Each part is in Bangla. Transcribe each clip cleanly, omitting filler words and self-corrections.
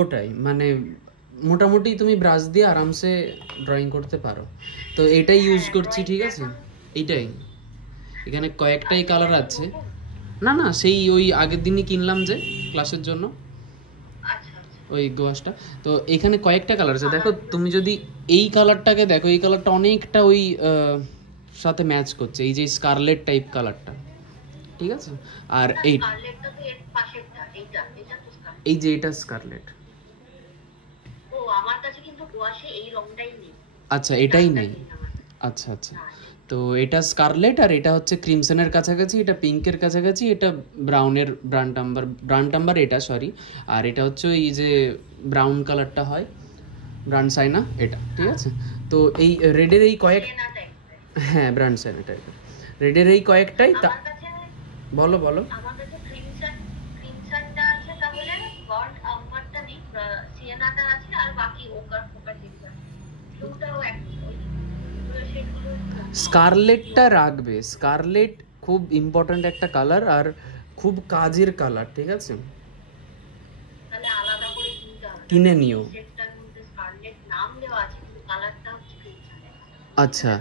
ওটাই মানে মোটামুটি তুমি ব্রাশ দিয়ে আরামসে ড্রয়িং করতে পারো। তো এটাই ইউজ করছি, ঠিক আছে। এইটাই, এখানে কয়েকটাই কালার আছে। না না, সেই ওই আগের দিনই কিনলাম যে ক্লাসের জন্য ওই গোয়াশটা। তো এখানে কয়েকটা কালার আছে, দেখো তুমি যদি এই কালারটাকে দেখো, এই কালারটা অনেকটা ওই সাথে ম্যাচ করছে, এই যে স্কারলেট টাইপ কালারটা, ঠিক আছে। আর এই যে এটা স্কারলেট, আচ্ছা এটাই নেই, আচ্ছা আচ্ছা। তো এটা স্কারলেট আর এটা হচ্ছে ক্রিমসনের কাছাকাছি, এটা পিঙ্কের কাছাকাছি, এটা ব্রাউনের ব্রান্ড নাম্বার এটা, সরি। আর এটা হচ্ছে ওই যে ব্রাউন কালারটা হয় ব্রান্ড সাইনা, এটা ঠিক আছে। তো এই রেডের এই হ্যাঁ ব্রান্ড সাইনা টাইপের রেডের এই কয়েকটাই বলো বলো। স্কারলেটটা রাখবে, স্কারলেট খুব ইম্পর্ট্যান্ট একটা কালার আর খুব কাজের কালার, ঠিক আছে, কিনে নিও। আচ্ছা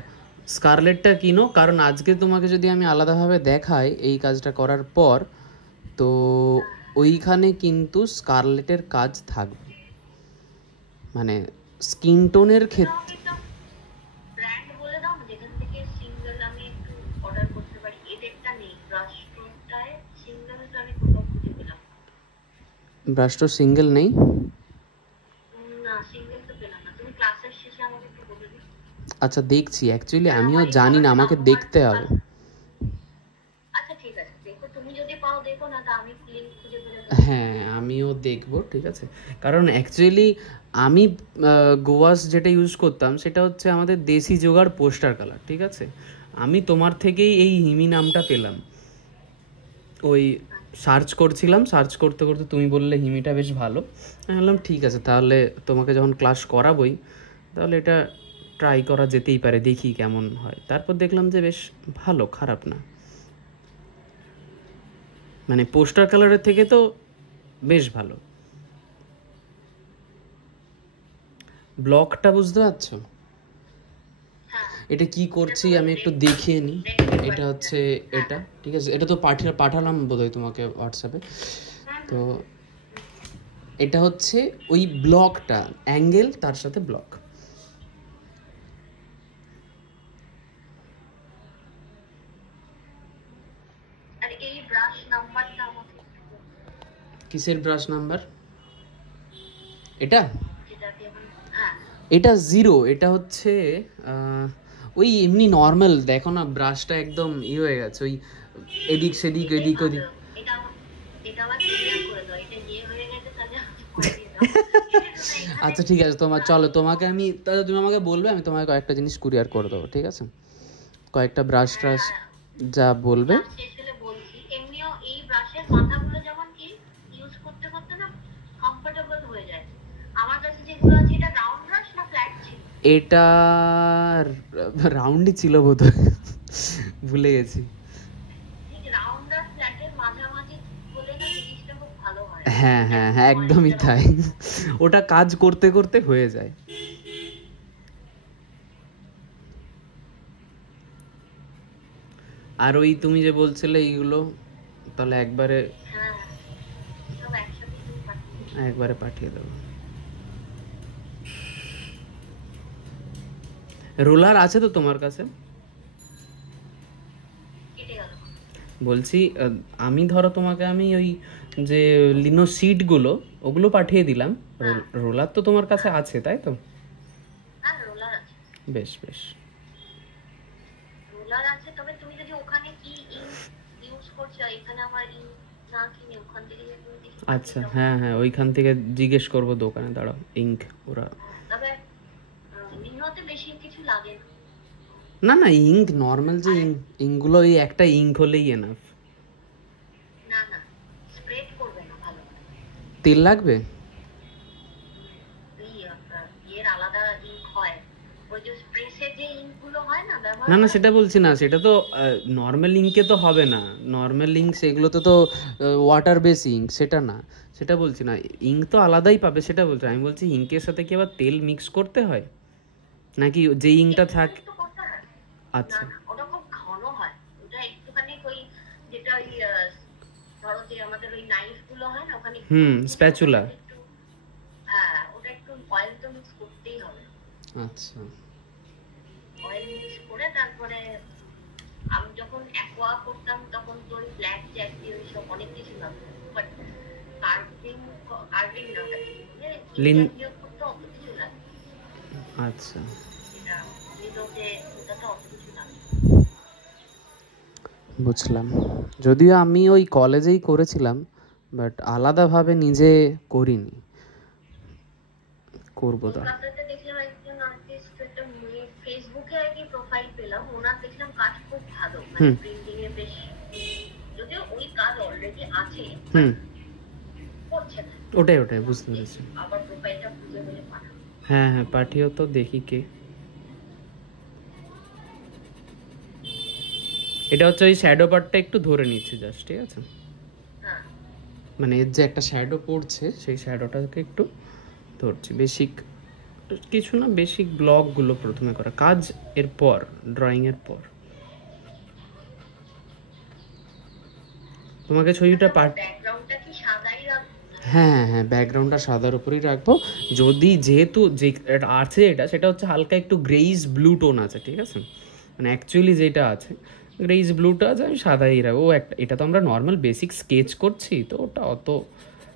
স্কারলেটটা কিনো, কারণ আজকে তোমাকে যদি আমি আলাদাভাবে দেখাই এই কাজটা করার পর, তো ওইখানে কিন্তু স্কারলেটের কাজ থাকবে, মানে স্কিন টোনের ক্ষেত্রে। ব্রাশ তো সিঙ্গেল নেই, আচ্ছা দেখছি, অ্যাকচুয়ালি আমিও জানি না, আমাকে দেখতে হবে। হ্যাঁ আমিও দেখবো, ঠিক আছে। কারণ অ্যাকচুয়ালি আমি গোয়াস যেটা ইউজ করতাম সেটা হচ্ছে আমাদের দেশি জোগাড় পোস্টার কালার, ঠিক আছে। আমি তোমার থেকেই এই হিমি নামটা পেলাম, ওই সার্চ করছিলাম, সার্চ করতে করতে তুমি বললে হিমিটা বেশ ভালো, আমি বললাম ঠিক আছে তাহলে তোমাকে যখন ক্লাস করাবোই তাহলে এটা ট্রাই করা যেতেই পারে, দেখি কেমন হয়। তারপর দেখলাম যে বেশ ভালো, খারাপ না, মানে পোস্টার কালারের থেকে তো বেশ ভালো। ব্লকটা বুঝতে পারছো? এটা কি করছি আমি একটু দেখিয়ে নিই। এটা হচ্ছে এটা, ঠিক আছে, এটা তো পাঠালাম বোধহয় তোমাকে হোয়াটসঅ্যাপে। তো এটা হচ্ছে ওই ব্লকটা, অ্যাঙ্গেল তার সাথে ব্লক। কিসের ব্রাশ নাম্বার? এটা এটা 0, এটা হচ্ছে ওই এমনি নর্মাল, দেখো না ব্রাশটা একদম হয়ে গেছে, ওই এদিক সেদিক এদিক ওদিক। আচ্ছা ঠিক আছে, চলো তোমাকে আমি তাহলে, তুমি আমাকে বলবে, আমি তোমাকে কয়েকটা জিনিস কুরিয়ার করে দেবো, ঠিক আছে, কয়েকটা ব্রাশ ট্রাশ যা বলবে। এটা রাউন্ডই ছিল বোধহয়, ভুলে গেছি। হ্যাঁ হ্যাঁ হ্যাঁ একদমই তাই, ওটা কাজ করতে করতে হয়ে যায়। আর ওই তুমি যে বলছিলে এইগুলো, তাহলে একবারে পাঠিয়ে দেবো। রোলার আছে তো তোমার কাছে? বলছি আমি ধরো তোমাকে আমি ওই যে লিনো সিটগুলো ওগুলো পাঠিয়ে দিলাম, রোলার তো তোমার কাছে আছে তাই তো? বেশ বেশ, আচ্ছা হ্যাঁ হ্যাঁ ওইখান থেকে জিজ্ঞেস করবো দোকানে, দাঁড়াও। ইঙ্ক ওরা না না, ইঙ্ক নর্মাল যে ইঙ্কগুলো, ওই একটা ইঙ্ক হলেই এনাফ। তেল লাগবে? না না সেটা বলছি না, সেটা তো নর্মাল ইঙ্কে তো হবে না, নর্মাল ইঙ্ক সেগুলোতে তো ওয়াটার বেস ইঙ্ক, সেটা না, সেটা বলছি না, ইঙ্ক তো আলাদাই পাবে সেটা বলছি। আমি বলছি ইঙ্কের সাথে কি আবার তেল মিক্স করতে হয় নাকি যে ইঙ্কটা থাকে? আচ্ছা ওটা খুব ঘন হয়, ওটা একটুখানি ওই যেটা ওই ধরো যে আমাদের ওই নাইফ গুলো হয় না ওখানে, স্প্যাচুলা, হ্যাঁ ওটা একটু অয়েল তো মিক্স করতেই হবে। আচ্ছা অয়েল মিক্স করে তারপরে আমি যখন অ্যাকোয়া করতাম তখন তো ওই ব্ল্যাক জ্যাক দিয়ে ওইসব অনেক কিছু লাগতো, বাট কার্ভিং না ওটা কি বলে লিন, করতে অত কিছু লাগে। আচ্ছা এটা লিনোতে ওটাতে অত কিছু লাগে। বুঝলাম। যদিও আমি ওই কলেজেই করেছিলাম, বাট আলাদাভাবে নিজে করিনি, করবো তো। কলকাতাতে দেখলাম একজন আর্টিস্ট, একটা ফেসবুকে আর কি প্রোফাইল পেলাম, ওনার দেখলাম কাজ খুব ভালো, মানে প্রিন্টিং এ বেশ, যদিও ওই কাজ অলরেডি আছে করছে না। ওটাই ওটাই বুঝতে পেরেছি। আবার প্রোফাইলটা খুঁজে বলে পাঠাবো। হ্যাঁ হ্যাঁ পাঠিও তো, দেখি কে। এটা হচ্ছে ওই শ্যাডো পার্টটা একটু ধরে নিচ্ছি জাস্ট, ঠিক আছে, মানে এর যে একটা শ্যাডো পড়ছে সেই শ্যাডোটাকে একটু ধরছি, বেসিক কিছু না, বেসিক ব্লকগুলো প্রথমে করা কাজ, এরপর ড্রয়িং এর পর তোমাকে ছবিটা ব্যাকগ্রাউন্ডটা কি সাদাই রাখবো? হ্যাঁ হ্যাঁ ব্যাকগ্রাউন্ডটা সাদার উপরেই রাখবো, যদি যেহেতু যে আছে এটা সেটা হচ্ছে হালকা একটু গ্রেইজ ব্লু টোন আছে, ঠিক আছে, মানে অ্যাকচুয়ালি যেটা আছে গ্রেইজ ব্লুটা আছে, আমি সাদাই রাখবো। ও একটা, এটা তো আমরা নর্মাল বেসিক স্কেচ করছি তো ওটা অত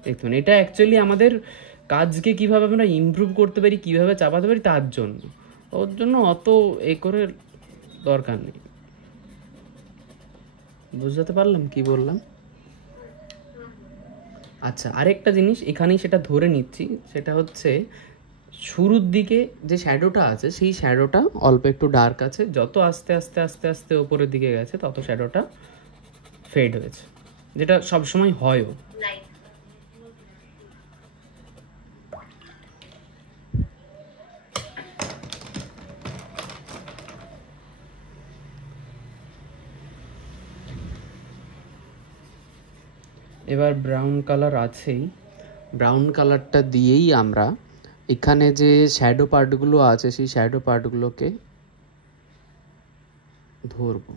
দেখতে, মানে এটা অ্যাকচুয়ালি আমাদের কাজকে কীভাবে আমরা ইমপ্রুভ করতে পারি, কীভাবে চাপাতে পারি তার জন্য, ওর জন্য অত এ করে দরকার নেই। বুঝতে পারলাম কি বললাম? আচ্ছা আরেকটা জিনিস এখানেই সেটা ধরে নিচ্ছি, সেটা হচ্ছে শুরুর দিকে যে শ্যাডোটা আছে সেই শ্যাডোটা অল্প একটু ডার্ক আছে, যত আস্তে আস্তে আস্তে আস্তে ওপরের দিকে গেছে তত শ্যাডোটা ফেড হয়েছে, যেটা সবসময় হয়ও। এবার ব্রাউন কালার আছেই, ব্রাউন কালারটা দিয়েই আমরা এখানে যে শ্যাডো পার্টগুলো আছে সেই শ্যাডো পার্টগুলোকে ধরবো।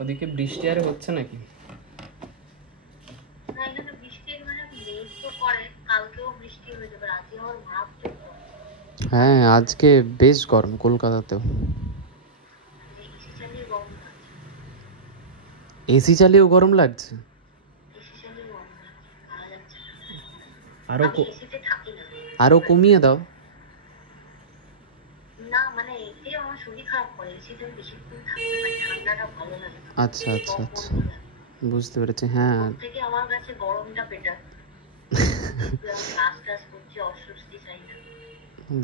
ওদিকে বৃষ্টি আর হচ্ছে নাকি? হ্যাঁ আজকে বেশ গরম কলকাতাতেও, এসি চালিয়েও গরম লাগছে। আরো কমিয়ে দাও। আচ্ছা আচ্ছা আচ্ছা বুঝতে পেরেছি। হ্যাঁ আমার কাছে গরমটা বেটার, অস্বস্তি চাই না।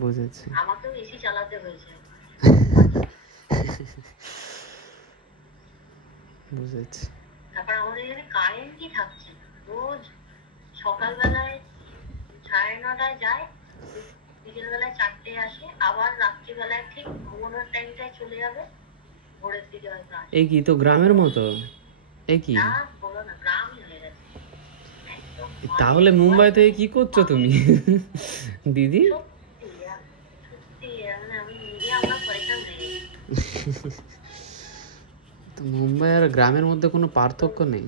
বুঝেছি, আমাকেও এসি চালাতে হয়েছে। বুঝেছি। তারপর আমাদের এখানে কারেন্টই থাকছে, রোজ সকালবেলায় 9:30 যায়, বিকেল বেলায় 4টে আসে, আবার রাত্রিবেলায় ঠিক ঘুমানোর টাইমটায় চলে যাবে, ভোরের দিকে হয়তো আসে। এই কি তো গ্রামের মতো? এই কি না বলো না, গ্রামই হয়ে গেছে। তাহলে মুম্বাই থেকে কি করছো তুমি দিদি? তো মুম্বাই আর গ্রামের মধ্যে কোনো পার্থক্য নেই।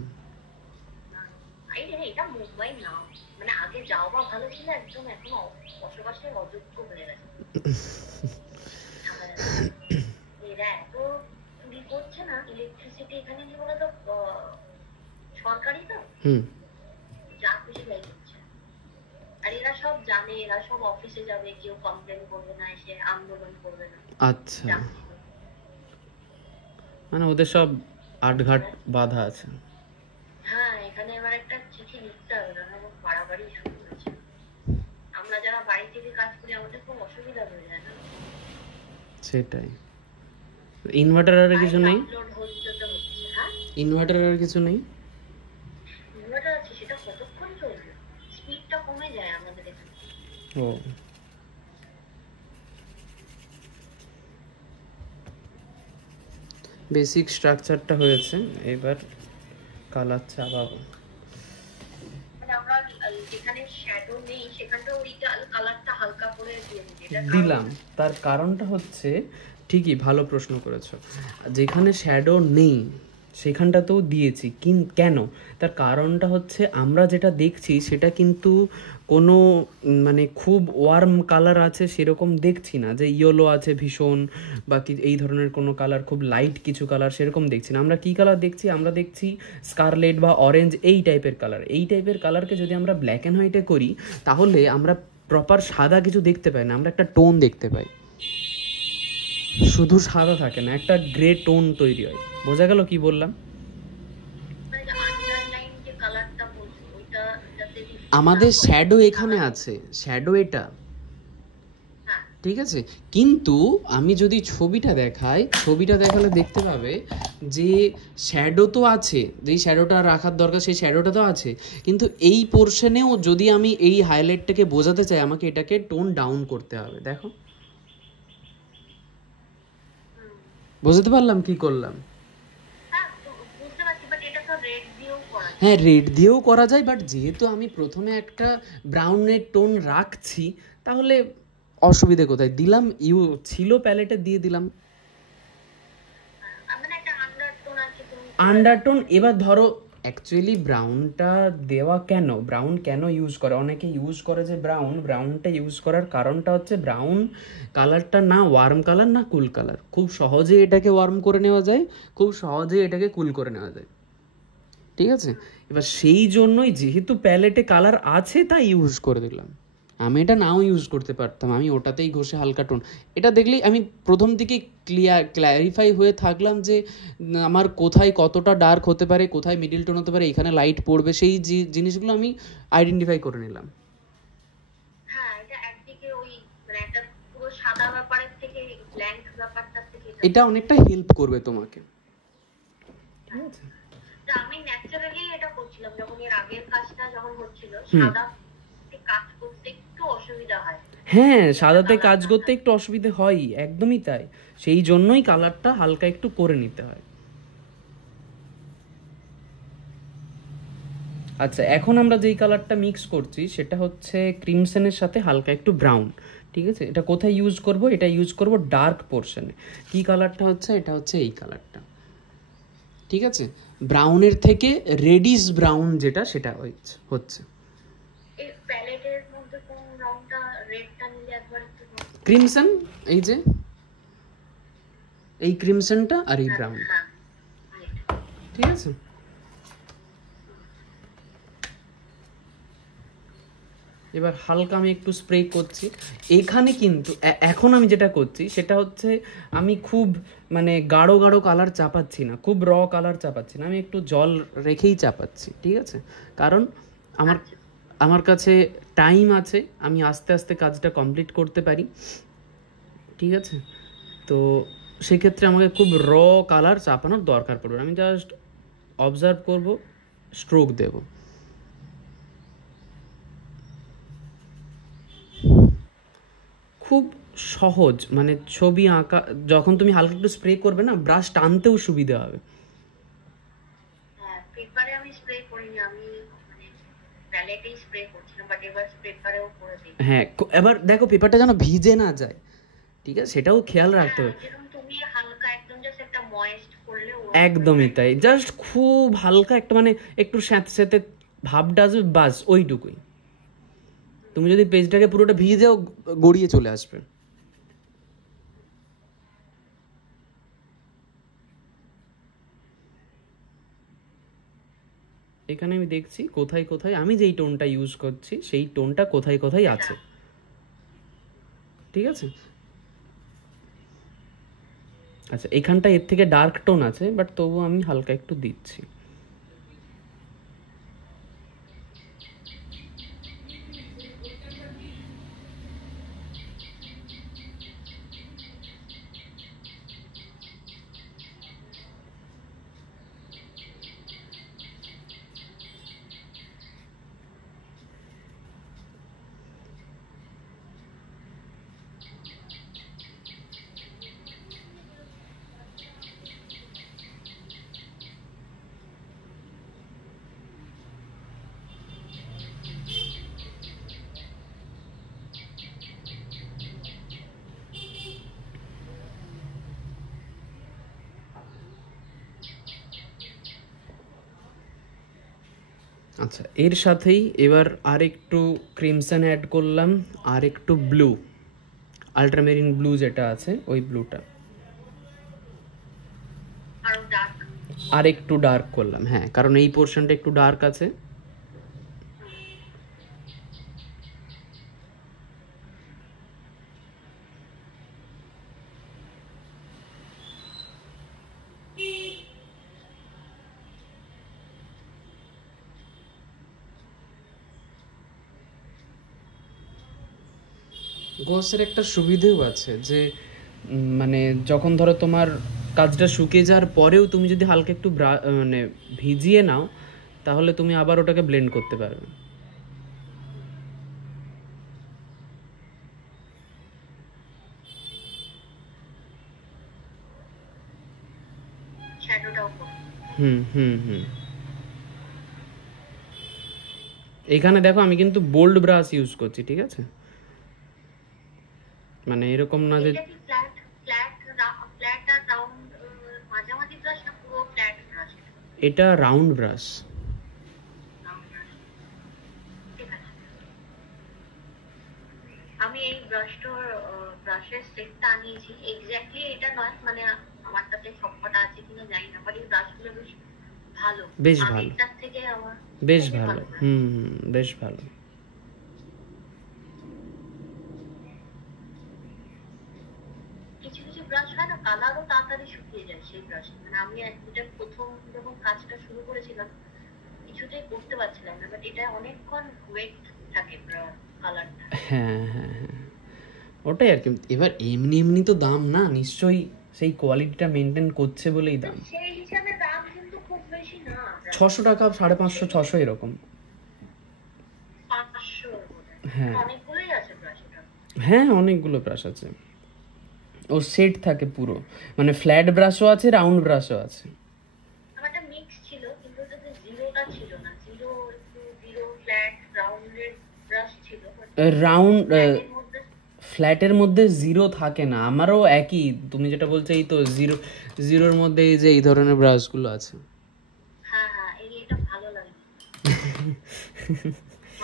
এটা মুম্বাই না, মানে আগে যাওয়া ভালো ছিল, একদম এখন বসবাসের অযোগ্য হয়ে গেছে। এরা এত চুরি করছে না ইলেকট্রিসিটি, এখানে কি বলতো হুম। যা খুশি তাই করছে। আর এরা সব জানে, এরা সব অফিসে যাবে, কেউ কমপ্লেন করবে না, এসে আন্দোলন করবে না। আচ্ছা, যা খুশি করবে। মানে ওদের সব আটঘাট বাঁধা আছে। হ্যাঁ, এখানে এবার একটা চিঠি লিখতে হবে, না আমার বাড়াবাড়ি শুরু করেছে। আমরা যারা বাড়ি থেকে কাজ করি আমাদের খুব অসুবিধা হয়ে যায় না। সেটাই। ইনভার্টার আর কিছু নেই? আপলোড হচ্ছে তো হচ্ছে। হ্যাঁ, ইনভার্টার আর কিছু নেই? ইনভার্টার আছে, সেটা কতক্ষণ চলবে? স্পিডটা কমে যায় আমাদের এখানে। ও, বেসিক স্ট্রাকচারটা হয়েছে, এবার কালার চাপাবো। মানে আমরা যেখানে শ্যাডো নেই সেখানটাও ওই কালারটা হালকা করে দিয়ে দিই। দিলাম, তার কারণটা হচ্ছে, ঠিকই ভালো প্রশ্ন করেছো, যেখানে শ্যাডো নেই সেখানটাতেও দিয়েছি, কেন? তার কারণটা হচ্ছে আমরা যেটা দেখছি সেটা কিন্তু কোনো মানে খুব ওয়ার্ম কালার আছে সেরকম দেখছি না, যে ইয়েলো আছে ভীষণ বা কি এই ধরনের কোনো কালার, খুব লাইট কিছু কালার সেরকম দেখছি না। আমরা কি কালার দেখছি? আমরা দেখছি স্কারলেট বা অরেঞ্জ, এই টাইপের কালার। এই টাইপের কালারকে যদি আমরা ব্ল্যাক অ্যান্ড হোয়াইটে করি তাহলে আমরা প্রপার সাদা কিছু দেখতে পাই না, আমরা একটা টোন দেখতে পাই। শুধু সাদা থাকে না, একটা গ্রে টোন তৈরি হয়। বোঝা গেল কি বললাম? আমাদের শ্যাডো এখানে আছে, শ্যাডো এটা, ঠিক আছে, কিন্তু আমি যদি ছবিটা দেখাই, ছবিটা দেখালে দেখতে পাবে যে শ্যাডো তো আছে, যেই শ্যাডোটা রাখার দরকার সেই শ্যাডোটা তো আছে, কিন্তু এই পোর্শনেও যদি আমি এই হাইলাইটটাকে বোঝাতে চাই আমাকে এটাকে টোন ডাউন করতে হবে। দেখো, বুঝতে পারলাম কি করলাম? হ্যাঁ, রেড দিয়েও করা যায়, বাট যেহেতু আমি প্রথমে একটা ব্রাউনের টোন রাখছি তাহলে অসুবিধে কোথায়? দিলাম, ছিল প্যালেটে দিয়ে দিলাম আন্ডারটোন। এবার ধরো অ্যাকচুয়ালি ব্রাউনটা দেওয়া কেন, ব্রাউন কেন ইউজ করে, অনেকে ইউজ করে যে ব্রাউনটা ইউজ করার কারণটা হচ্ছে ব্রাউন কালারটা না ওয়ার্ম কালার না কুল কালার, খুব সহজে এটাকে ওয়ার্ম করে নেওয়া যায়, খুব সহজে এটাকে কুল করে নেওয়া যায়, ঠিক আছে? এবার সেই জন্যই যেহেতু প্যালেটে কালার আছে তাই ইউজ করে দিলাম। আমি এটা নাও ইউজ করতে পারতাম, আমি ওটাতেই ঘষে হালকা টোন, এটা দেখলেই আমি প্রথম থেকে ক্ল্যারিফাই হয়ে থাকলাম যে আমার কোথায় কতটা ডার্ক হতে পারে, কোথায় মিডিল টোন হতে পারে, এখানে লাইট পড়বে, সেই জিনিসগুলো আমি আইডেন্টিফাই করে নিলাম। এটা অনেকটা হেল্প করবে তোমাকে, ঠিক আছে? আমি ন্যাচারালি এটা করছিলাম যখন এর আগের কাজটা যখন হচ্ছিল, সাদা কাজ করতে একটু অসুবিধা হয়। হ্যাঁ, সাদাতে কাজ করতে একটু অসুবিধা হয়, একদমই তাই, সেই জন্যই কালারটা হালকা একটু করে নিতে হয়। আচ্ছা, এখন আমরা যেই কালারটা মিক্স করছি সেটা হচ্ছে ক্রিমসনের সাথে হালকা একটু ব্রাউন, ঠিক আছে? এটা কোথায় ইউজ করব? এটা ইউজ করব ডার্ক পোর্শনে। কি কালারটা হচ্ছে? এটা হচ্ছে এই কালারটা, ঠিক আছে? ব্রাউনের থেকে রেডিশ ব্রাউন যেটা, সেটা হচ্ছে ক্রিমসন। এই যে এই ক্রিমসনটা আর এই ব্রাউন, ঠিক আছে? এবার হালকা আমি একটু স্প্রে করছি এখানে, কিন্তু এখন আমি যেটা করছি সেটা হচ্ছে আমি খুব মানে গাঢ় গাঢ় কালার চাপাচ্ছি না, খুব র কালার চাপাচ্ছি না, আমি একটু জল রেখেই চাপাচ্ছি, ঠিক আছে? কারণ আমার কাছে টাইম আছে, আমি আস্তে আস্তে কাজটা কমপ্লিট করতে পারি, ঠিক আছে? তো সেক্ষেত্রে আমাকে খুব র কালার চাপানোর দরকার পড়বে, আমি জাস্ট অবজার্ভ করব, স্ট্রোক দেব। খুব সহজ, মানে ছবি আঁকা যখন তুমি হালকা একটু স্প্রে করবে না, ব্রাশ টানতেও সুবিধা হবে। পেপারে আমি স্প্রে করিনি, আমি মানে প্যালেটেই স্প্রে করছিলাম, বাট এবার পেপারেও করে দিই। হ্যাঁ, এবার দেখো পেপারটা যেন ভিজে না যায়, ঠিক আছে? সেটাও খেয়াল রাখতে হবে। তুমি হালকা একদম জাস্ট একটা ময়েস্ট করলে, একদমই তাই, জাস্ট খুব হালকা একটা মানে একটু স্যাঁতস্যাঁতে ভাবটা আসবে, বাস ওইটুকুই। তুমি যদি পেজটাকে পুরোটা ভিজে যাও, গড়িয়ে চলে আসবে। এখানে আমি দেখছি কোথায় কোথায় আমি যেই টোনটা ইউজ করছি সেই টোনটা কোথায় কোথায় আছে, ঠিক আছে? আচ্ছা, এখানটা এর থেকে ডার্ক টোন আছে, বাট তবু আমি হালকা একটু দিচ্ছি। আচ্ছা, এর সাথেই এবার আর একটু ক্রিমসন অ্যাড করলাম, আর একটু ব্লু, আল্ট্রামেরিন ব্লু যেটা আছে ওই ব্লুটা আরো ডার্ক। আর একটু ডার্ক করলাম, হ্যাঁ, কারণ এই পোর্শনটা একটু ডার্ক আছে। গোয়াসের একটা সুবিধেও আছে যে মানে যখন ধরো তোমার কাজটা শুকিয়ে যাওয়ার পরেও তুমি যদি হালকা একটু মানে ভিজিয়ে নাও, তাহলে তুমি আবার ওটাকে ব্লেন্ড করতে পারবে। শ্যাডোটাও করো। হুম হুম হুম। এখানে দেখো আমি কিন্তু বোল্ড ব্রাশ ইউজ করছি, ঠিক আছে? মানে এরকম না যে এটা কি ফ্ল্যাট ফ্ল্যাট ফ্ল্যাট আর রাউন্ড মাঝামাঝি ব্রাশ না পুরো ফ্ল্যাট ব্রাশ? এটা রাউন্ড ব্রাশ। ঠিক আছে, আমি এই ব্রাশের সেটটা আনিয়েছি। এক্স্যাক্টলি এটা নয়, মানে আমার কাছে সবকটা আছে কিনা জানি না, বাট এই ব্রাশগুলো বেশ ভালো, বেশ ভালো, আগেরটার থেকে আমার বেশ ভালো। হুম হুম, বেশ ভালো। কিছু কিছু ব্রাশ হয় না কালারও তাড়াতাড়ি শুকিয়ে যায় সেই ব্রাশ, মানে আমি এটা প্রথম যখন কাজটা শুরু করেছিলাম কিছুতেই করতে পারছিলাম না, বাট এটা অনেকক্ষণ ওয়েট থাকে কালারটা। হ্যাঁ হ্যাঁ হ্যাঁ, ওটাই আর কি। এবার এমনি এমনি তো দাম না, নিশ্চয়ই সেই কোয়ালিটিটা মেনটেন করছে বলেই দাম। সেই হিসাবে দাম কিন্তু খুব বেশি না, 600 টাকা, 550, 600 এরকম। 500 হ্যাঁ অনেকগুলোই আছে ব্রাশ এটা। হ্যাঁ, অনেকগুলো ব্রাশ আছে, ও সেট থাকে পুরো, মানে ফ্ল্যাট ব্রাশও আছে, রাউন্ড ব্রাশও আছে। আমার একটা মিক্স ছিল, কিন্তু ওটাতে জিরোটা ছিল না, জিরো একটু জিরো ফ্ল্যাট রাউন্ডের ব্রাশ ছিল, রাউন্ড এর মধ্যে ফ্ল্যাটের মধ্যে জিরো থাকে না, আমারও একই। তুমি যেটা বলছো এই তো জিরোর মধ্যে এই যে এই ধরনের ব্রাশগুলো আছে। হ্যাঁ হ্যাঁ, এটা ভালো লাগে।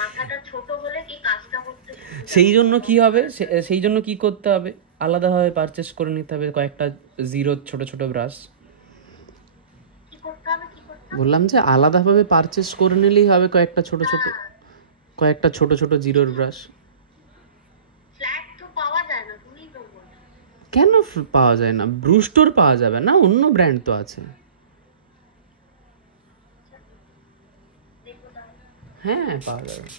মাথাটা ছোট হলে কি কাজটা করতে সেই জন্য কি হবে, সেই জন্য কি করতে হবে, আলাদাভাবে পারচেস করে নিতে হবে কয়েকটা জিরো ছোট ছোট ব্রাশ। কি করতে হবে, কি করতে হবে? বললাম যে আলাদাভাবে পারচেস করে নিলেই হবে কয়েকটা ছোট ছোট জিরোর ব্রাশ। ফ্ল্যাট তো পাওয়া যায় না, তুমি তো বলো। কেন পাওয়া যায় না? ব্রুস্টোর পাওয়া যাবে না, অন্য ব্র্যান্ড তো আছে। দেখো তাহলে। হ্যাঁ, পাওয়া যাবে।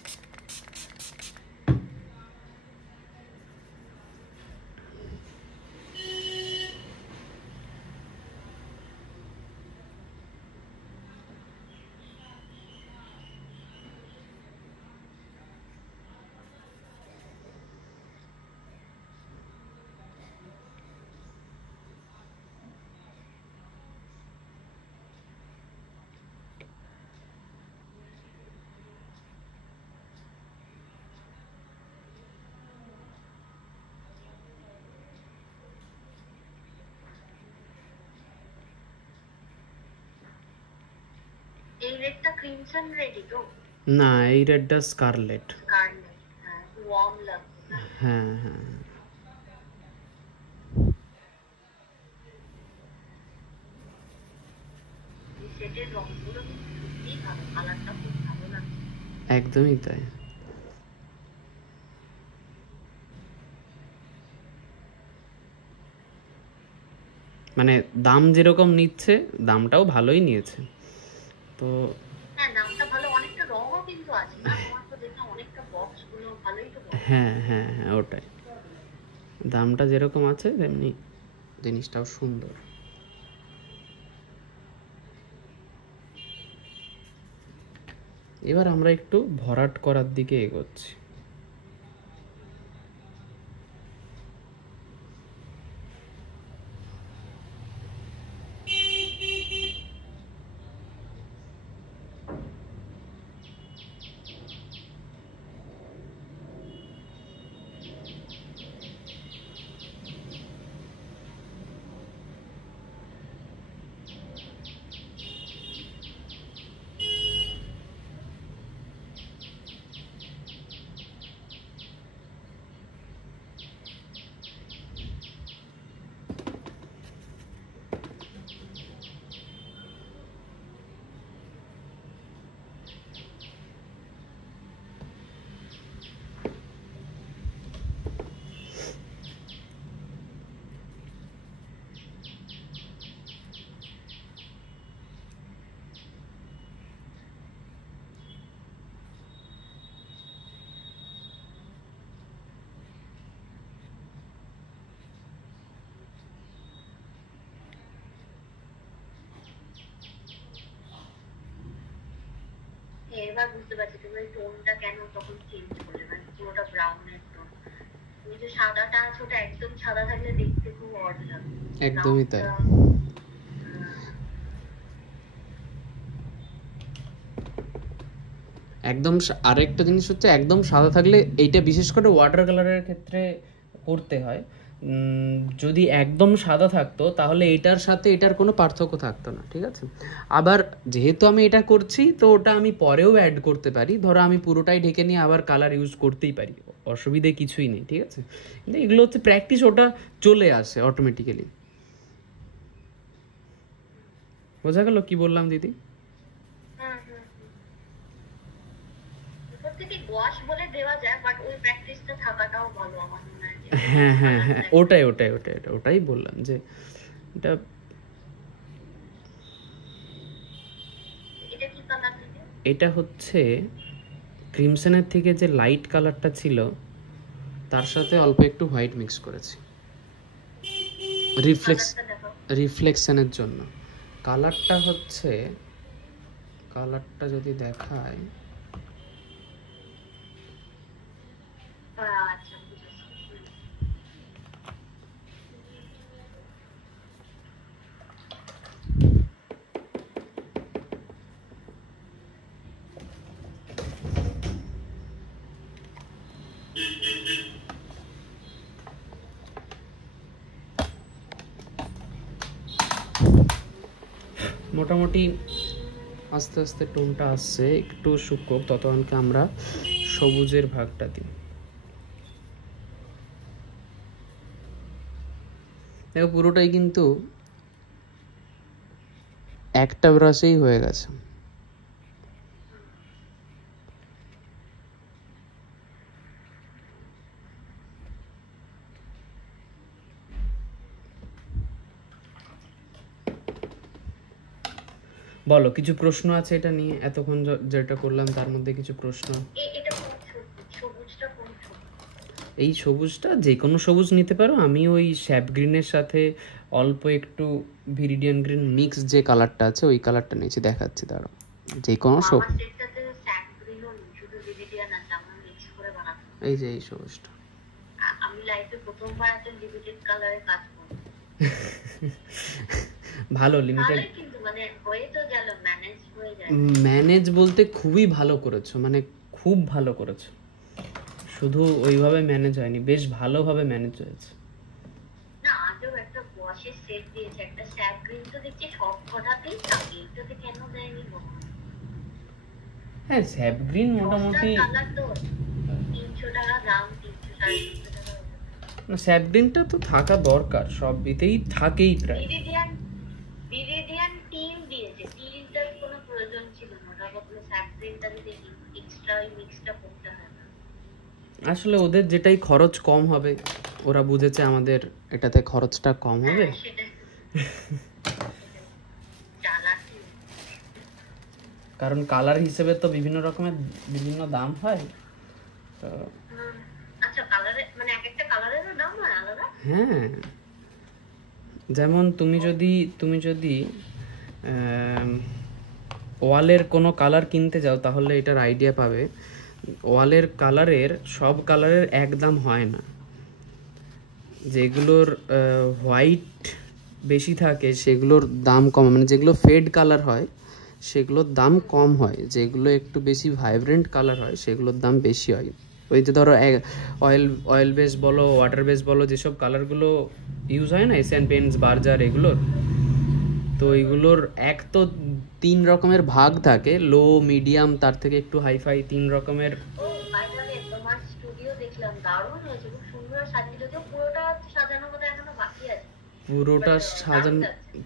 এই রেডটা ক্রিমসন রেডই তো? না, এই রেডটা স্কারলেট। স্কারলেট, হ্যাঁ, ওয়ার্ম লাগছে। হ্যাঁ হ্যাঁ, এই সেটের রংগুলো সত্যি হেভি ভালো, কালারটা খুব ভালো লাগছে। একদমই তাই। মানে দাম যেরকম নিচ্ছে, দামটাও ভালোই নিয়েছে। তো হ্যাঁ দামটা ভালো, অনেকটা রঙও কিন্তু আছে না, তোমার তো দেখলাম অনেকটা বক্স গুলো ভালোই তো বক্স। হ্যাঁ হ্যাঁ হ্যাঁ, ওটাই, দামটা যেরকম আছে তেমনি জিনিসটাও সুন্দর। এবার আমরা একটু ভরাট করার দিকে এগোচ্ছি। এবার বুঝতে পারছি তুমি টোনটা কেন তখন চেঞ্জ করলে, মানে পুরোটা ব্রাউনের টোন। তুমি যে সাদাটা আছে ওটা একদম সাদা থাকলে দেখতে খুব অড লাগে। একদমই তাই। একদম আরেকটা জিনিস হচ্ছে, একদম সাদা থাকলে, এইটা বিশেষ করে ওয়াটার কালারের ক্ষেত্রে করতে হয়। যদি একদম সাদা থাকতো তাহলে এটার সাথে এটার কোনো পার্থক্য থাকতো না, ঠিক আছে। আবার যেহেতু আমি এটা করছি তো ওটা আমি পরেও অ্যাড করতে পারি, ধরো আমি পুরোটাই ঢেকে নিয়ে আবার কালার ইউজ করতেই পারি, অসুবিধে কিছুই নেই, ঠিক আছে। কিন্তু এগুলো হচ্ছে প্র্যাকটিস, ওটা চলে আসে অটোমেটিক্যালি। বোঝা গেল কি বললাম দিদি? ওয়াশ বলে দেওয়া যায়, বাট ওই প্র্যাকটিসটা থাকাটাও ভালো আমার মনে হয়। হ্যাঁ হ্যাঁ হ্যাঁ, ওটাই ওটাই ওটাই ওটাই বললাম যে এটা। এটা কি কালার থেকে? এটা হচ্ছে ক্রিমসনের থেকে যে লাইট কালারটা ছিল তার সাথে অল্প একটু হোয়াইট মিক্স করেছি রিফ্লেকশনের জন্য। কালারটা হচ্ছে, কালারটা যদি দেখায়, আচ্ছা মোটামুটি আস্তে আস্তে টোনটা আসছে, একটু শুকোক ততক্ষণকে আমরা সবুজের ভাগটা দিই। দেখো পুরোটাই কিন্তু একটা ব্রাশেই হয়ে গেছে। বলো, কিছু প্রশ্ন আছে এটা নিয়ে? এতক্ষণ যেটা করলাম তার মধ্যে কিছু প্রশ্ন? এই সবুজটা যে কোনো সবুজ নিতে পারো, আমি ওই স্যাপ গ্রিনের সাথে অল্প একটু ভিরিডিয়ান গ্রিন মিক্স যে কালারটা আছে ওই কালারটা নিয়েছি, দেখাচ্ছি দাঁড়াও। যে কোনো সবুজ, এই যে এই সবুজটা। আমি লাইফে প্রথমবার এত লিমিটেড কালারে কাজ করব। ভালো লিমিটেড, কিন্তু মানে হয়ে তো গেল, ম্যানেজ হয়ে যায়। ম্যানেজ বলতে খুবই ভালো করেছো, মানে খুব ভালো করেছো, শুধু ওইভাবে ম্যানেজ হয়নি, বেশ ভালোভাবে ম্যানেজ হয়েছে। না আগেও একটা ওয়াশের সেট দিয়েছে, একটা স্যাপ গ্রিন তো দেখছি সব কটাতেই থাকে, এটাতে কেন দেয়নি বলো? হ্যাঁ স্যাপ গ্রিন মোটামুটি কালার তো 300 টাকা দাম, 300-350 টাকা। না স্যাপ গ্রিনটা তো থাকা দরকার, সব বিতেই থাকেই প্রায়। ভিরিডিয়ান টিল দিয়েছে, টিলটার কোনো প্রয়োজন ছিল না, ওটা প্রিন্টারে দেখি এক্সট্রা ওই মিক্সটা করতে হয় না। আসলে ওদের যেটাই খরচ কম হবে, ওরা বুঝেছে আমাদের এটাতে খরচটা কম হবে। হ্যাঁ, সেটাই চালাকি। কারণ কালার হিসেবে তো বিভিন্ন রকমের বিভিন্ন দাম হয় তো। আচ্ছা, কালারে মানে এক একটা কালারেরও দাম হয় আলাদা? হ্যাঁ, যেমন তুমি যদি ওয়ালের কোনো কালার কিনতে যাও তাহলে এটার আইডিয়া পাবে। ওয়ালের কালারের সব কালারের এক দাম হয় না। যেগুলোর হোয়াইট বেশি থাকে সেগুলোর দাম কম, মানে যেগুলো ফেড কালার হয় সেগুলোর দাম কম হয়, যেগুলো একটু বেশি ভাইব্রেন্ট কালার হয় সেগুলোর দাম বেশি হয়। ওই যে ধরো অয়েল বেস বলো, ওয়াটার বেস বলো, যেসব কালারগুলো ইউজ হয় না, এশিয়ান পেন্টস, বার্জার, এগুলোর তো এইগুলোর এক তো 3 রকমের ভাগ থাকে, লো, মিডিয়াম, তার থেকে একটু হাইফাই, 3 রকমের। ও বাই দ্য ওয়ে, তোমার স্টুডিও দেখলাম, দারুণ হয়েছে, খুব সুন্দর সাজিয়ে। যদিও পুরোটা সাজানো বোধ এখনো বাকি আছে।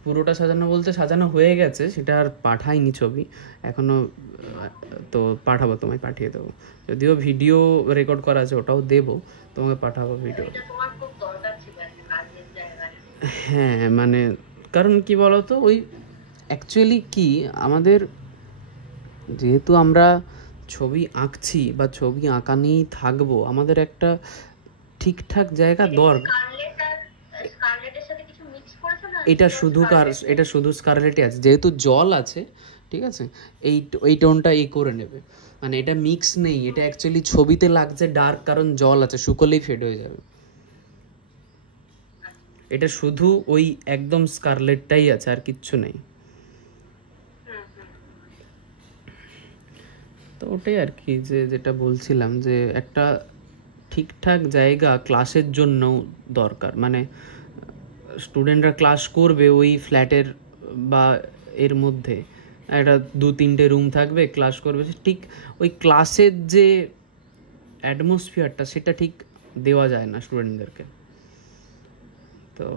পুরোটা সাজানো বলতে সাজানো হয়ে গেছে, সেটা আর পাঠাইনি ছবি এখনো, তো পাঠাবো, তোমায় পাঠিয়ে দেবো। যদিও ভিডিও রেকর্ড করা আছে, ওটাও দেবো তোমাকে, পাঠাবো ভিডিও। তোমার খুব দরকার ছিল একটা কাজের জায়গায়। হ্যাঁ, মানে কারণ কি বলতো, ওই অ্যাকচুয়ালি কি আমাদের, যেহেতু আমরা ছবি আঁকছি বা ছবি আঁকা নিয়েই থাকবো, আমাদের একটা ঠিকঠাক জায়গা দরকার। এটা শুধু স্কারলেটে আছে, যেহেতু জল আছে, ঠিক আছে, এই টোনটা করে নেবে, মানে এটা মিক্স নেই, এটা অ্যাকচুয়ালি ছবিতে লাগছে ডার্ক, কারণ জল আছে, শুকোলেই ফেড হয়ে যাবে। এটা শুধু ওই একদম স্কারলেটটাই আছে, আর কিচ্ছু নেই। তো ওটাই আর কি, যেটা বলছিলাম, যে একটা ঠিকঠাক জায়গা ক্লাসের জন্য দরকার। মানে স্টুডেন্টরা ক্লাস করবে ওই ফ্ল্যাটের বা এর মধ্যে, একটা 2-3টে রুম থাকবে, ক্লাস করবে, ঠিক ওই ক্লাসের যে অ্যাটমসফিয়ারটা সেটা ঠিক দেওয়া যায় না স্টুডেন্টদেরকে। তো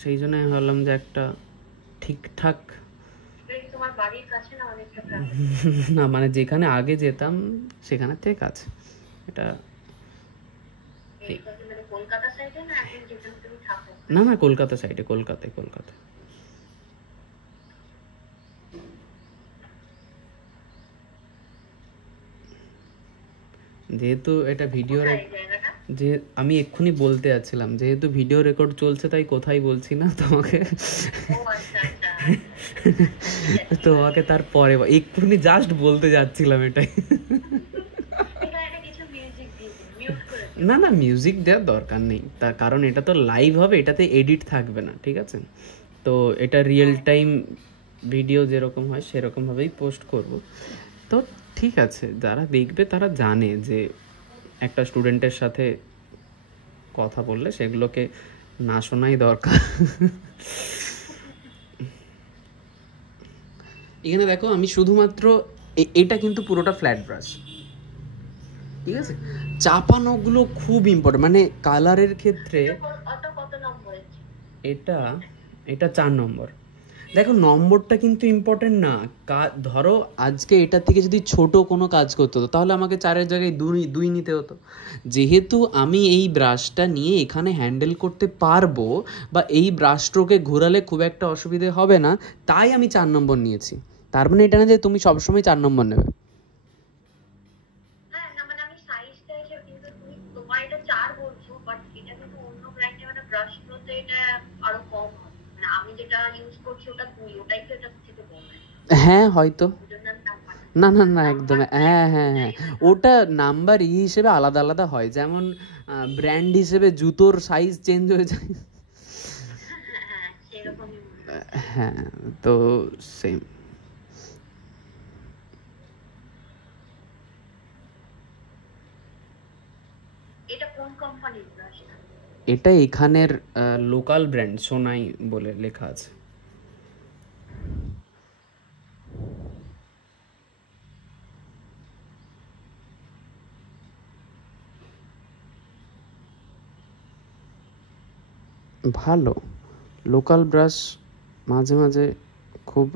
সেই জন্য আমি ভাবলাম যে একটা ঠিকঠাক, না মানে যেখানে আগে যেতাম সেখানে থেকে কাছে, এটা না না কলকাতা সাইডে, কলকাতায়। যেহেতু এটা ভিডিও, যে আমি এক্ষুনি বলতে যাচ্ছিলাম, যেহেতু ভিডিও রেকর্ড চলছে তাই কোথায় বলছি না তোমাকে, তোমাকে তারপরে এক্ষুনি জাস্ট বলতে যাচ্ছিলাম এটাই। না না, মিউজিক দেওয়ার দরকার নেই, তার কারণ এটা তো লাইভ হবে, এটাতে এডিট থাকবে না, ঠিক আছে। তো এটা রিয়েল টাইম ভিডিও যেরকম হয় সেরকমভাবেই পোস্ট করব। তো ঠিক আছে, যারা দেখবে তারা জানে যে একটা স্টুডেন্টের সাথে কথা বললে সেগুলোকে না শোনাই দরকার। এখানে দেখো, আমি শুধুমাত্র এটা কিন্তু পুরোটা ফ্ল্যাট ব্রাশ, ঠিক আছে। চাপানোগুলো খুব ইম্পর্টেন্ট, মানে কালারের ক্ষেত্রে। এটা 4 নম্বর। দেখো, নম্বরটা কিন্তু ইম্পর্টেন্ট না। ধরো আজকে এটার থেকে যদি ছোট কোনো কাজ করতে হতো তাহলে আমাকে 4-এর জায়গায় 2 নিতে হতো। যেহেতু আমি এই ব্রাশটা নিয়ে এখানে হ্যান্ডেল করতে পারবো, বা এই ব্রাশ স্ট্রোকে ঘোরালে খুব একটা অসুবিধে হবে না, তাই আমি 4 নম্বর নিয়েছি। তার মানে এটা না যে তুমি সবসময় 4 নম্বর নেবে। হ্যাঁ হয়তো, না না না একদম, হ্যাঁ, ওটা নাম্বার হিসেবে আলাদা আলাদা হয়, যেমন ব্র্যান্ড হিসেবে জুতোর সাইজ চেঞ্জ হয়ে যায়। হ্যাঁ, তো সেম। এটা এখানের লোকাল ব্র্যান্ড, সোনাই বলে লেখা আছে। ভালো লোকাল ব্রাশ মাঝে মাঝে খুব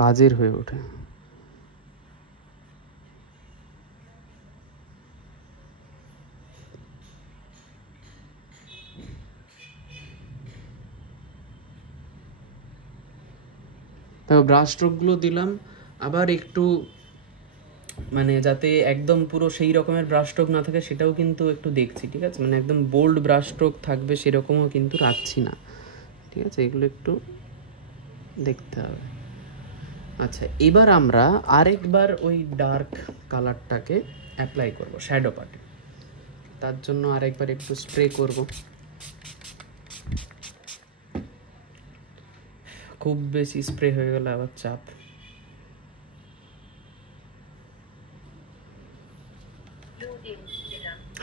কাজের হয়ে ওঠে। ব্রাশ স্ট্রোকগুলো দিলাম, আবার একটু মানে যাতে একদম পুরো সেই রকমের ব্রাশ স্ট্রোক না থাকে সেটাও কিন্তু একটু দেখছি, ঠিক আছে, মানে একদম বোল্ড ব্রাশ স্ট্রোক থাকবে সেরকমও কিন্তু রাখছি না, ঠিক আছে, এগুলো একটু দেখতে হবে। আচ্ছা, এবার আমরা আরেকবার ওই ডার্ক কালারটাকে অ্যাপ্লাই করব শ্যাডো পার্টে। তার জন্য আরেকবার একটু স্প্রে করব, খুব বেশি স্প্রে হয়ে গেলে আবার চাপ।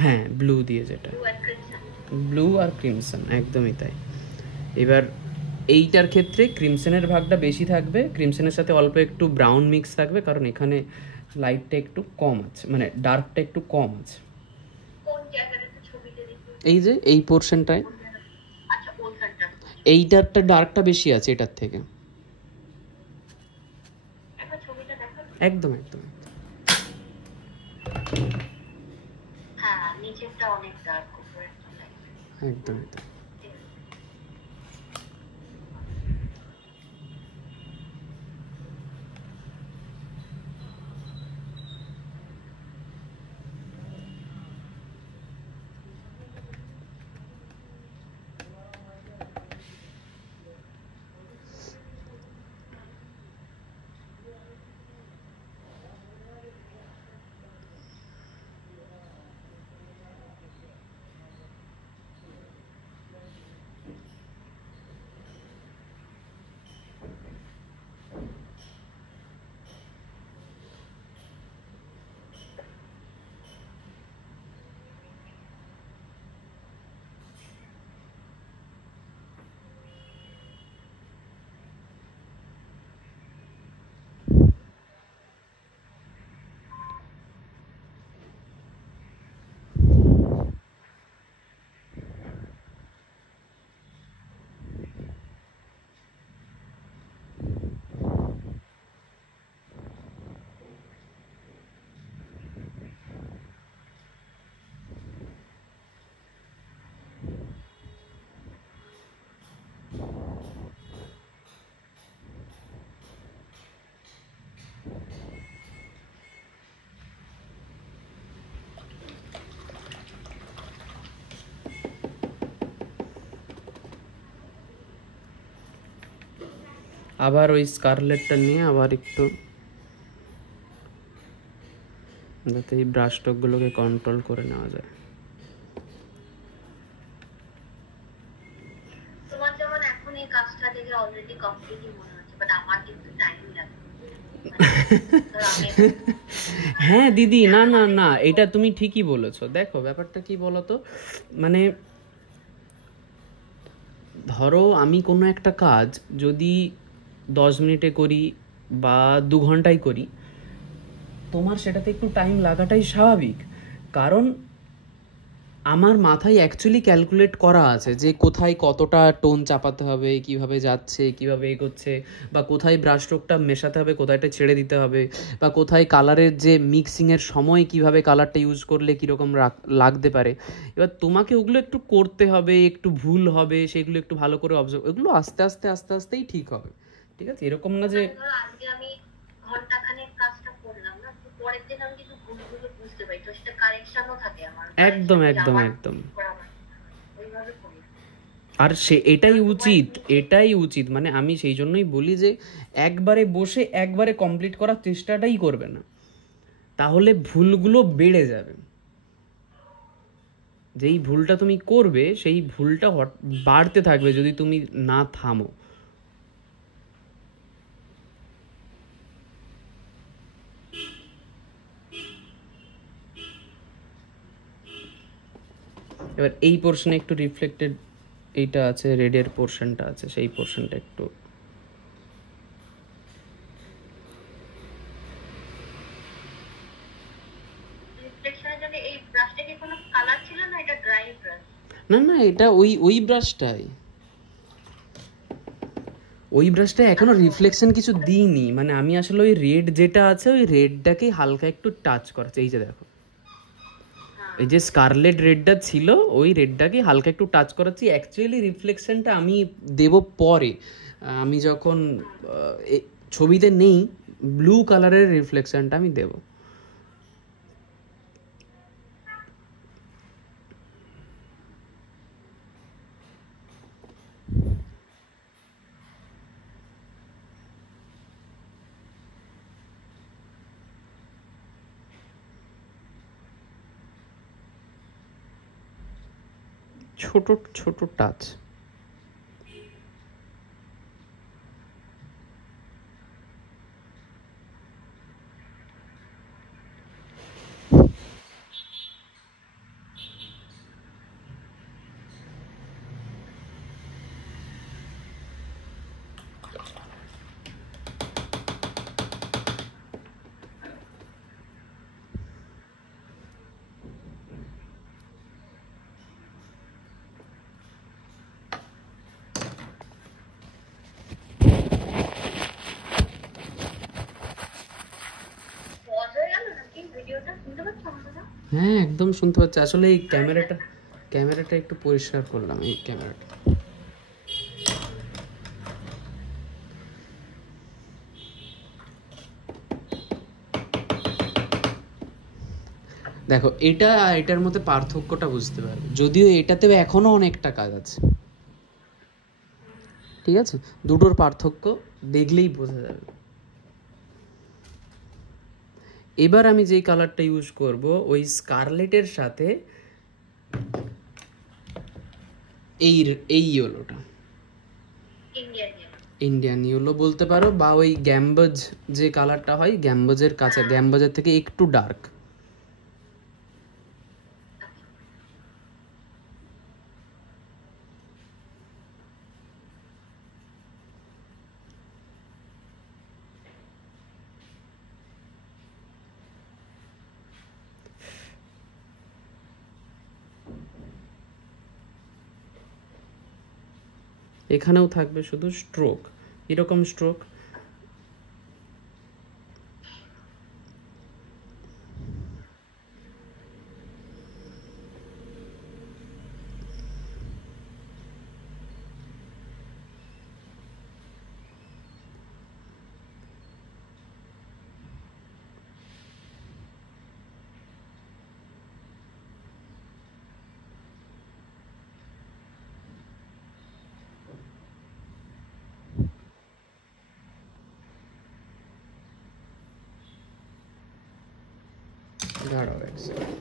হ্যাঁ, ব্লু দিয়ে, যেটা ব্লু আর ক্রিমসন, একদমই তাই। এবার এইটার ক্ষেত্রে ক্রিমসনের ভাগটা বেশি থাকবে, ক্রিমসনের সাথে অল্প একটু ব্রাউন মিক্স থাকবে, কারণ এখানে লাইটটা একটু কম আছে, মানে ডার্কটা একটু কম আছে। এই যে এই পোর্শনটায় এইটারটা ডার্কটা বেশি আছে এটার থেকে। একদম একদম একদম একদম। আবার ওই স্কারলেটটা নিয়ে আবার একটু, যাতে এই ব্রাশ স্ট্রোকগুলোকে কন্ট্রোল করে নেওয়া যায়। তোমার যেমন এখন এই কাজটা দেখে অলরেডি কমপ্লিটই মনে হচ্ছে, বাট আমার কিন্তু টাইম লাগবে। হ্যাঁ দিদি, না না না, এটা তুমি ঠিকই বলেছো। দেখো ব্যাপারটা কি বলতো, মানে ধরো আমি কোনো একটা কাজ যদি 10 মিনিটে করি বা 2 ঘন্টায় করি, তোমার সেটাতে একটু টাইম লাগাটাই স্বাভাবিক, কারণ আমার মাথায় অ্যাকচুয়ালি ক্যালকুলেট করা আছে যে কোথায় কতটা টোন চাপাতে হবে, কিভাবে যাচ্ছে, কিভাবে এগোচ্ছে, বা কোথায় ব্রাশ স্ট্রোকটা মেশাতে হবে, কোথায়টা ছেড়ে দিতে হবে, বা কোথায় কালারের যে মিক্সিংয়ের সময় কিভাবে কালারটা ইউজ করলে কীরকম লাগতে পারে। এবার তোমাকে ওগুলো একটু করতে হবে, একটু ভুল হবে, সেগুলো একটু ভালো করে অবজার্ভ, এগুলো আস্তে আস্তে আস্তে আস্তেই ঠিক হবে, ঠিক আছে, এরকম না যে আজকে আমি ঘন্টাখানেক কাজটা করলাম না, পরের দিন আমি কিছু ভুলগুলো বুঝতে পারি, তো সেটা কারেকশনও থাকে আমার। একদম একদম একদম। আর সে এটাই উচিত, এটাই উচিত, মানে আমি সেই জন্যই বলি যে একবারে বসে একবারে কমপ্লিট করার চেষ্টাটাই করবে না, তাহলে ভুলগুলো বেড়ে যাবে। যেই ভুলটা তুমি করবে সেই ভুলটা বাড়তে থাকবে যদি তুমি না থামো। এবার এই পোর্শনে একটু রিফ্লেক্টেড এইটা আছে, রেডের পোর্শনটা আছে, সেই পোর্শনটা একটু না না, এটা ওই ব্রাশটাই, ওই ব্রাশটা এখনো রিফ্লেকশন কিছু দিইনি, মানে আমি আসলে ওই রেড যেটা আছে ওই রেডটাকে হালকা একটু টাচ করছে। এই যে দেখো, এই যে স্কারলেট রেডটা ছিল ওই রেডটাকে হালকা একটু টাচ করাচ্ছি। অ্যাকচুয়ালি রিফ্লেকশনটা আমি দেব পরে, আমি যখন ছবিতে নেই, ব্লু কালারের রিফ্লেকশনটা আমি দেব। ছোট ছোট টাচ। পজ হয়ে গেল নাকি ভিডিওটা? শুনতে পাচ্ছ আমাকে? হ্যাঁ একদম শুনতে পাচ্ছি। আসলে এই ক্যামেরাটা একটু পরিষ্কার করলাম, এই ক্যামেরাটা। দেখো এটা এটার মধ্যে পার্থক্যটা বুঝতে পারবে, যদিও এটাতেও এখনো অনেকটা কাজ আছে, ঠিক আছে? দুটোর পার্থক্য দেখলেই বোঝা যাবে। এবার আমি যেই কালারটা ইউজ করব ওই স্কারলেটের সাথে এই ইয়েলোটা, ইন্ডিয়ান ইয়েলো বলতে পারো, বা ওই গ্যাম্বজ যে কালারটা হয় গ্যাম্বজের কাছে, গ্যাম্বজের থেকে একটু ডার্ক। এখানেও থাকবে শুধু স্ট্রোক, এরকম স্ট্রোক। দাঁড়াও এক সেকেন্ড।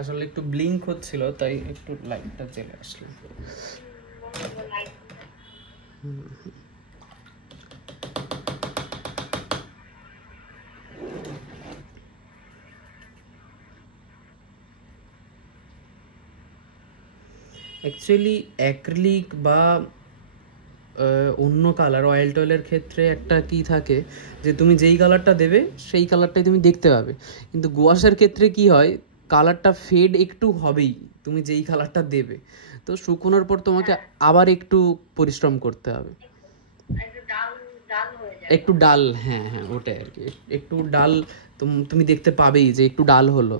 আসলে একটু ব্লিঙ্ক হচ্ছিল তাই একটু লাইটটা জ্বেলে আসলো। অ্যাকচুয়ালি অ্যাক্রিলিক বা অন্য কালার অয়েল টয়েলের ক্ষেত্রে একটা কি থাকে যে তুমি যেই কালারটা দেবে সেই কালারটাই তুমি দেখতে পাবে, কিন্তু গুয়াশের ক্ষেত্রে কি হয়, কালারটা ফেড একটু হবেই তুমি যেই কালারটা দেবে, তো শুকোনোর পর তোমাকে আবার একটু পরিশ্রম করতে হবে, একটু ডাল। হ্যাঁ হ্যাঁ ওটাই আর কি, একটু ডাল তুমি দেখতে পাবেই যে একটু ডাল হলো।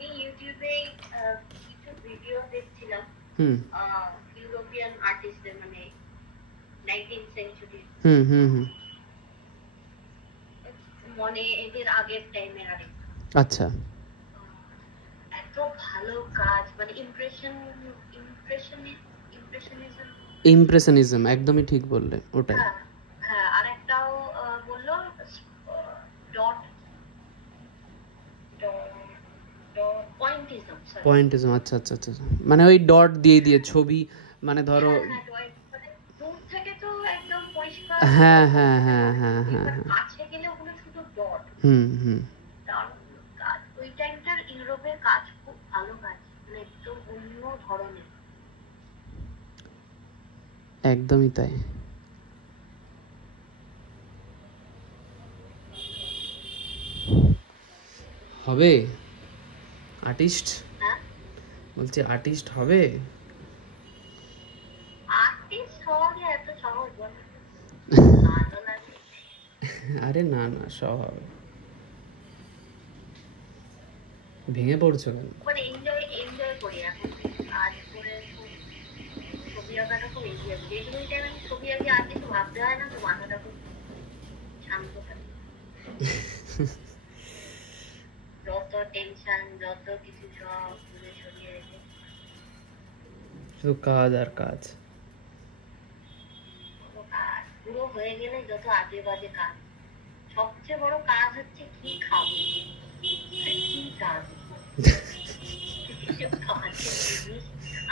আমি ইউটিউবে কিছু ভিডিও দেখছিলাম হুম ইউরোপিয়ান আর্টিস্টদের, মানে 19th সেঞ্চুরি, হুম হুম হুম মানে এদের আগের টাইমের আর কি। আচ্ছা এত ভালো কাজ, মানে ইমপ্রেশনিজম। ইমপ্রেশনিজম, একদমই ঠিক বললে, ওটাই। হ্যাঁ হ্যাঁ, আর একটাও বললো ডট পয়েন্টিজম, সরি। পয়েন্টিজম, আচ্ছা আচ্ছা আচ্ছা আচ্ছা। মানে ওই ডট দিয়ে দিয়ে ছবি, মানে ধরো হ্যাঁ ডট, মানে দূর থেকে তো একদম পরিষ্কার, হ্যাঁ হ্যাঁ হ্যাঁ হ্যাঁ হ্যাঁ এবার হ্যাঁ কাছে গেলে ওগুলো শুধু ডট। হুম হুম দারুণ কাজ ওই টাইমটার, ইউরোপের কাজ খুব ভালো কাজ, মানে একদম অন্য ধরনের। একদমই তাই। হবে আর্টিস্ট, হ্যাঁ, বলছি আর্টিস্ট হবে। আর্টিস্ট হওয়া যে এত সহজ বল, ভালো লাগে। আরে না না, সব হবে। ভেঙে পড়ছো কেন? মানে এনজয় করি এখন কাজ করে, খুব ছবি আঁকাটা খুব এনজয় করি। যেগুলো টাইম আমি ছবি আঁকি আর কিছু ভাবতে হয় না, তো মাথাটা খুব শান্ত থাকে। যত টেনশন, যত কিছু সব দূরে সরিয়ে রেখে শুধু কাজ আর কাজ। কোনো কাজ পুরো হয়ে গেলে যত আজে বাজে কাজ, সবচেয়ে বড় কাজ হচ্ছে কি খাবো, কি কাজ।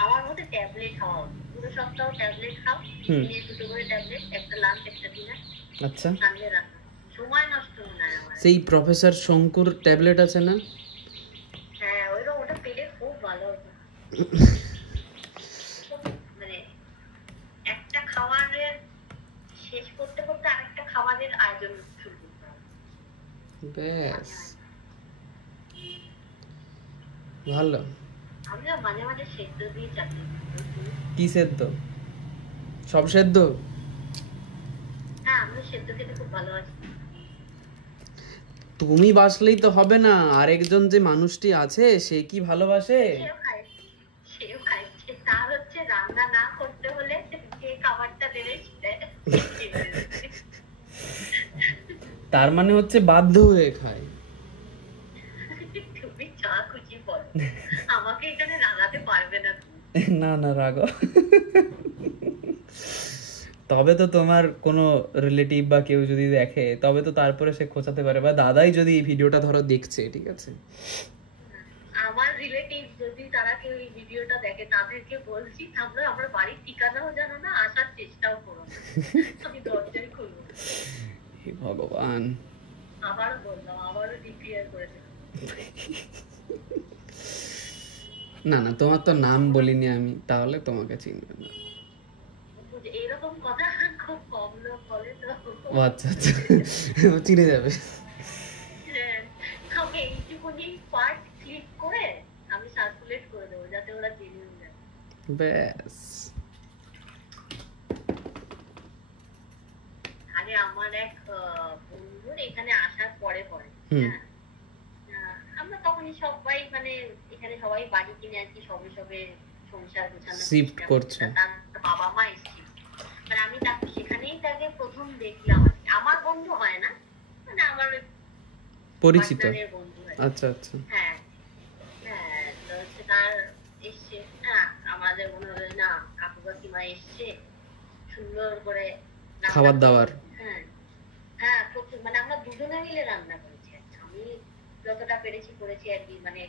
আমার মতে ট্যাবলেট খাওয়া উচিত, পুরো সপ্তাহ ট্যাবলেট খাও, দিনে 2টো করে ট্যাবলেট, একটা লাঞ্চ একটা ডিনার, আচ্ছা, সানডে রাখা। সময় নষ্ট মনে হয় আমার। সেই প্রফেসর শঙ্কুর ট্যাবলেট আছে না? হ্যাঁ ওইরকম, ওটা পেলে খুব ভালো হতো। মানে একটা খাবারের শেষ করতে করতে আরেকটা খাবারের আয়োজন শুরু করতে হবে। ব্যাস, ভালো। আমিও মাঝে মাঝে সেদ্ধ দিয়ে চাকরি। কি সেদ্ধ? সব সেদ্ধ? হ্যাঁ আমিও সেদ্ধ খেতে খুব ভালোবাসি। তুমি বাসলেই তো হবে না, আরেকজন যে মানুষটি আছে সে কি ভালোবাসে? সেও খায়, তার হচ্ছে রান্না না করতে হলে যে খাবারটা দেবে সেটা। তার মানে হচ্ছে বাধ্য হয়ে খায়। তুমি চা খুশি বল, আমাকে এখানে রাগাতে পারবে না। না না, রাগো। তবে তো তোমার কোনো রিলেটিভ বা কেউ যদি দেখে, তবে তো তারপরে সে খোঁচাতে পারে, বা দাদাই যদি এই ভিডিওটা ধরো দেখছে, ঠিক আছে, আমার রিলেটিভ যদি তারা কেউ এই ভিডিওটা দেখে, তাদেরকে বলছি তোমরা আমার বাড়ির ঠিকানাও জানো না, আসার চেষ্টাও করো না, আমি দরজাই খুলবো। হে ভগবান। আবারও বললাম, আবারও ডিক্লিয়ার করে দিলাম। না না, তোমার তো নাম বলিনি আমি, তাহলে তোমাকে চিনবে না। এরকম কথা খুব কম লোক বলে তো। ও আচ্ছা আচ্ছা, চিনে যাবে। হ্যাঁ, আমি এইটুকুনি পার্ট ক্লিক করে আমি সার্কুলেট করে দেবো, যাতে ওরা জেনে যায়। ব্যাস। আরে আমার এক বন্ধুর এখানে আসার পরে পরে, হ্যাঁ, আমরা তখনই সবাই, মানে এখানে সবাই বাড়ি কিনে আর কি, সবে সবে সংসার গোছানো শিফট করছে, তার বাবা মা এসেছিল। মানে আমি তাকে সেখানেই তাকে প্রথম দেখলাম আর কি। আমার বন্ধু হয় না, মানে আমার পরিচিত। বন্ধু হয়। আচ্ছা আচ্ছা। হ্যাঁ হ্যাঁ, তো হচ্ছে তার এসছে, হ্যাঁ আমাদের মনে হলো না কাকু কাকিমা এসছে, সুন্দর করে খাবার দাবার। হ্যাঁ হ্যাঁ, প্রচুর, মানে আমরা দুজনে মিলে রান্না করেছি। আমি যতটা পেরেছি করেছি আর কি, মানে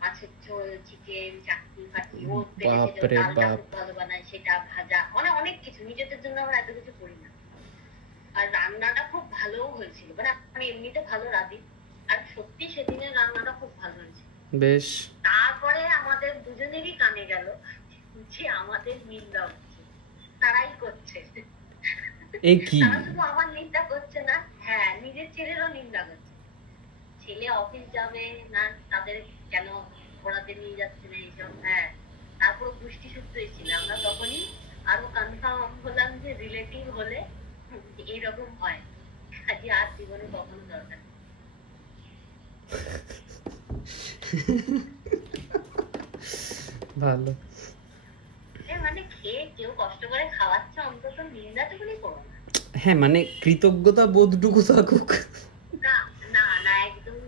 মাছের ঝোল, চিকেন, চাটনি ফাটনি, ও পেরেছে, ডালটা খুব ভালো বানায়, সেটা ভাজা, মানে অনেক কিছু। নিজেদের জন্য আমরা এত কিছু করি না, আর রান্নাটা খুব ভালোও হয়েছিল, মানে আমি এমনিতে ভালো রাঁধি, আর সত্যি সেদিনের রান্নাটা খুব ভালো হয়েছে। বেশ। তারপরে আমাদের দুজনেরই কানে গেল যে আমাদের নিন্দা হচ্ছে, তারাই করছে। এই কি? তারা শুধু আমার নিন্দা করছে না, হ্যাঁ নিজের ছেলেরও নিন্দা করছে। ছেলে অফিস যাবে না, তাদের কেন ঘোরাতে নিয়ে যাচ্ছে না, এইসব। হ্যাঁ, তারপর গোষ্ঠী সূত্র এসেছিল, আমরা তখনই আরো কনফার্ম হলাম যে রিলেটিভ হলে এইরকম হয়, কাজে আর জীবনে কখনো দরকার নেই। ভালো। মানে খেয়ে কেউ কষ্ট করে খাওয়াচ্ছে, অন্তত নিন্দাটুকুনি করো না। হ্যাঁ মানে কৃতজ্ঞতা বোধটুকু থাকুক। না না না, একদম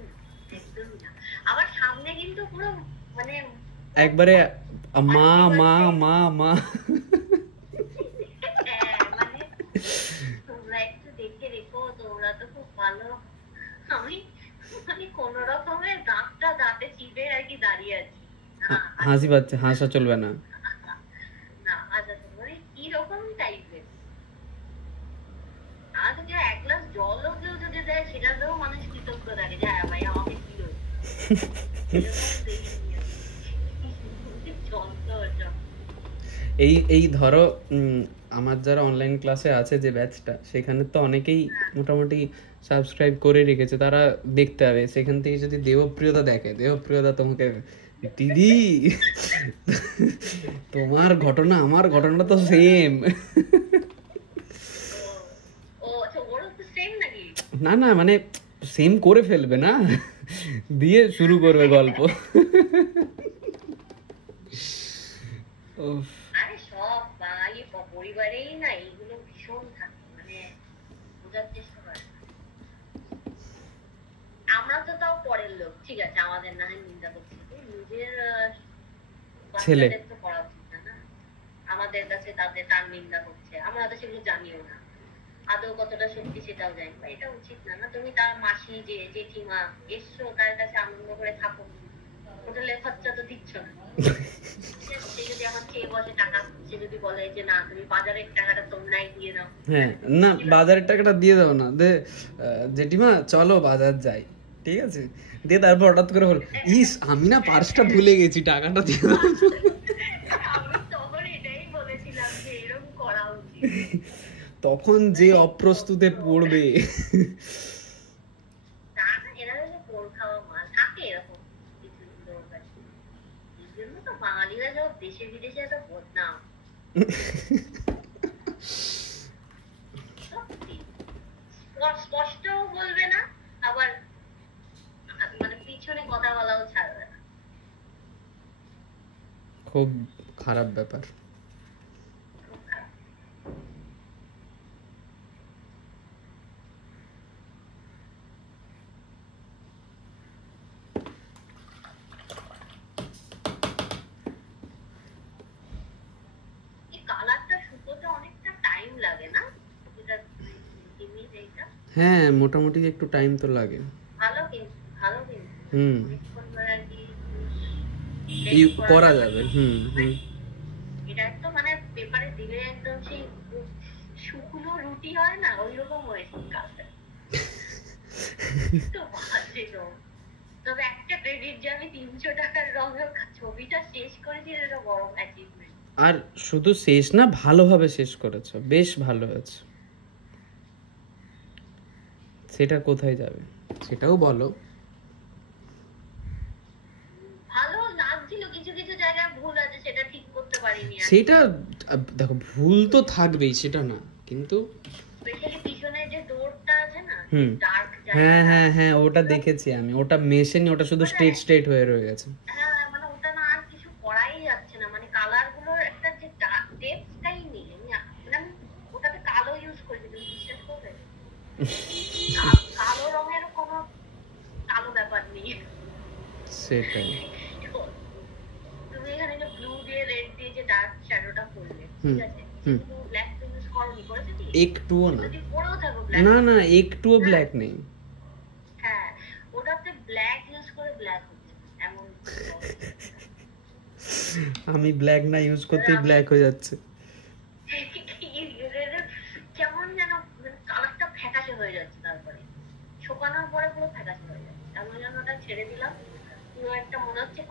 একদম না। আবার সামনে কিন্তু পুরো মানে একবারে মা মা মা মা। মানে তোমরা একটু দেখে রেখো, তোমরা তো খুব ভালো। আমি মানে কোন রকমের দাঁতে চিপে আর কি দাঁড়িয়ে আছি। হাসি পাচ্ছে, হাসা চলবে না। না আচ্ছা, মানে কি রকম টাইপের, আর যদি এক গ্লাস জলও কেউ যদি দেয় সেটাতেও মানুষ কৃতজ্ঞ থাকে যে হ্যাঁ ভাই আমাকে দিল। এই এই ধরো আমার যারা অনলাইন ক্লাসে আছে যে ব্যাচটা, সেখানে তো অনেকেই মোটামুটি সাবস্ক্রাইব করে রেখেছে, তারা দেখতে হবে। সেখান থেকে যদি দেবপ্রিয়তা দেখে, দেবপ্রিয়তা তোমাকে দিদি তোমার ঘটনা আমার ঘটনা তো সেম। না না মানে সেম করে ফেলবে না, দিয়ে শুরু করবে গল্প। আরে সব বাঙালি পরিবারেই না এইগুলো ভীষণ থাকে, মানে বোঝার চেষ্টা করে। আমরা তো তাও পরের লোক, ঠিক আছে, আমাদের না হয় নিন্দা করছি, নিজের ছেলে তো করা উচিত না। আমাদের কাছে তার নিন্দা করছে, আমরা তো সেগুলো জানিও না, আদৌ কতটা সত্যি সেটাও জানি না, এটা উচিত না। না তুমি তার মাসি যে জেঠিমা এসছো, তার কাছে আনন্দ করে থাকো, হোটেলের খরচা তো দিচ্ছ না। সে যদি আমার চেয়ে বসে টাকা, সে যদি বলে যে না তুমি বাজারের টাকাটা তোমরাই দিয়ে দাও, হ্যাঁ না বাজারের টাকাটা দিয়ে দাও না, দে জেঠিমা চলো বাজার যাই, ঠিক আছে, দিয়ে তারপর হঠাৎ করে বল ইস আমি না পার্সটা ভুলে গেছি, টাকাটা দিয়ে দাও। আমি তখন এটাই বলেছিলাম যে এরকম করা উচিত। তখন যে অপ্রস্তুতে পড়বে। এরা যে পোল খাওয়া মাল থাকে এরকম কিছু লোক আছে, এই জন্য তো বাঙালিরা সব দেশে বিদেশে এত বদনাম। স্পষ্ট বলবে না, আবার মানে পিছনে কথা বলাও ছাড়বে না। খুব খারাপ ব্যাপার। হ্যাঁ মোটামুটি একটু টাইম তো লাগে। হুম করা যাবে। হুম হুম এটা তো মানে পেপারে দিলে একদম সেই শুকনো রুটি হয় না, ওইরকম হয়েছে কাজটা। তো বাজে তো, তবে একটা ক্রেডিট যে আমি 300 টাকার রঙের ছবিটা শেষ করেছি, এটা বড় অ্যাচিভমেন্ট। আর শুধু শেষ না, ভালোভাবে শেষ করেছো, বেশ ভালো হয়েছে। সেটা কোথায় যাবে সেটাও বলো। ভালো লাগছিল, কিছু কিছু জায়গায় ভুল আছে, সেটা ঠিক করতে পারিনি। সেটা দেখো ভুল তো থাকবেই, সেটা না, কিন্তু স্পেশালি পিছনে যে ডোরটা আছে না, ডার্ক জায়গা, হ্যাঁ হ্যাঁ হ্যাঁ ওটা দেখেছি আমি, ওটা মেশেনি, ওটা শুধু স্ট্রেট স্ট্রেট হয়ে রয়ে গেছে। হ্যাঁ মানে ওটা না আর কিছু করাই যাচ্ছে না, মানে কালার গুলোর একটা যে ডেপথটাই নেই। মানে ওটাতে কালো ইউজ করেছি, তুমি বিশ্বাস করবে? কালো রঙের কোনো কালো ব্যাপার নেই সেটাই। তুমি এখানে যে ব্লু দিয়ে রেড দিয়ে যে ডার্ক শ্যাডোটা করলে, ঠিক আছে, কিন্তু ব্ল্যাক তো ইউজ করনি, করেছে কি? একটুও না, যদি পরেও থাকো ব্ল্যাক, না না একটুও ব্ল্যাক নেই। হ্যাঁ ওটাতে ব্ল্যাক ইউজ করে ব্ল্যাক হচ্ছে এমন। আমি ব্ল্যাক না ইউজ করতেই ব্ল্যাক হয়ে যাচ্ছে। কেমন যেন কালারটা ফ্যাকাশে হয়ে যাচ্ছে, তারপরে শুকানোর পরে পুরো ফ্যাকাশে হয়ে যাচ্ছে। এমন যেন ওটা ছেড়ে দিলাম, পুরো একটা মনে হচ্ছে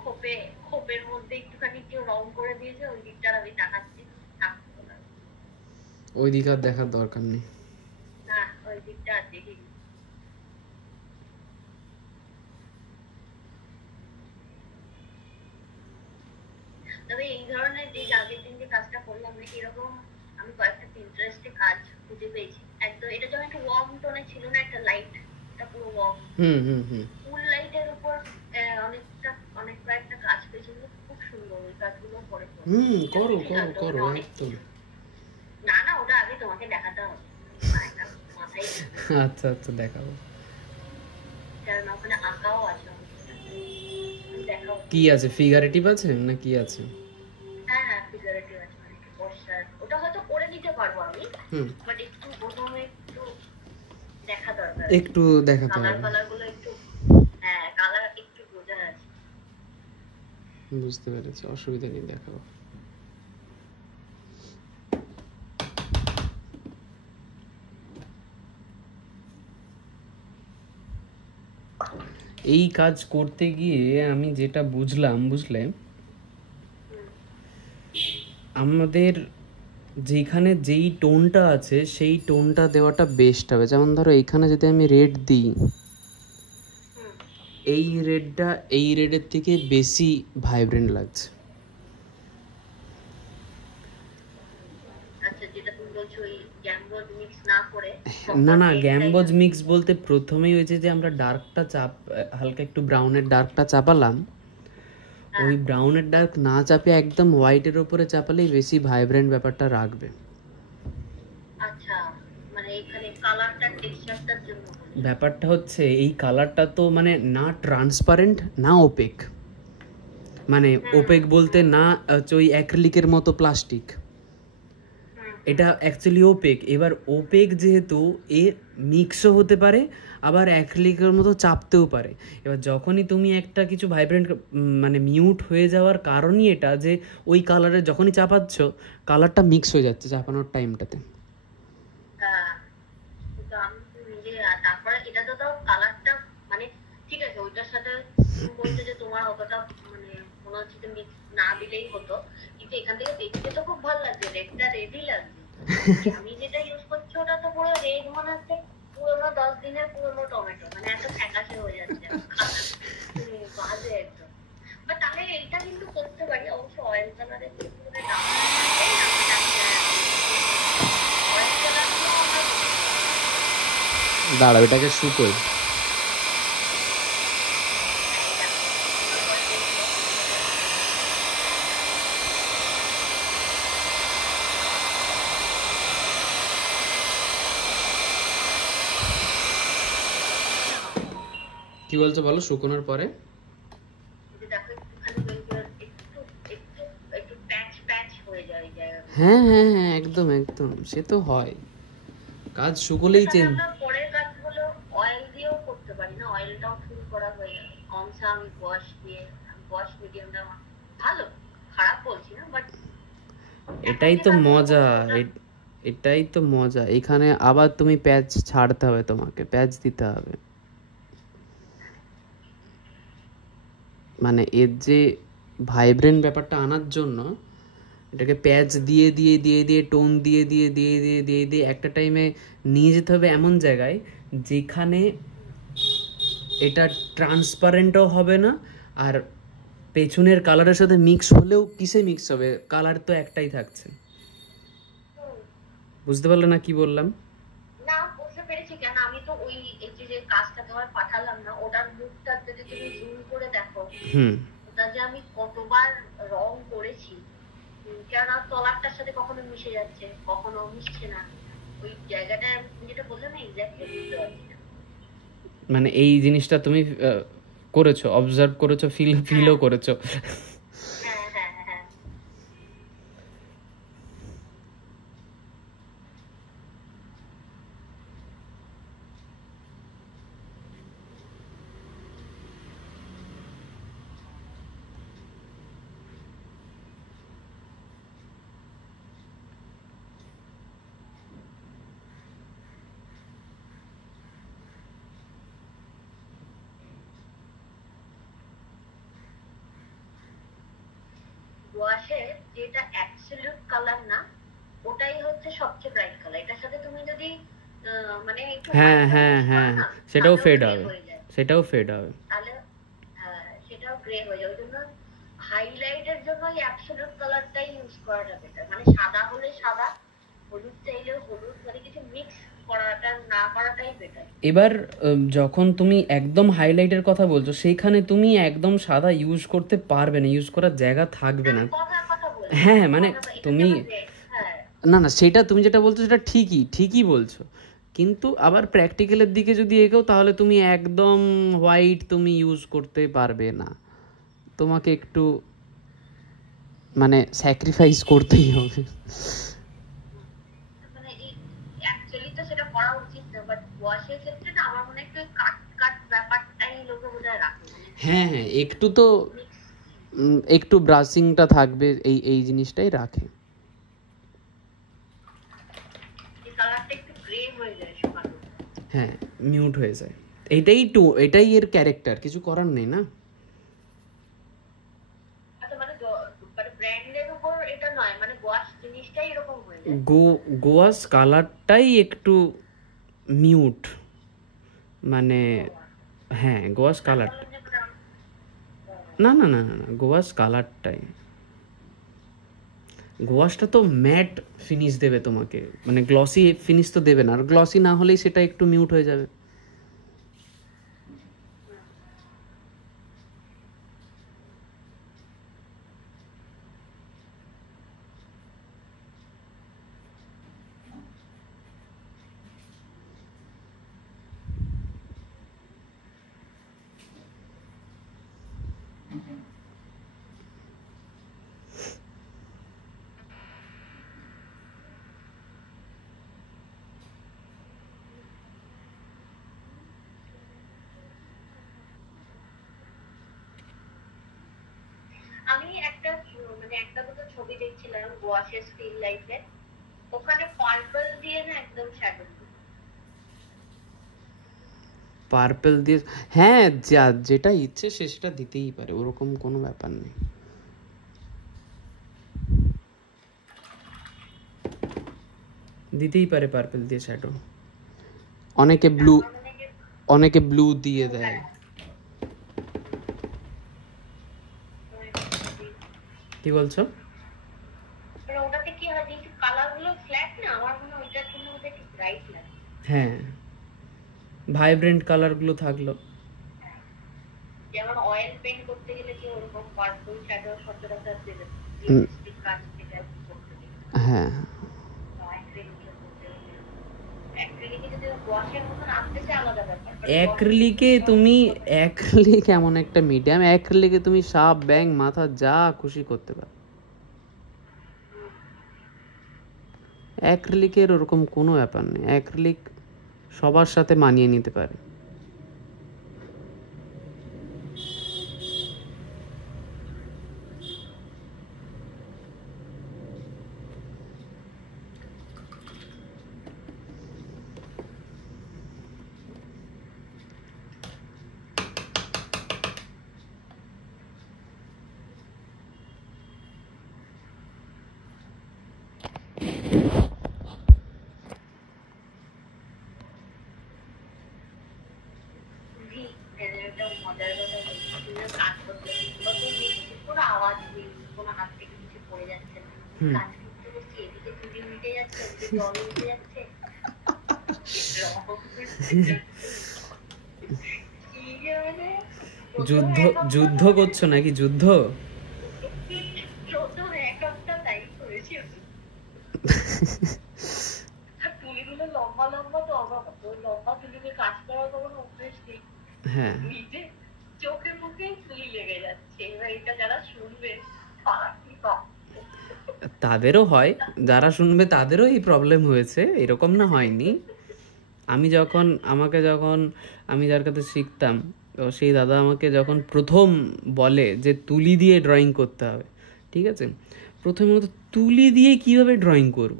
খোপের মধ্যে একটুখানি কেউ রং করে দিয়েছে, ওই দিকটার আমি তাকাচ্ছি, ওই দিক আর দেখার দরকার নেই। না ওই দিকটা আর দেখি। তবে এই ধরনের যে আগের দিন যে কাজটা করলাম, এরকম আমি কয়েকটা পিন্টারেস্টে কাজ খুঁজে পেয়েছি। একদম এটা যেমন একটু ওয়ার্ম টোনে ছিল না, একটা লাইট, এটা পুরো ওয়ার্ম, ফুল লাইটের উপর অনেকটা অনেক কয়েকটা কাজ পেয়েছি, খুব সুন্দর, ওই কাজগুলো পরে করবো। করো বেশি করো লাগবে, করো ওটা অনেক। একদম। না না, ওটা আগে তোমাকে দেখাতে হবে, আমার একটা মাথায় আচ্ছা আচ্ছা দেখাবো। কারণ ওখানে আঁকাও আছে দেখাও। কি আছে, ফিগারেটিভ আছে না কি আছে? হ্যাঁ হ্যাঁ, ফিগারেটিভ আছে, মানে পোস্টার। ওটা হয়তো করে দিতে পারবো আমি, বাট একটু প্রথমে একটু দেখা দরকার, একটু দেখাতে কালার হবে। কালার গুলো একটু, হ্যাঁ কালার একটু বোঝা আছে। বুঝতে পেরেছি, অসুবিধা নেই, দেখাবো। এই কাজ করতে গিয়ে আমি যেটা বুঝলাম, বুঝলে, আমাদের যেখানে যেই টোনটা আছে সেই টোনটা দেওয়াটা বেস্ট হবে। যেমন ধরো এইখানে যদি আমি রেড দিই, এই রেডটা এই রেডের থেকে বেশি ভাইব্রেন্ট লাগছে। আচ্ছা, যেটা তুমি বলছো ওই গ্যাম্বোজ মিক্স না করে, না না, গ্যাম্বোজ মিক্স বলতে প্রথমেই হয়েছে যে আমরা ডার্কটা হালকা একটু ব্রাউনের ডার্কটা চাপালাম, ওই ব্রাউনের ডার্ক না চাপে একদম হোয়াইটের ওপরে চাপালেই বেশি ভাইব্রেন্ট ব্যাপারটা রাখবে। আচ্ছা, মানে এখানে কালারটা টেক্সচারটার জন্য ব্যাপারটা হচ্ছে এই কালারটা তো মানে না ট্রান্সপারেন্ট না ওপেক, মানে ওপেক বলতে না ওই অ্যাক্রিলিকের মতো প্লাস্টিক, এটা অ্যাকচুয়ালি ওপেক। এবার ওপেক যেহেতু এ মিক্সও হতে পারে, আবার অ্যাক্রিলিকের মতো চাপতেও পারে। এবার যখনই তুমি একটা কিছু ভাইব্রেন্ট মানে মিউট হয়ে যাওয়ার কারণই এটা যে ওই কালারে যখনই চাপাচ্ছ কালারটা মিক্স হয়ে যাচ্ছে চাপানোর টাইমটাতে। তারপরে এটা তো তাও কালারটা মানে ঠিক আছে, ওইটার সাথে বলতে যে তোমার অতটা মানে মনে হচ্ছে যে মিক্স না দিলেই হতো, কিন্তু এখান থেকে দেখতে তো খুব ভালো লাগছে, রেডটা রেডই লাগছে। আমি যেটা ইউজ করছি ওটা তো পুরো রেড, মনে হচ্ছে পুরোনো 10 দিনের পুরোনো টমেটো, মানে এত ফ্যাকাশে হয়ে যাচ্ছে বাজে একদম। বাট তাহলে এইটা কিন্তু করতে পারি অবশ্য, অয়েল কালারের দাম দাঁড়াও, এটাকে শুকোই। কি বলছো বলো, শুকোনোর পরে? হ্যাঁ হ্যাঁ হ্যাঁ, একদম একদম, সে তো হয়, কাজ শুকোলেই চেঞ্জ। পরের কাজগুলো অয়েল দিয়েও করতে পারি না, অয়েলটাও ফিল করা হয়ে যাবে কমসা, আমি ওয়াশ দিয়ে, ওয়াশ মিডিয়ামটা ভালো, খারাপ বলছি না, বাট এটাই তো মজা, এটাই তো মজা। এখানে আবার তুমি প্যাচ ছাড়তে হবে, তোমাকে প্যাচ দিতে হবে, মানে এর যে ভাইব্রেন্ট ব্যাপারটা আনার জন্য এটাকে প্যাচ দিয়ে দিয়ে দিয়ে দিয়ে টোন দিয়ে দিয়ে দিয়ে দিয়ে দিয়ে দিয়ে একটা টাইমে নিয়ে যেতে হবে এমন জায়গায় যেখানে এটা ট্রান্সপারেন্টও হবে না, আর পেছনের কালারের সাথে মিক্স হলেও কিসে মিক্স হবে, কালার তো একটাই থাকছে। বুঝতে পারলে না কি বললাম? না, বুঝতে পেরেছি। কেন আমি তো ওই এই যে কাজটা তোমার পাঠালাম না, ওটার মুখটা যদি তুমি জুম করে দেখো, ওটা যে আমি কতবার রং করেছি, কেননা তলারটার সাথে কখনো মিশে যাচ্ছে, কখনো মিশছে না, ওই জায়গাটা যেটা বললাম এক্স্যাক্টলি বুঝতে পারছি না। মানে এই জিনিসটা তুমি করেছো, অবজার্ভ করেছো, ফিলও করেছো। হ্যাঁ হ্যাঁ হ্যাঁ, ওয়াশের যেটা অ্যাবসলিউট কালার না, ওটাই হচ্ছে সবচেয়ে ব্রাইট কালার। এটার সাথে তুমি যদি মানে একটু হ্যাঁ হ্যাঁ হ্যাঁ, সেটাও ফেড হবে, সেটাও ফেড হবে, তাহলে সেটাও গ্রে হয়ে যায়। ওই জন্য হাইলাইটের জন্য এই অ্যাবসলিউট কালারটাই ইউজ করাটা বেটার, মানে সাদা হলে সাদা, হলুদ চাইলেও হলুদ, মানে কিছু মিক্স করাটা না করাটাই বেটার। এবার যখন তুমি একদম হাইলাইটের কথা বলছো, সেইখানে তুমি একদম সাদা ইউজ করতে পারবে না, ইউজ করার জায়গা থাকবে না। কথার কথা বলছি। হ্যাঁ মানে এটা তুমি, হ্যাঁ না না সেটা তুমি যেটা বলছো সেটা ঠিকই, ঠিকই বলছো, কিন্তু আবার প্র্যাকটিক্যালের দিকে যদি এগোও তাহলে তুমি একদম হোয়াইট তুমি ইউজ করতে পারবে না, তোমাকে একটু মানে স্যাক্রিফাইস করতেই হবে। মানে অ্যাকচুয়ালি তো সেটা করা উচিত না, বাট ওয়াশের ক্ষেত্রে না আমার মনে হয় একটু কাট কাট ব্যাপারটাই লোকে বোধহয় রাখে। হ্যাঁ হ্যাঁ একটু তো একটু ব্রাশিংটা থাকবে, এই এই জিনিসটাই রাখে। এই কালারটা একটু গ্রে হয়ে যায় শুকানো। হ্যাঁ মিউট হয়ে যায়, এটাই এটাই এর ক্যারেক্টার, কিছু করার নেই না। আচ্ছা মানে ব্র্যান্ডের উপর এটা নয়, মানে ওয়াশ জিনিসটাই এরকম হয়ে যায়। গোয়াস কালারটাই একটু মিউট, মানে হ্যাঁ গোয়াস কালার, না না না না না গোয়াস কালারটাই, গোয়াসটা তো ম্যাট ফিনিশ দেবে তোমাকে, মানে গ্লসি ফিনিশ তো দেবে না, আর গ্লসি না হলেই সেটা একটু মিউট হয়ে যাবে। আমি একটা মানে একটা দুটো ছবি দেখছিলাম ওয়াশের স্টিল লাইফে, ওখানে পার্পল দিয়ে না একদম শ্যাডো। পার্পল দিয়ে, হ্যাঁ যা যেটা ইচ্ছে সে সেটা দিতেই পারে, ওরকম কোনো ব্যাপার নেই। দিতেই পারে পার্পল দিয়ে শ্যাডো, অনেকে ব্লু, অনেকে ব্লু দিয়ে দেয়। কি বলছো? ওটাতে কি হয় যে একটু কালার গুলো ফ্ল্যাট না, আমার মনে হয় ওইটার জন্য ওটা একটু ব্রাইট লাগে। হ্যাঁ ভাইব্রেন্ট কালার গুলো থাকলো, যেমন অয়েল পেইন্ট করতে গেলে কি ওরকম পার্পল শ্যাডো সচরাচর দেবে, লিপস্টিক কাজ থেকে করতে গেলে। হ্যাঁ অ্যাক্রিলিকে তুমি, অ্যাক্রিলিক এমন একটা মিডিয়াম, অ্যাক্রিলিকে তুমি সাপ ব্যাং মাথা যা খুশি করতে পারো, অ্যাক্রিলিকের ওরকম কোনো ব্যাপার নেই, অ্যাক্রিলিক সবার সাথে মানিয়ে নিতে পারে। মজার কথা বলছি, কাজ করতে কোনো আওয়াজ নেই, কোনো হাত থেকে কিছু পড়ে যাচ্ছে না, কাজ করতে করতে এদিকে চুরি উল্টে যাচ্ছে, ওদিকে জল উল্টে যাচ্ছে, যুদ্ধ যুদ্ধ করছো নাকি? যুদ্ধ এক একটা লাইন করেছি তুলিগুলো লম্বা লম্বা, তো অবাক লম্বা তুলিতে কাজ করার কোনো অভ্যেস নেই। হ্যাঁ নিজে চোখে মুখে তুলি লেগে যাচ্ছে, এবার এটা যারা শুনবে তাদেরও হয়, যারা শুনবে তাদেরও এই প্রবলেম হয়েছে, এরকম না হয়নি। আমি যখন আমি যার কাছে শিখতাম, তো সেই দাদা আমাকে যখন প্রথম বলে যে তুলি দিয়ে ড্রয়িং করতে হবে, ঠিক আছে, প্রথমত তুলি দিয়ে কিভাবে ড্রয়িং করব,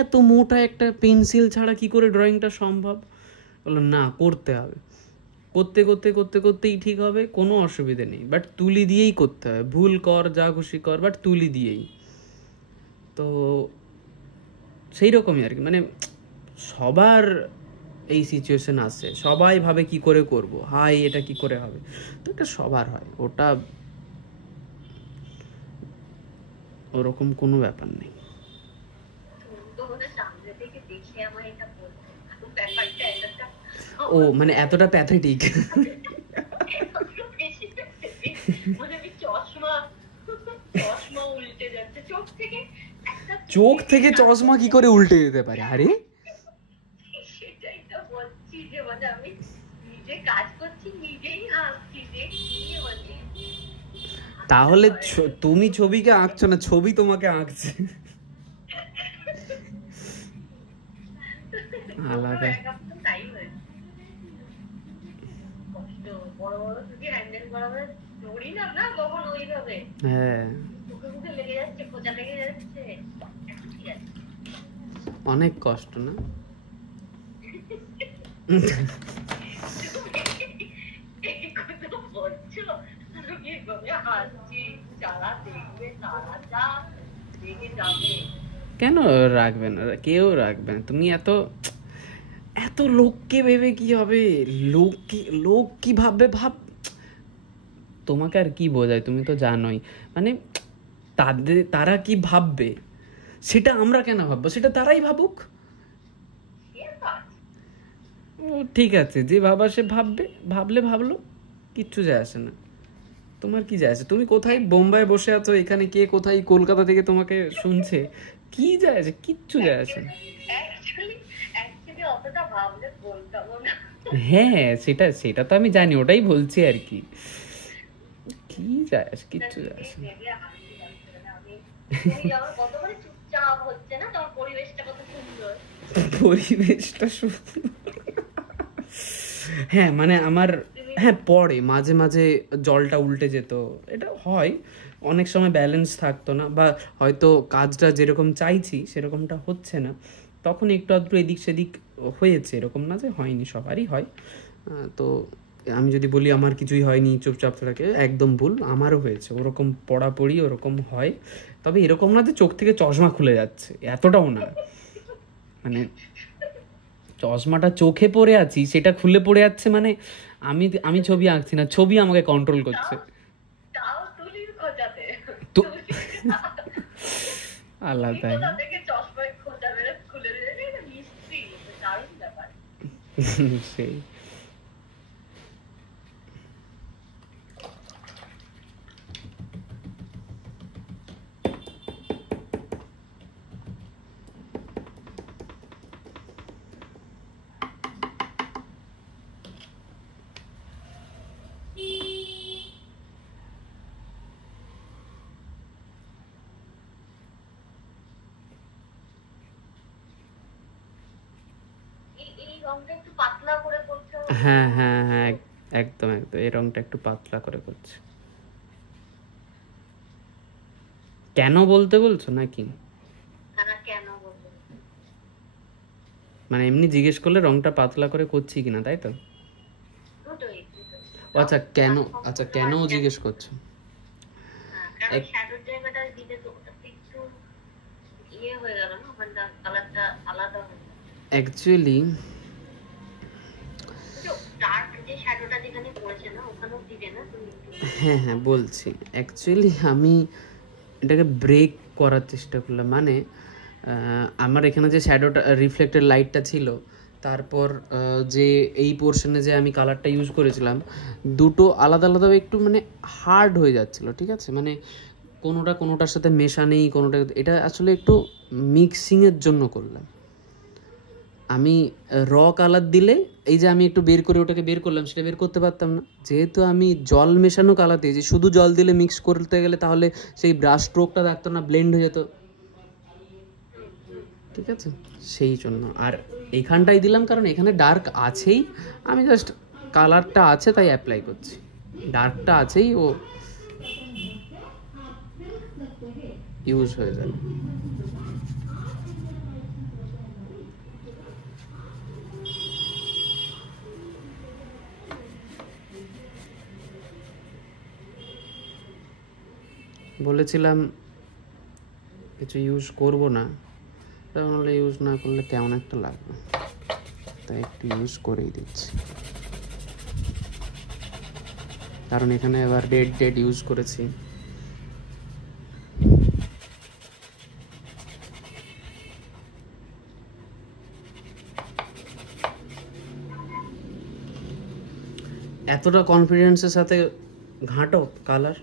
এত মোটা একটা পেন্সিল ছাড়া কি করে ড্রয়িংটা সম্ভব? বললো না করতে হবে, করতে করতে করতে করতেই ঠিক হবে, কোনো অসুবিধে নেই, বাট তুলি দিয়েই করতে হবে, ভুল কর যা খুশি কর বাট তুলি দিয়েই। তো সেই রকমই আর কি, মানে সবার এই সিচুয়েশন আসে, সবাই ভাবে কি করে করব, হাই এটা কি করে হবে, তো এটা সবার হয়, ওটা ওরকম কোনো ব্যাপার নেই। ব্যাপারটা এতটা ও মানে এতটা প্যাথেটিক। বেশি pathetic। মানে আমি চশমা চশমা উল্টে যাচ্ছে চোখ থেকে একটা চোখ থেকে চশমা কি করে উল্টে যেতে পারে? আরে সেটাই তো বলছি যে মানে আমি নিজে কাজ করছি নিজেই হাসছি যে কি মানে তাহলে তুমি ছবিকে আঁকছো না, ছবি তোমাকে আঁকছে। আলাদা তাই হয়েছে। কষ্ট বড় বড় যদি হ্যান্ডেল করা হয় দৌড়ি না না কখন ওইভাবে হ্যাঁ মুখে মুখে লেগে যাচ্ছে খোঁচা লেগে যাচ্ছে ঠিক আছে অনেক কষ্ট না? বলছো আমি এভাবে হাসছি যারা দেখবে তারা যা দেখে যাবে কেন রাখবে না? কেউ রাখবে না। তুমি এত এত লোককে ভেবে কি হবে? লোক কি ভাববে ভাব। তোমাকে আর কি বোঝায়, তুমি তো জানোই। মানে তারা কি ভাববে সেটা আমরা কেন ভাববো, সেটা তারাই ভাবুক। ও ঠিক আছে, যে ভাবা সে ভাববে, ভাবলে ভাবলো, কিচ্ছু যায় আসে না। তোমার কি যায় আসে? তুমি কোথায় বোম্বাই বসে আছো, এখানে কে কোথায় কলকাতা থেকে তোমাকে শুনছে, কি যায় আসে? কিচ্ছু যায় আসে না। অতটা ভাবলে বলতাম না হ্যাঁ সেটা তো আমি জানি, ওটাই বলছি আর কি। কি যায় আসে? কিচ্ছু যায় আসে না। চুপচাপ হচ্ছে না তোমার পরিবেশটা কত সুন্দর। পরিবেশটা সুন্দর, হ্যাঁ মানে আমার, হ্যাঁ পরে মাঝে মাঝে জলটা উল্টে যেত, এটা হয়। অনেক সময় ব্যালেন্স থাকতো না, বা হয়তো কাজটা যেরকম চাইছি সেরকমটা হচ্ছে না, তখন একটু আধটু এদিক সেদিক হয়েছে, এরকম না যে হয়নি, সবারই হয়। তো আমি যদি বলি আমার কিছুই হয়নি, চুপচাপ থাকে, একদম ভুল, আমারও হয়েছে, ওরকম পড়াপড়ি ওরকম হয়। তবে এরকম না যে চোখ থেকে চশমা খুলে যাচ্ছে, এতটাও না। মানে চশমাটা চোখে পড়ে আছি, সেটা খুলে পড়ে যাচ্ছে, মানে আমি ছবি আঁকছি না, ছবি আমাকে কন্ট্রোল করছে। তো আলাদা সেই হ্যাঁ হ্যাঁ হ্যাঁ একদম একদম, এই রংটা একটু পাতলা করে করছে। কেন বলতে বলছো নাকি? মানে এমনি জিজ্ঞেস করলে রংটা পাতলা করে করছি কিনা, তাই তো? আচ্ছা কেন, আচ্ছা কেন জিজ্ঞেস করছো? অ্যাকচুয়ালি হ্যাঁ হ্যাঁ বলছি, অ্যাকচুয়ালি আমি এটাকে ব্রেক করার চেষ্টা করলাম। মানে আমার এখানে যে শ্যাডোটা, রিফ্লেক্টেড লাইটটা ছিল, তারপর যে এই পোর্শনে যে আমি কালারটা ইউজ করেছিলাম, দুটো আলাদা আলাদা একটু মানে হার্ড হয়ে যাচ্ছিলো, ঠিক আছে? মানে কোনোটার সাথে মেশা নেই, কোনোটা, এটা আসলে একটু মিক্সিংয়ের জন্য করলাম। আমি র কালার দিলে, এই যে আমি একটু বের করে ওটাকে বের করলাম, সেটা বের করতে পারতাম না, যেহেতু আমি জল মেশানো কালার দিয়েছি, শুধু জল দিলে মিক্স করতে গেলে তাহলে সেই ব্রাশ স্ট্রোকটা থাকতো না, ব্লেন্ড হয়ে যেত, ঠিক আছে? সেই জন্য। আর এইখানটাই দিলাম কারণ এখানে ডার্ক আছেই, আমি জাস্ট কালারটা আছে তাই অ্যাপ্লাই করছি, ডার্কটা আছেই, ও ইউজ হয়ে যাবে। বলেছিলাম কিছু ইউজ করব না, তাহলে ইউজ না করলে কেমন একটা লাগবে, তাই একটু ইউজ করেই দিচ্ছি। কারণ এখানে এবার ডেট ইউজ করেছি। এতটা কনফিডেন্সের সাথে ঘাঁটো কালার?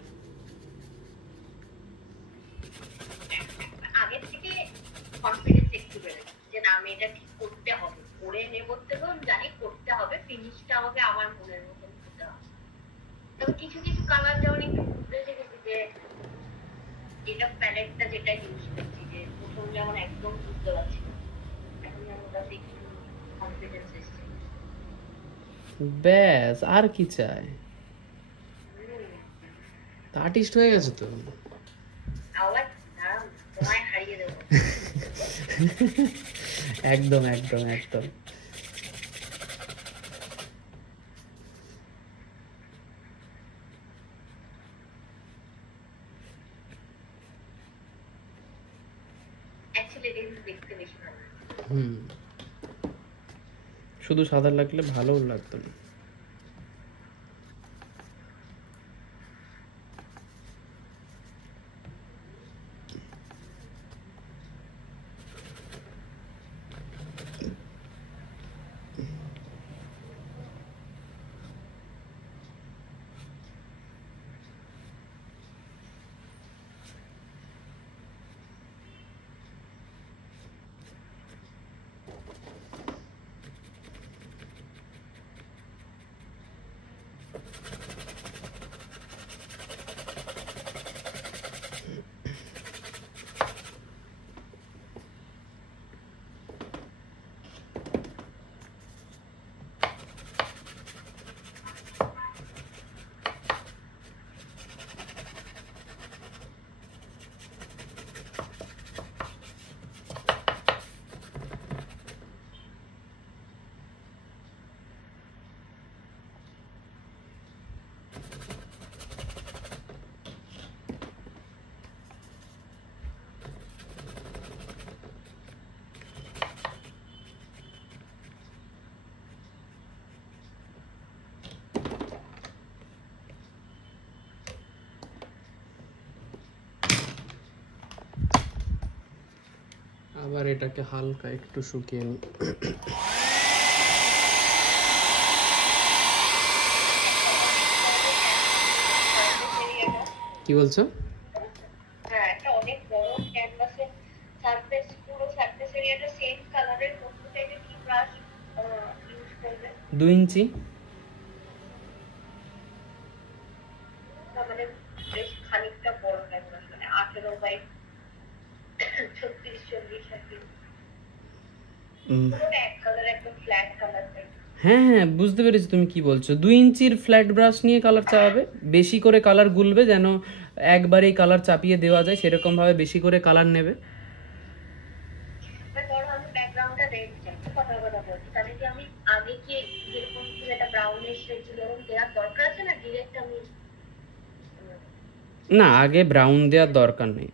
আগের থেকে কনফিডেন্স একটু বেড়েছে যে না আমি এটা ঠিক করতে হবে, করে নেবো তো জানি করতে হবে, ফিনিশটা আমাকে আমার মনের মতন করতে হবে। তবে কিছু কিছু কালার যেমন একটু বুঝতে শিখেছি যে এটা প্যালেটটা যেটা ইউজ করছি, যে প্রথম যেমন একদম বুঝতে পারছি না, এখন যেমন ওটাতে একটু কনফিডেন্স এসছে। ব্যাস, আর কি চাই? আর্টিস্ট হয়ে গেছে তো। আবার দাঁড়াও, তোমায় হারিয়ে দেবো। একদম একদম একদম। অ্যাকচুয়ালি এটা দেখতে বেশি ভালো লাগে। শুধু সাদা লাগলে ভালোও লাগতো না। আবার এটাকে হালকা একটু শুকিয়ে নিই। কি বলছো? হ্যাঁ, একটা অনেক বড় ক্যানভাসে সারফেস, পুরো সারফেস এরিয়াটা সেম কালারের করতে চাইলে কি ব্রাশ ইউজ করবে? 2 ইঞ্চি। মানে বেশ খানিকটা বড় ক্যানভাস, মানে 18 বাই 36-40 সাথে পুরো এক কালার, একদম ফ্ল্যাট কালার। হ্যাঁ হ্যাঁ, বুঝতে পেরেছি তুমি কি বলছো। 2 ইঞ্চির ফ্ল্যাট ব্রাশ নিয়ে কালার চাপাবে, বেশি করে কালার গুলবে, যেন একবারেই কালার চাপিয়ে দেওয়া যায় সেরকম ভাবে বেশি করে কালার নেবে। ধরো আমি ব্যাকগ্রাউন্ডটা রেড চাই, কথার কথা বলছি, তাহলে কি আমি আগে কি যেরকম একটা ব্রাউনিশ শেড ছিল ওরকম দেওয়ার দরকার আছে, না ডিরেক্ট আমি? না, আগে ব্রাউন দেওয়ার দরকার নেই।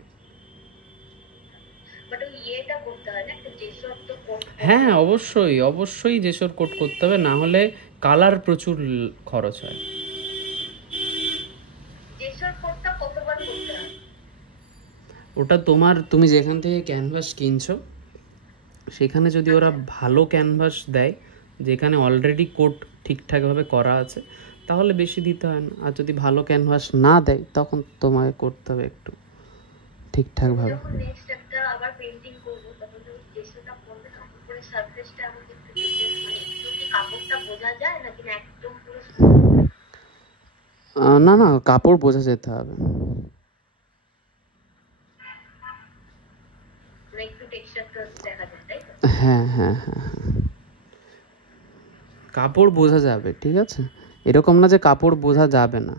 বাট ওই ইয়েটা করতে হয় না, একটা জেসর তো কোট। হ্যাঁ অবশ্যই অবশ্যই জেসর কোট করতে হবে, না হলে কালার প্রচুর খরচ হয়। জেসর কোটটা কতবার করতে হয়? ওটা তুমি যেখান থেকে ক্যানভাস কিনছো সেখানে যদি ওরা ভালো ক্যানভাস দেয়, যেখানে অলরেডি কোট ঠিকঠাকভাবে করা আছে, তাহলে বেশি দিতে হয় না। আর যদি ভালো ক্যানভাস না দেয় তখন তোমাকে করতে হবে একটু ঠিকঠাকভাবে। যখন নেক্সট একটা আবার পেইন্টিং করব, তখন যদি জেসরটা করবে তখন করে সারফেসটা আমাকে একটু মানে একটু কি কাপড়টা বোঝা যায়, নাকি না একদম পুরো? না না, কাপড় বোঝা যেতে হবে। একটু টেক্সচারটা দেখা যায়, তাই তো? হ্যাঁ হ্যাঁ হ্যাঁ হ্যাঁ, কাপড় বোঝা যাবে, ঠিক আছে? এরকম না যে কাপড় বোঝা যাবে না।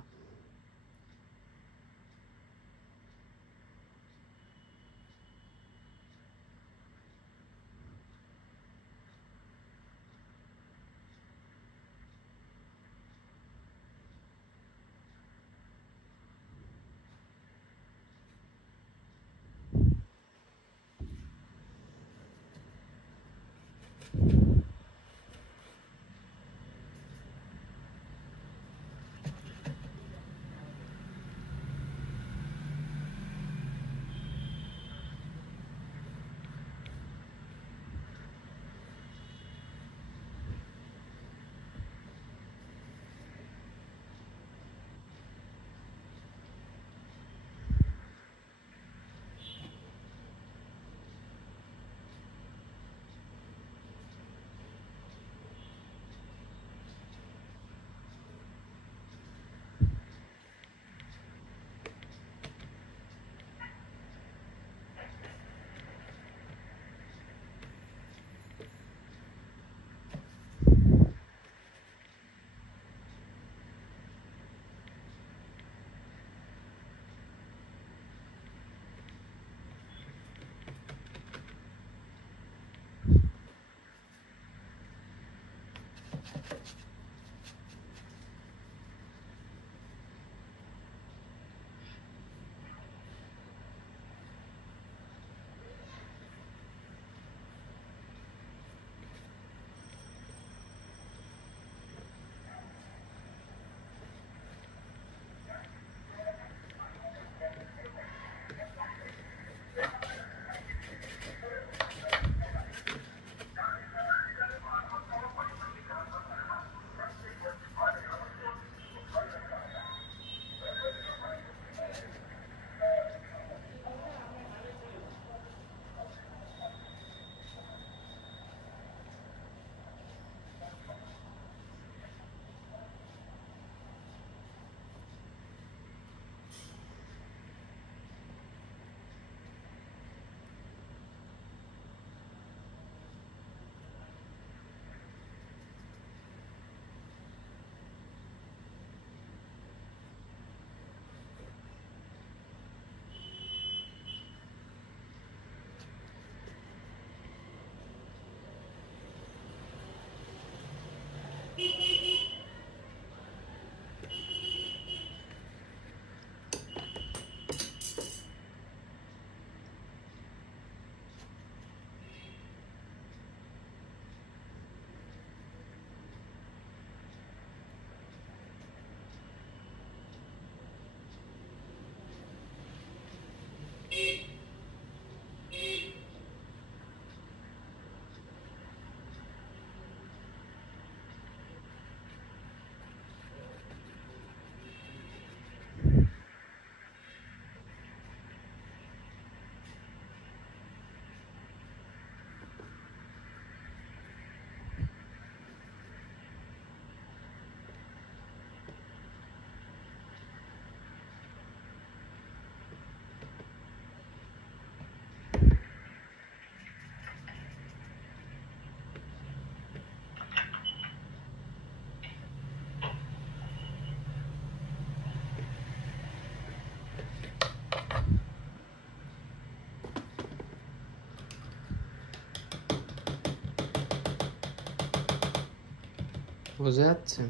বোঝা যাচ্ছে?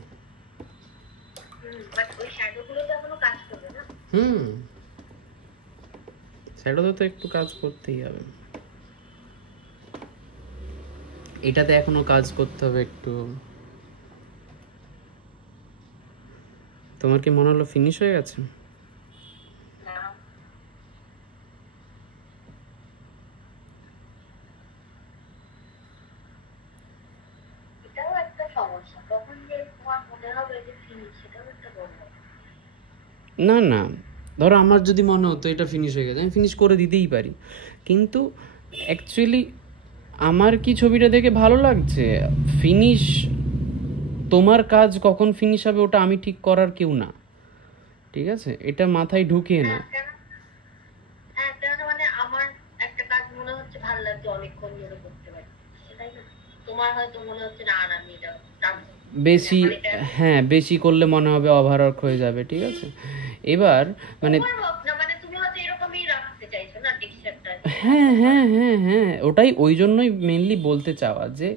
বাট ওই শ্যাডো গুলো তো এখনো কাজ করবে না। শ্যাডোতে তো একটু কাজ করতেই হবে, এটাতে এখনো কাজ করতে হবে একটু। তোমার কি মনে হলো ফিনিশ হয়ে গেছে? না, এটাও একটা সমস্যা, তখন যে তোমার মনে হবে যে ফিনিশ, সেটাও একটা বড় ব্যাপার। না না, ধরো আমার যদি মনে হতো এটা ফিনিশ হয়ে গেছে, আমি ফিনিশ করে দিতেই পারি, কিন্তু অ্যাকচুয়ালি আমার কি ছবিটা দেখে ভালো লাগছে, ফিনিশ তোমার কাজ কখন ফিনিশ হবে ওটা আমি ঠিক করার কেউ না, ঠিক আছে? এটা মাথায় ঢুকিয়ে না। হ্যাঁ, কেন মানে আমার একটা কাজ মনে হচ্ছে ভালো লাগছে, অনেকক্ষণ ধরে করতে পারি, সেটাই না? তোমার হয়তো মনে হচ্ছে না, আর আমি এটা টানবো। বেশি, হ্যাঁ বেশি করলে মনে হবে ওভারওয়ার্ক হয়ে যাবে, ঠিক আছে? এবার মানে মানে তুমি হয়তো এরকমই রাখতে চাইছো না টেক্সচারটা। হ্যাঁ হ্যাঁ হ্যাঁ হ্যাঁ, ওটাই, ওই জন্যই মেনলি বলতে চাওয়া যে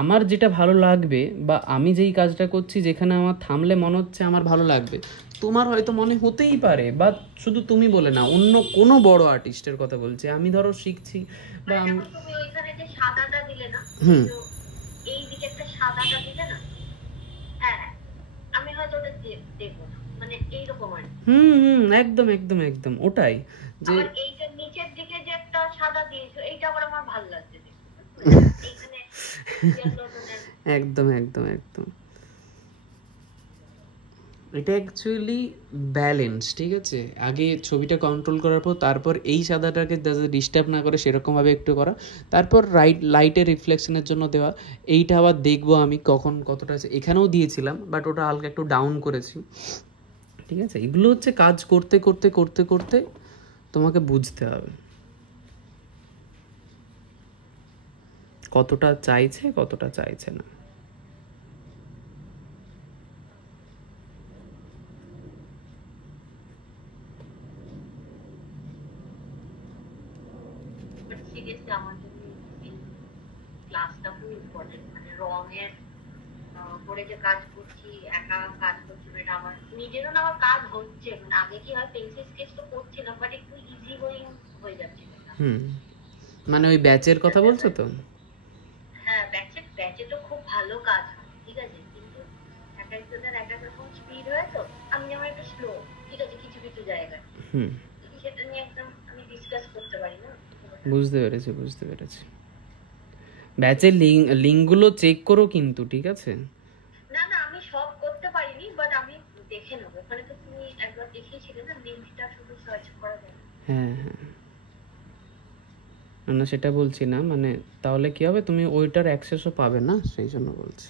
আমার যেটা ভালো লাগবে বা আমি যেই কাজটা করছি যেখানে আমার থামলে মনে হচ্ছে আমার ভালো লাগবে, তোমার হয়তো মনে হতেই পারে, বা শুধু তুমি বলে না, অন্য কোনো বড় আর্টিস্টের কথা বলছি, আমি ধরো শিখছি বা আমি, তুমি ওইখানে যে সাদাটা দিলে না, এই দিকে একটা সাদাটা দিলে না, হ্যাঁ আমি হয়তো ওটা দেখবো না, মানে এইরকম আর একদম একদম একদম ওটাই যে এইটা নিচের দিকে যে একটা সাদা দিয়েছো, এইটা আবার আমার ভালো লাগছে এইখানে একদম একদম একদম, এটা অ্যাকচুয়ালি ব্যালেন্স, ঠিক আছে? আগে ছবিটা কন্ট্রোল করার পর তারপর এই সাদাটাকে যাতে ডিস্টার্ব না করে সেরকমভাবে একটু করা, তারপর লাইটের রিফ্লেকশনের জন্য দেওয়া। এইটা আবার দেখবো আমি কখন কতটা আছে, এখানেও দিয়েছিলাম বাট ওটা হালকা একটু ডাউন করেছি, ঠিক আছে? এগুলো হচ্ছে কাজ করতে করতে করতে করতে তোমাকে বুঝতে হবে কতটা চাইছে কতটা চাইছে না। আমার জন্য ক্লাসটা খুব ইম্পর্টেন্ট, মানে রঙের করে যে কাজ করছি, একা কাজ করছি, এটা আমার নিজেরও না, আমার কাজ হচ্ছে, মানে আগে কি হয় পেন্সিল স্কেচ তো করছিলাম বাট একটু ইজি গোয়িং হয়ে যাচ্ছে। মানে ওই ব্যাচের কথা বলছো তো? হ্যাঁ, ব্যাচে তো খুব ভালো কাজ হয়, ঠিক আছে, কিন্তু এক একজনের এক এক রকম স্পিড হয়, তো আমি যেমন একটু স্লো, ঠিক আছে, কিছু কিছু জায়গায় সেটা নিয়ে একদম আমি ডিসকাস করতে পারি না। বুঝতে পেরেছি বুঝতে পেরেছি। ব্যাচের লিঙ্কগুলো চেক করো কিন্তু, ঠিক আছে? না না, আমি সব করতে পারিনি বাট আমি দেখে নেব, ওখানে তো তুমি একবার দেখিয়েছিলে না, লিঙ্কটা শুধু সার্চ করা যায়। হ্যাঁ হ্যাঁ, না সেটা বলছি না, মানে তাহলে কি হবে, তুমি ওইটার অ্যাক্সেসও পাবে না, সেই জন্য বলছি।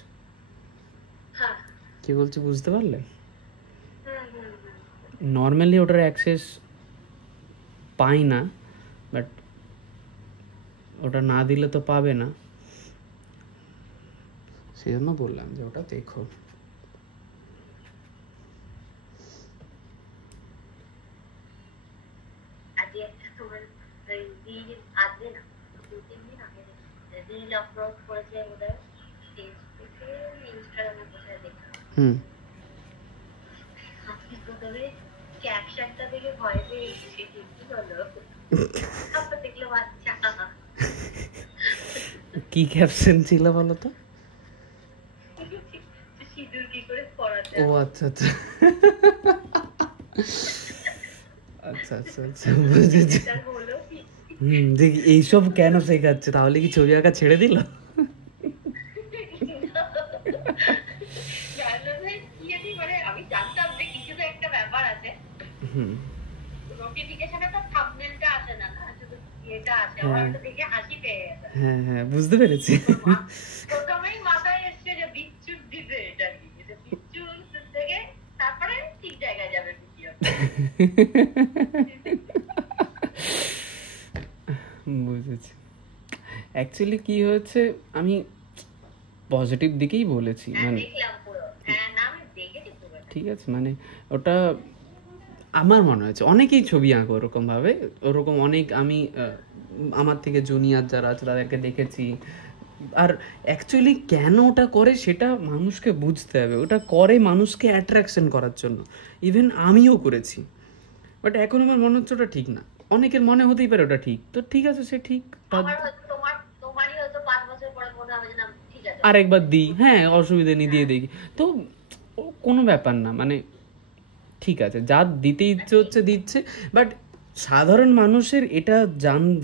হ্যাঁ, কি বলছি বুঝতে পারলে? নর্মালি ওটার অ্যাক্সেস পাই না, বাট ওটা না দিলে তো পাবে না, সেই জন্য বললাম যে ওটা দেখো। আজকে একটা তোমার রিল আসবে না, 2-3 দিন আগে রিল আপলোড করেছে ওদের ফেসবুকে, ইনস্টাগ্রামে, কোথায় দেখলাম। আপনি প্রথমে ক্যাপশনটা দেখে ভয় পেয়ে গেছি, কি বলো, তারপর দেখলাম আচ্ছা কি ক্যাপশন ছিল বলো তো? সিঁদুর কি করে পরাতে। ও আচ্ছা আচ্ছা আচ্ছা আচ্ছা আচ্ছা, বুঝেছি। দেখি এইসব কেন শেখাচ্ছে, তাহলে কি ছবি আঁকা ছেড়ে দিল? আমি জানতাম যে কিছু তো একটা ব্যাপার আছে, নোটিফিকেশনে তো থাম্বনেলটা আসে না, এটা আসে, আমার তো দেখে হাসি পেয়ে গেছে। হ্যাঁ হ্যাঁ, বুঝতে পেরেছি। প্রথমেই মাথায় এসছে যে বিচ্ছুর দিবে, এটা কি বিচ্ছুর থেকে তারপরে ঠিক জায়গায় যাবে ভিডিও। বুঝেছি। অ্যাকচুয়ালি কি হয়েছে, আমি পজিটিভ দিকেই বলেছি, মানে ঠিক আছে, মানে ওটা আমার মনে হয়েছে অনেকেই ছবি আঁকো ওরকমভাবে, ওরকম অনেক আমি আমার থেকে জুনিয়র যারা আছে তাদেরকে দেখেছি, আর অ্যাকচুয়ালি কেন ওটা করে সেটা মানুষকে বুঝতে হবে। ওটা করে মানুষকে অ্যাট্রাকশন করার জন্য, ইভেন আমিও করেছি, বাট এখন আমার মনে হচ্ছে ওটা ঠিক না। অনেকের মনে হতেই পারে ওটা ঠিক, তো ঠিক আছে, সে ঠিক, আমার হয়তো তোমারই হয়তো 5 বছর পরে মনে হবে যে না ঠিক আছে আরেকবার দিই, হ্যাঁ অসুবিধা নেই, দিয়ে দেখি, তো কোনো ব্যাপার না, মানে ঠিক আছে, যা দিতে ইচ্ছে হচ্ছে দিচ্ছে। বাট সাধারণ মানুষের এটা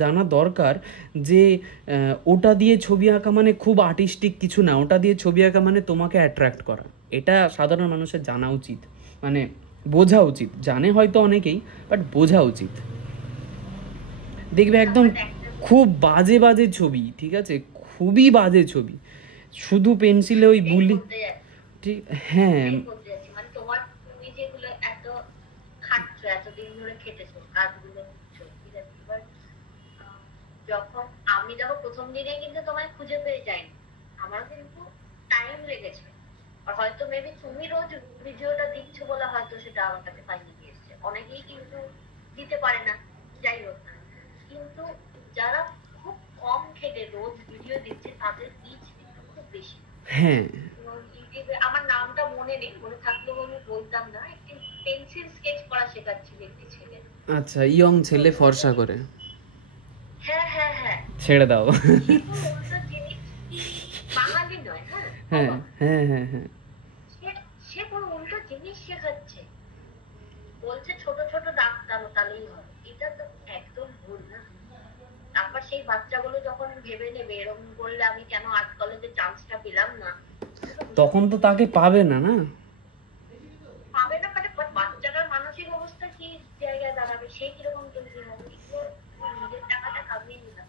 জানা দরকার যে ওটা দিয়ে ছবি আঁকা মানে খুব আর্টিস্টিক কিছু না, ওটা দিয়ে ছবি আঁকা মানে তোমাকে অ্যাট্রাক্ট করা, এটা সাধারণ মানুষের জানা উচিত, মানে বোঝা উচিত। জানে হয়তো অনেকেই, বাট বোঝা উচিত। দেখবে একদম খুব বাজে বাজে ছবি, ঠিক আছে, খুবই বাজে ছবি, শুধু পেন্সিলে ওই বুলি, ঠিক, হ্যাঁ মানে তোমার তুমি যেগুলো এত খাটছো, এতদিন ধরে খেটেছো কাজগুলো করছো, ঠিক আছে, এবার যখন আমি দেখো প্রথম দিনে কিন্তু তোমায় খুঁজে পেয়ে যাইনি, আমারও কিন্তু টাইম লেগেছে। আর হয়তো মেবি তুমি রোজ ভিডিওটা দিচ্ছ বলে হয়তো সেটা আমার কাছে পাইনি গিয়েছে, অনেকেই কিন্তু দিতে পারে না, যাই হোক না। কিন্তু যারা খুব কম খেটে রোজ ভিডিও দিচ্ছে তাদের রিচ কিন্তু খুব বেশি। হ্যাঁ, ইউটিউবে আমার নামটা মনে নেই, মনে থাকলেও আমি বলতাম না, একটি পেন্সিল স্কেচ করা শেখাচ্ছিল একটি ছেলে। আচ্ছা, ইয়ং ছেলে, ফর্সা করে, হ্যাঁ হ্যাঁ হ্যাঁ, ছেড়ে দাও। বাঙালি নয়, হ্যাঁ হ্যাঁ হ্যাঁ হ্যাঁ, সে কোনো উল্টো জিনিস শেখাচ্ছে, বলছে ছোট ছোট দাগ টানো তাহলেই হবে, এটা তো একদম ভুল না। তারপর সেই বাচ্চাগুলো যখন ভেবে নেবে এরকম করলে আমি কেন আর্ট কলেজে চান্সটা পেলাম না, তখন তো তাকে পাবে না, না পাবে না, বাচ্চাটার মানসিক অবস্থা কি জায়গায় দাঁড়াবে, সেই কিরকম তৈরি হবে, নিজের টাকাটা কামিয়ে নিলাম,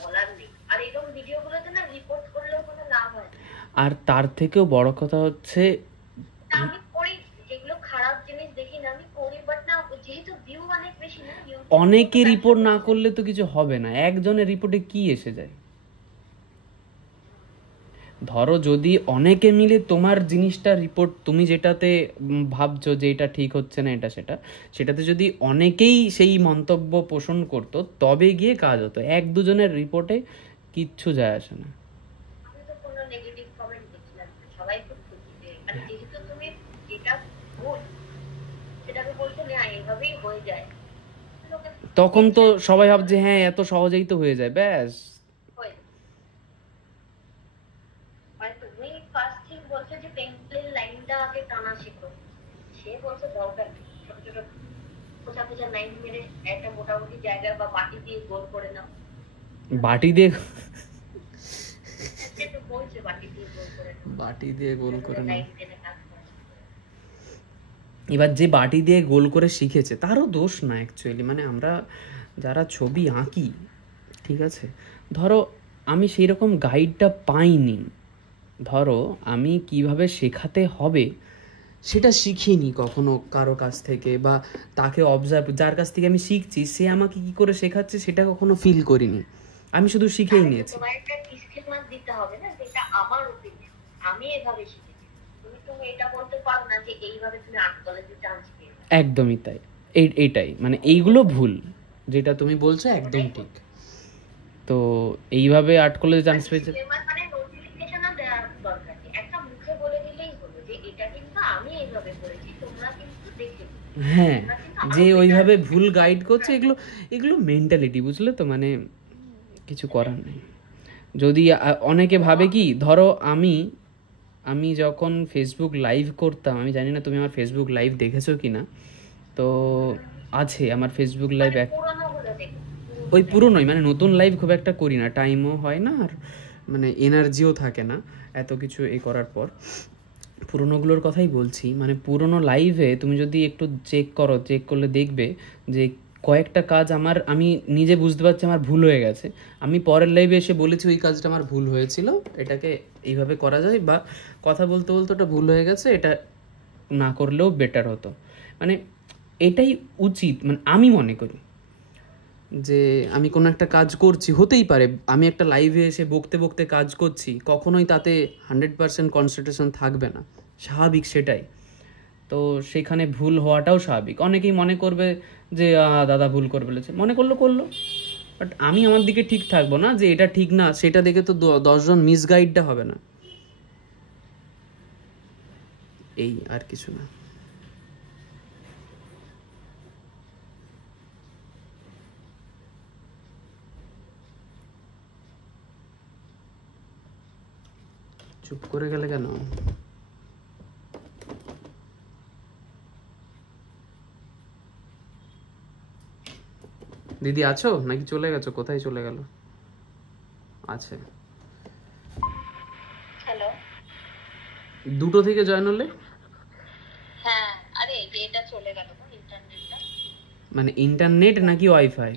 বলার নেই। আর এরকম ভিডিওগুলোতে না রিপোর্ট করলেও কোনো লাভ হয় না। আর তার থেকেও বড় কথা হচ্ছে, আমি করি যেগুলো খারাপ জিনিস দেখি না আমি করি, বাট না যেহেতু ভিউ অনেক বেশি না, অনেকে রিপোর্ট না করলে তো কিছু হবে না, একজনের রিপোর্টে কি এসে যায়। ধরো যদি অনেকে মিলে তোমার জিনিসটা রিপোর্ট, তুমি যেটাতে ভাবছো যে এটা ঠিক হচ্ছে না, এটা সেটাতে যদি অনেকেই সেই মন্তব্য পোষণ করতো তবে গিয়ে কাজ হতো, এক দুজনের রিপোর্টে কিচ্ছু যায় আসে না। আমি তো কোনো নেগেটিভ কমেন্ট দেখছিলাম, সবাই খুব খুশি যে মানে যেহেতু তুমি যেটা ভুল সেটাকে বলছো না এইভাবেই হয়ে যায়, তখন তো সবাই ভাবছে হ্যাঁ এত সহজেই তো হয়ে যায়, ব্যাস। মানে তুমি ফার্স্ট থিং বলছো যে পেন্সিল লাইনটা আগে টানা শেখো, সে বলছে দরকার ছোট ছোট খোঁচা খোঁচা লাইন মেরে একটা মোটামুটি জায়গা বা বাটি দিয়ে গোল করে নাও। বাটি দিয়ে বলছে বাটি দিয়ে গোল করে নাও, বাটি দিয়ে গোল করে নাও। লাইন টেনে কাজ করো। এবার যে বাটি দিয়ে গোল করে শিখেছে তারও দোষ না অ্যাকচুয়ালি, মানে আমরা যারা ছবি আঁকি, ঠিক আছে, ধরো আমি সেই রকম গাইডটা পাইনি, ধরো আমি কিভাবে শেখাতে হবে সেটা শিখিনি কখনো কারো কাছ থেকে, বা তাকে অবজার্ভ, যার কাছ থেকে আমি শিখছি সে আমাকে কি করে শেখাচ্ছে সেটা কখনো ফিল করিনি, আমি শুধু শিখেই নিয়েছি। তোমার একটা ডিসক্লেমার দিতে হবে না, যেটা আমার ওপিনিয়ন, আমি এভাবে শিখেছি, তুমি এটা বলতে পারো না যে এইভাবে তুমি আর্ট কলেজে চান্স পেয়ে। একদমই তাই, এইটাই মানে এইগুলো ভুল, যেটা তুমি বলছো একদম ঠিক। তো এইভাবে আর্ট কলেজে চান্স পেয়েছে, মানে নোটিফিকেশনও দেওয়ার দরকার নেই, একটা মুখে বলে দিলেই হলো যে এটা কিন্তু আমি এইভাবে করেছি, তোমরা কিন্তু দেখে। হ্যাঁ, যে ওইভাবে ভুল গাইড করছে, এগুলো মেন্টালিটি, বুঝলে তো, মানে কিছু করার নেই। যদি অনেকে ভাবে কি, ধরো আমি যখন ফেসবুক লাইভ করতাম, আমি জানি না তুমি আমার ফেসবুক লাইভ দেখেছো কি না, তো আছে আমার ফেসবুক লাইভ, ওই পুরোনোই, মানে নতুন লাইভ খুব একটা করি না, টাইমও হয় না আর মানে এনার্জিও থাকে না এত কিছু এ করার পর। পুরোনোগুলোর কথাই বলছি, মানে পুরোনো লাইভে তুমি যদি একটু চেক করলে দেখবে যে কয়েকটা কাজ আমি নিজে বুঝতে পারছি আমার ভুল হয়ে গেছে, আমি পরের লাইভে এসে বলেছি ওই কাজটা আমার ভুল হয়েছিল, এটাকে এইভাবে করা যায়, বা কথা বলতে বলতে ওটা ভুল হয়ে গেছে, এটা না করলেও বেটার হতো, মানে এটাই উচিত, মানে আমি মনে করি যে আমি কোনো একটা কাজ করছি, হতেই পারে আমি একটা লাইভে এসে বকতে কাজ করছি, কখনোই তাতে 100% কনসেন্ট্রেশন থাকবে না, স্বাভাবিক সেটাই, তো সেখানে ভুল হওয়াটাও স্বাভাবিক। অনেকেই মনে করবে যে দাদা ভুল করে ফেলেছে, মনে করলো, বাট আমি আমার দিকে ঠিক থাকবো না যে এটা ঠিক না, সেটা দেখে তো 10 জন মিসগাইডটা হবে না, এই আর কিছু না। চুপ করে গেলে কেন? দিদি আছো নাকি চলে গেছো? কোথায় চলে গেল? আছে। হ্যালো, দুটো থেকে জয়েন হলে? হ্যাঁ, আরে এটা চলে গেল ইন্টারনেটটা। মানে ইন্টারনেট নাকি ওয়াইফাই?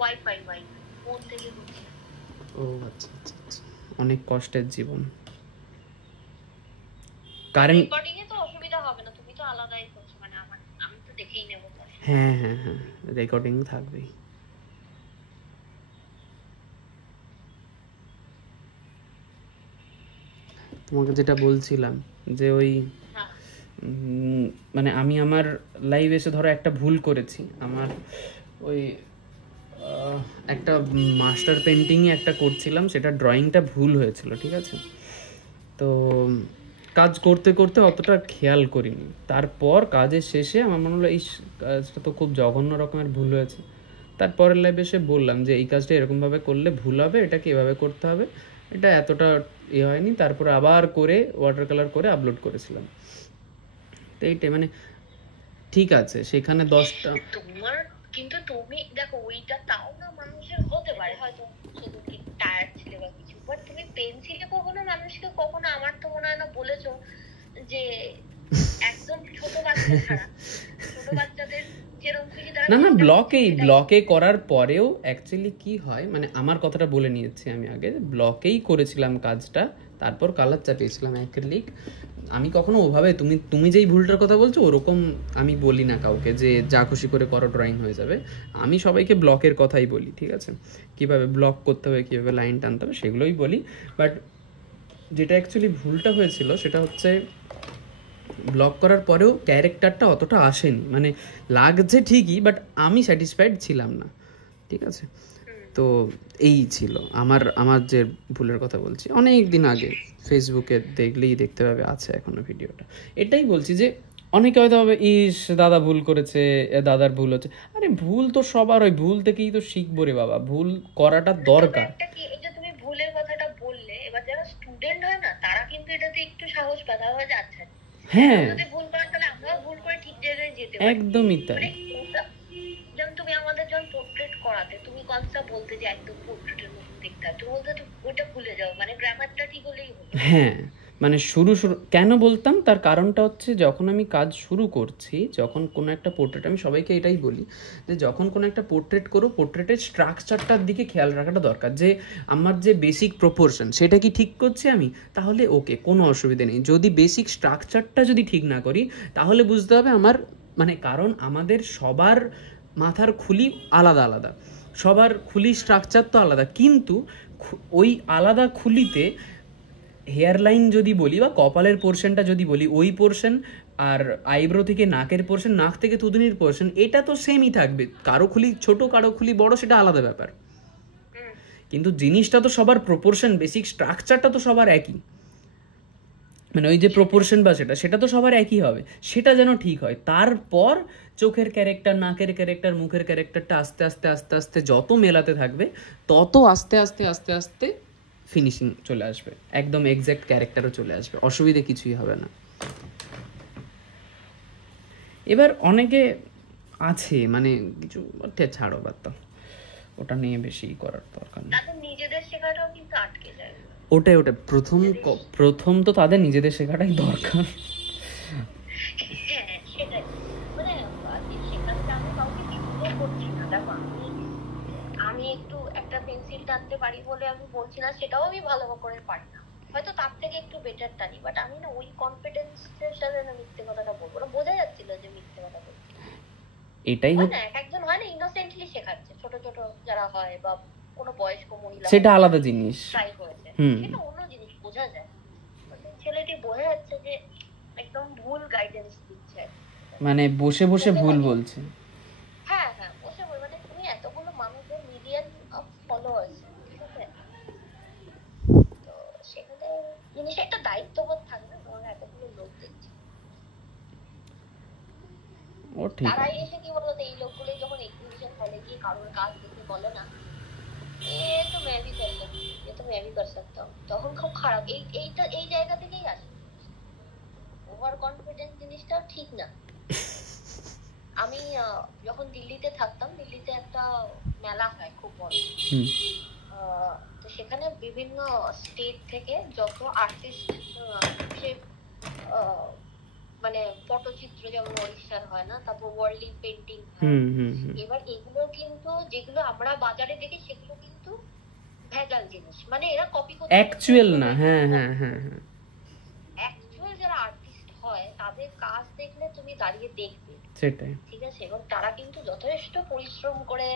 ওয়াইফাই ফোন থেকে করছি। ও আচ্ছা আচ্ছা আচ্ছা, অনেক কষ্টের জীবন। কারেন্ট রেকর্ডিং এ তো অসুবিধা হবে না, তুমি তো আলাদাই করছো, মানে আমি তো দেখেই নেব। হ্যাঁ হ্যাঁ হ্যাঁ, রেকর্ডিং থাকবেই। তোমাকে যেটা বলছিলাম যে ওই মানে আমি আমার লাইভ এসে ধরো একটা ভুল করেছি, আমার ওই একটা মাস্টার পেন্টিংয়ে একটা করছিলাম, সেটা ড্রয়িংটা ভুল হয়েছিল, ঠিক আছে? তো কাজ করতে করতে অতটা খেয়াল করিনি, তারপর কাজের শেষে আমার মনে হলো এই কাজটা তো খুব জঘন্য রকমের ভুল হয়েছে। তারপরের লাইভে এসে বললাম যে এই কাজটা এরকমভাবে করলে ভুল হবে, এটাকে এভাবে করতে হবে, এটা এতটা হয়নি। তারপরে আবার করে ওয়াটার কালার করে আপলোড করেছিলাম। তো এইটাই মানে ঠিক আছে, সেখানে 10টা তোমার, কিন্তু তুমি দেখো ওইটা তাও না মানুষের হতে পারে, হয়তো সেদিনকে টায়ার্ড ছিলে বা কিছু, বাট তুমি পেন্সিলে কখনো মানুষকে কখনো, আমার তো মনে হয় না বলেছো যে একদম ছোট বাচ্চা ছাড়া, ছোট বাচ্চাদের যেরকম খুশি তারা না ব্লকে করার পরেও অ্যাকচুয়ালি কি হয়, মানে আমার কথাটা বলে নিয়েছি আমি আগে, ব্লকেই করেছিলাম কাজটা, তারপর কালার চাপিয়েছিলাম অ্যাক্রিলিক। আমি কখনো ওভাবে তুমি যেই ভুলটার কথা বলছো ওরকম আমি বলি না কাউকে যে যা খুশি করে করো ড্রয়িং হয়ে যাবে। আমি সবাইকে ব্লকের কথাই বলি, ঠিক আছে? কীভাবে ব্লক করতে হবে, কীভাবে লাইন টানতে হবে সেগুলোই বলি। বাট যেটা অ্যাকচুয়ালি ভুলটা হয়েছিল সেটা হচ্ছে ব্লক করার পরেও ক্যারেক্টারটা অতটা আসেনি, মানে লাগছে ঠিকই বাট আমি স্যাটিসফাইড ছিলাম না, ঠিক আছে? তো এই ছিল আমার যে ভুলের কথা বলছি, অনেক দিন আগে, ফেসবুকে দেখলেই দেখতে পাবে, আছে এখনো ভিডিওটা। এটাই বলছি যে অনেকে হয়তো হবে ইস দাদা ভুল করেছে, দাদার ভুল হচ্ছে, আরে ভুল তো সবার, ওই ভুল থেকেই তো শিখবো রে বাবা, ভুল করাটা দরকার। এই যে তুমি ভুলের কথাটা বললে, এবার যারা স্টুডেন্ট হয় না তারা কিন্তু এটাতে একটু সাহস পায়, তারা যাচ্ছে হ্যাঁ, যদি ভুল করেন তাহলে আমরাও ভুল করে ঠিক জায়গায় যেতে পারি। একদমই তাই। যেমন তুমি আমাদের যখন পোর্ট্রেট করাতে, তুমি কনসেপ্ট বলতে যে একদম পোর্ট্রেটের মতো দেখতে হয়, তুমি বলতে ওটা ভুলে যাও, মানে গ্রামারটা ঠিক হলেই হলো। হ্যাঁ, মানে শুরু কেন বলতাম, তার কারণটা হচ্ছে যখন আমি কাজ শুরু করছি, যখন কোনো একটা পোর্ট্রেট, আমি সবাইকে এটাই বলি যে যখন কোনো একটা পোর্ট্রেট করো, পোর্ট্রেটের স্ট্রাকচারটার দিকে খেয়াল রাখাটা দরকার, যে আমার যে বেসিক প্রপোর্শন সেটা কি ঠিক করছি আমি, তাহলে ওকে, কোনো অসুবিধা নেই। যদি বেসিক স্ট্রাকচারটা যদি ঠিক না করি তাহলে বুঝতে হবে আমার, মানে কারণ আমাদের সবার মাথার খুলি আলাদা আলাদা, সবার খুলি স্ট্রাকচার তো আলাদা, কিন্তু ওই আলাদা খুলিতে হেয়ার লাইন যদি বলি বা কপালের পোর্শনটা যদি বলি, ওই পোর্শন আর আইব্রো থেকে নাকের পোর্শন, নাক থেকে থুতনির পোর্শন, এটা তো সেমই থাকবে, কারো খুলি ছোট কারো খুলি বড়, সেটা আলাদা ব্যাপার, কিন্তু জিনিসটা তো সবার প্রপোর্শন, বেসিক স্ট্রাকচারটা তো সবার একই, মানে ওই যে প্রপোর্শন বা সেটা তো সবার একই হবে, সেটা যেন ঠিক হয়। তারপর চোখের ক্যারেক্টার, নাকের ক্যারেক্টার, মুখের ক্যারেক্টারটা আস্তে আস্তে আস্তে আস্তে যত মেলাতে থাকবে তত আস্তে আস্তে আস্তে আস্তে ফিনিশিং চলে আসবে, একদম এক্স্যাক্ট ক্যারেক্টারও চলে আসবে, অসুবিধে কিছুই হবে না। এবার অনেকে আছে মানে কিছু ছাড়ো বাদ দাও, ওটা নিয়ে বেশি করার দরকার নেই। নিজেদের শেখাটাও কিন্তু আটকে যায়। ওটাই প্রথম তো তাদের নিজেদের শেখাটাই দরকার। আমি একটু একটা পেন্সিল টানতে পারি বলে আমি বলছি না সেটাও আমি ভালো করে পারি না, হয়তো তার থেকে একটু বেটার টানি, বাট আমি না ওই কনফিডেন্সের সাথে না মিথ্যে কথাটা বলবো না, বোঝা যাচ্ছিল যে মিথ্যে কথা বলছি। এটাই একজন হয় না ইনোসেন্টলি শেখাচ্ছে, ছোট ছোট যারা হয় বা কোনো বয়স্ক মহিলা, সেটা আলাদা জিনিস, ট্রাই করেছে, সেটা অন্য জিনিস, বোঝা যায় ছেলেটি বোঝা যাচ্ছে যে একদম ভুল গাইডেন্স দিচ্ছে, মানে বসে বসে ভুল বলছে। হ্যাঁ হ্যাঁ, বসে মানে তুমি এতগুলো ও ঠিক তারাই এসে কি বলতো, এই লোকগুলো যখন এক্সিবিশন হলে গিয়ে কারোর কাজ দেখে বলে না এ তো मैं भी कर लूंगी, ये तो मैं भी कर सकता हूँ, তখন খুব খারাপ। এইটা এই জায়গা থেকেই আসে। ওভার কনফিডেন্স জিনিসটাও ঠিক না। আমি যখন দিল্লিতে থাকতাম, দিল্লিতে একটা মেলা হয় খুব বড়, তো সেখানে বিভিন্ন স্টেট থেকে যত আর্টিস্ট সে মানে পটচিত্র যেমন ওড়িশার হয় না, তারপর ওয়ার্ল্ডলি পেন্টিং, এবার এগুলো কিন্তু যেগুলো আমরা বাজারে দেখি সেগুলো কিন্তু ভেজাল জিনিস, মানে এরা কপি করতে অ্যাকচুয়াল না। হ্যাঁ হ্যাঁ হ্যাঁ হ্যাঁ, অ্যাকচুয়াল যারা আর্টিস্ট হয় তাদের কাজ দেখলে তুমি দাঁড়িয়ে দেখবে, সেটাই, ঠিক আছে। এবং তারা কিন্তু যথেষ্ট পরিশ্রম করে,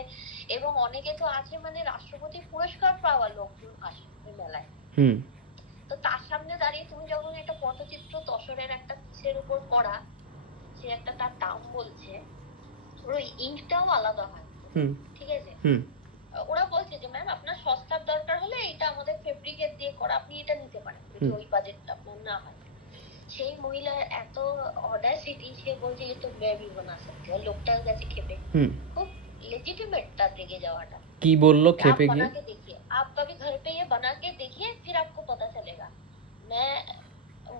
এবং অনেকে তো আছে মানে রাষ্ট্রপতি পুরস্কার পাওয়া লোকজন আসে ওই মেলায়। তো তার সামনে দাঁড়িয়ে তুমি যখন একটা পটচিত্র তসরের একটা পিসের উপর করা, সে একটা তার দাম বলছে, ওই ইঙ্কটাও আলাদা হয়, ঠিক আছে। ওরা বলছে যে ম্যাম আপনার সস্তার দরকার হলে এটা আমাদের ফেব্রিকেট দিয়ে করা, আপনি এটা নিতে পারেন, ওই বাজেটটা আপনার না হয়। সেই মহিলা এত অডাসিটি, সে বলছে যে তো मैं भी बना सकती हूँ, লোকটার কাছে খেপে, খুব लेजिटिमेट তার দিকে যাওয়াটা। কি বললো খেপে গিয়ে? बना के देखिए, आप कभी घर पे ये बना के देखिए, फिर आपको पता चलेगा।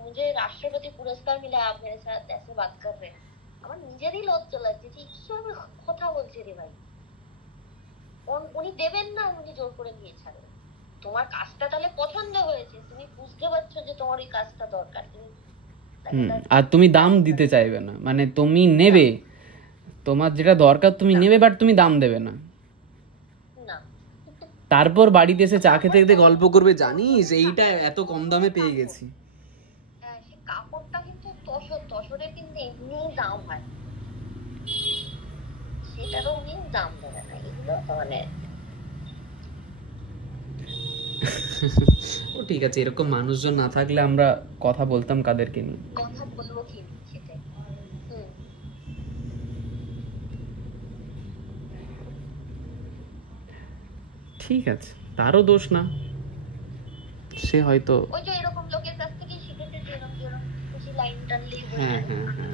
मुझे राष्ट्रपति पुरस्कार मिला, आप मेरे साथ ऐसे बात कर रहे हैं। আমার নিজেরই লজ্জা লাগছে যে কিভাবে কথা বলছে রে ভাই। উনি দেবেন না, উনি জোর করে নিয়ে ছাড়েন। তোমার কাজটা তাহলে পছন্দ হয়েছে, তুমি বুঝতে পারছো যে তোমার এই কাজটা দরকার, আর তুমি দাম দিতে চাইবে না, মানে তুমি নেবে, তোমার যেটা দরকার তুমি নেবে, বাট তুমি দাম দেবে না। তারপর বাড়িতে এসে চা খেতে খেতে গল্প করবে, জানিস এইটা এত কম দামে পেয়ে গেছি। কাপড়টা কিন্তু তসরের কিন্তু এমনি দাম হয়, সেটারও উনি দাম দেবে না। এগুলো তো মানে ও ঠিক আছে, এরকম মানুষজন না থাকলে আমরা কথা বলতাম কাদেরকে নিয়ে? কথা বলবো কি সেটাই। ঠিক আছে, তারও দোষ না, সে হয়তো ওই যে এরকম লোকের কাছ থেকে শিখেছে যে এরকম খুশি লাইন টানলেই হয়ে হ্যাঁ যায়। হ্যাঁ হ্যাঁ,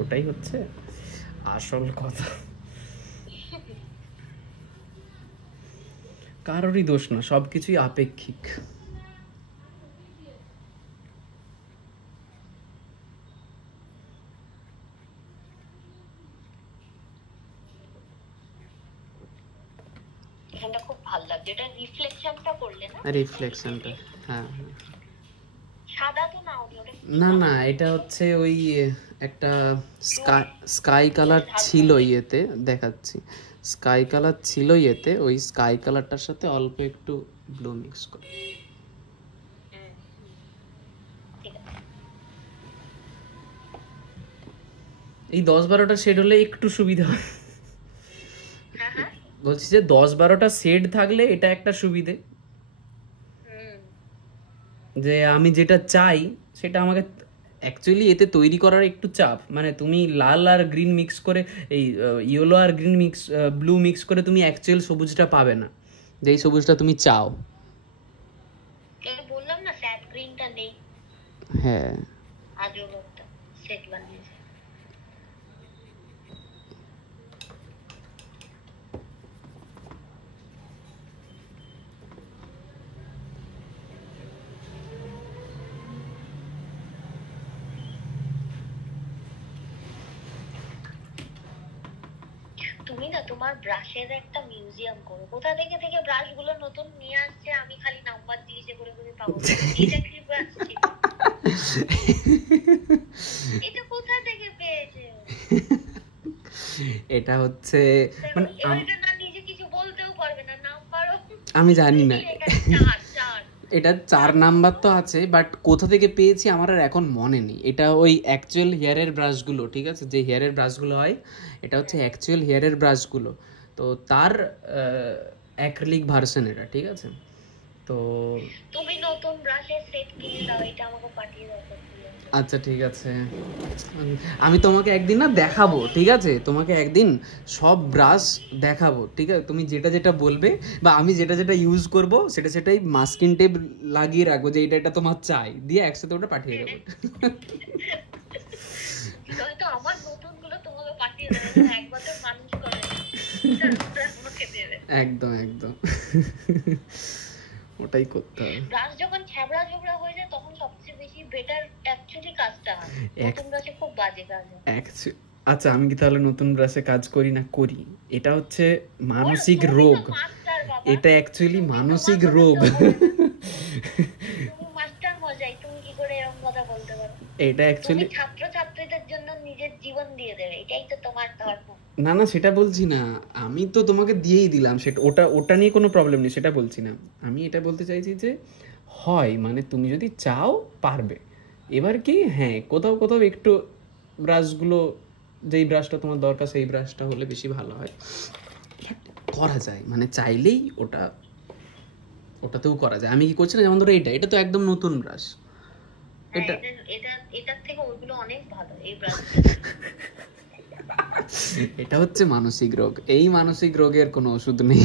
ওটাই হচ্ছে আসল কথা। কারোরই দোষ না, সবকিছুই আপেক্ষিক। এখানটা খুব ভালো লাগছে, এটা রিফ্লেকশনটা করলে না, রিফ্লেকশনটা। হ্যাঁ সাদা তো না, না না, এটা হচ্ছে ওই একটা স্কাই কালার ছিল ইয়েতে, দেখাচ্ছি, স্কাই কালার ছিল ইয়েতে, ওই স্কাই কালারটার সাথে অল্প একটু ব্লু মিক্স করে। এই 10-12টা শেড হলে একটু সুবিধা হয়। বলছি যে 10-12টা শেড থাকলে এটা একটা সুবিধে, যে আমি যেটা চাই সেটা আমাকে অ্যাকচুয়ালি এতে তৈরি করার একটু চাপ, মানে তুমি লাল আর গ্রিন মিক্স করে, এই ইয়েলো আর গ্রিন ব্লু মিক্স করে তুমি অ্যাকচুয়াল সবুজটা পাবে না, যেই সবুজটা তুমি চাও। বললাম না স্যাড গ্রিনটা নেই। হ্যাঁ আজও লোকটা সেট বানিয়েছে। তুমি না তোমার ব্রাশের একটা মিউজিয়াম করো, কোথা থেকে থেকে ব্রাশ গুলো নতুন নিয়ে আসছে, আমি খালি নাম্বার দিয়ে করে করে পাবো। এটা কি ব্রাশ, এটা কোথা থেকে পেয়েছে? এটা হচ্ছে মানে এটা না নিজে কিছু বলতেও পারবে না, নাম্বারও আমি জানি না, এটা 4 নাম্বার তো আছে, বাট কোথা থেকে পেয়েছি আমার আর এখন মনে নেই। এটা ওই অ্যাকচুয়াল হেয়ারের ব্রাশগুলো, ঠিক আছে, যে হেয়ারের ব্রাশগুলো হয়, এটা হচ্ছে অ্যাকচুয়াল হেয়ারের ব্রাশগুলো, তো তার অ্যাক্রিলিক ভার্সন এটা, ঠিক আছে। তো তুমি নতুন ব্রাশের সেট কিনে দাও, এটা আমাকে পাঠিয়ে দাও। আচ্ছা ঠিক আছে, আমি তোমাকে একদিন না দেখাবো, ঠিক আছে, তোমাকে একদিন সব ব্রাশ দেখাবো, ঠিক আছে, তুমি যেটা যেটা বলবে বা আমি যেটা যেটা ইউজ করব সেটাই মাস্কিং টেপ লাগিয়ে রাখবো, যে এটা তোমার চাই, দিয়ে একসাথে ওটা পাঠিয়ে দেবো। তো আমার নতুনগুলো তোমাকে দিয়ে দেবে, এক বছর মানুষ করে তারপরে আমাকে দেবে। একদম একদম ওটাই করতে হবে। ব্রাশ যখন ছ্যাবড়া ঝোবড়া হয়ে যায় তখন সবচেয়ে বেশি বেটার অ্যাকচুয়ালি কাজটা হয়, নতুন ব্রাশে খুব বাজে কাজ হয়। আচ্ছা আমি কি তাহলে নতুন ব্রাশে কাজ করি না? করি। এটা হচ্ছে মানসিক রোগ, এটা অ্যাকচুয়ালি মানসিক রোগ। তুমি মাস্টার মজাই, তুমি কি করে এরকম কথা বলতে পারো? এটা অ্যাকচুয়ালি ছাত্র ছাত্রীদের জন্য নিজের জীবন দিয়ে দেবে, এটাই তো তোমার ধর্ম। না না সেটা বলছি না, আমি তো তোমাকে দিয়েই দিলাম, সেটা ওটা নিয়ে কোনো প্রবলেম নেই, সেটা বলছি না। আমি এটা বলতে চাইছি যে হয় মানে তুমি যদি চাও পারবে। এবার কি হ্যাঁ কোথাও কোথাও একটু ব্রাশগুলো, যেই ব্রাশটা তোমার দরকার সেই ব্রাশটা হলে বেশি ভালো হয়, করা যায় মানে চাইলেই ওটাতেও করা যায়। আমি কি করছি না, যেমন ধরো এটা তো একদম নতুন ব্রাশ, এটার থেকে ওইগুলো অনেক ভালো এই ব্রাশ। এটা হচ্ছে মানসিক রোগ, এই মানসিক রোগের কোনো ওষুধ নেই।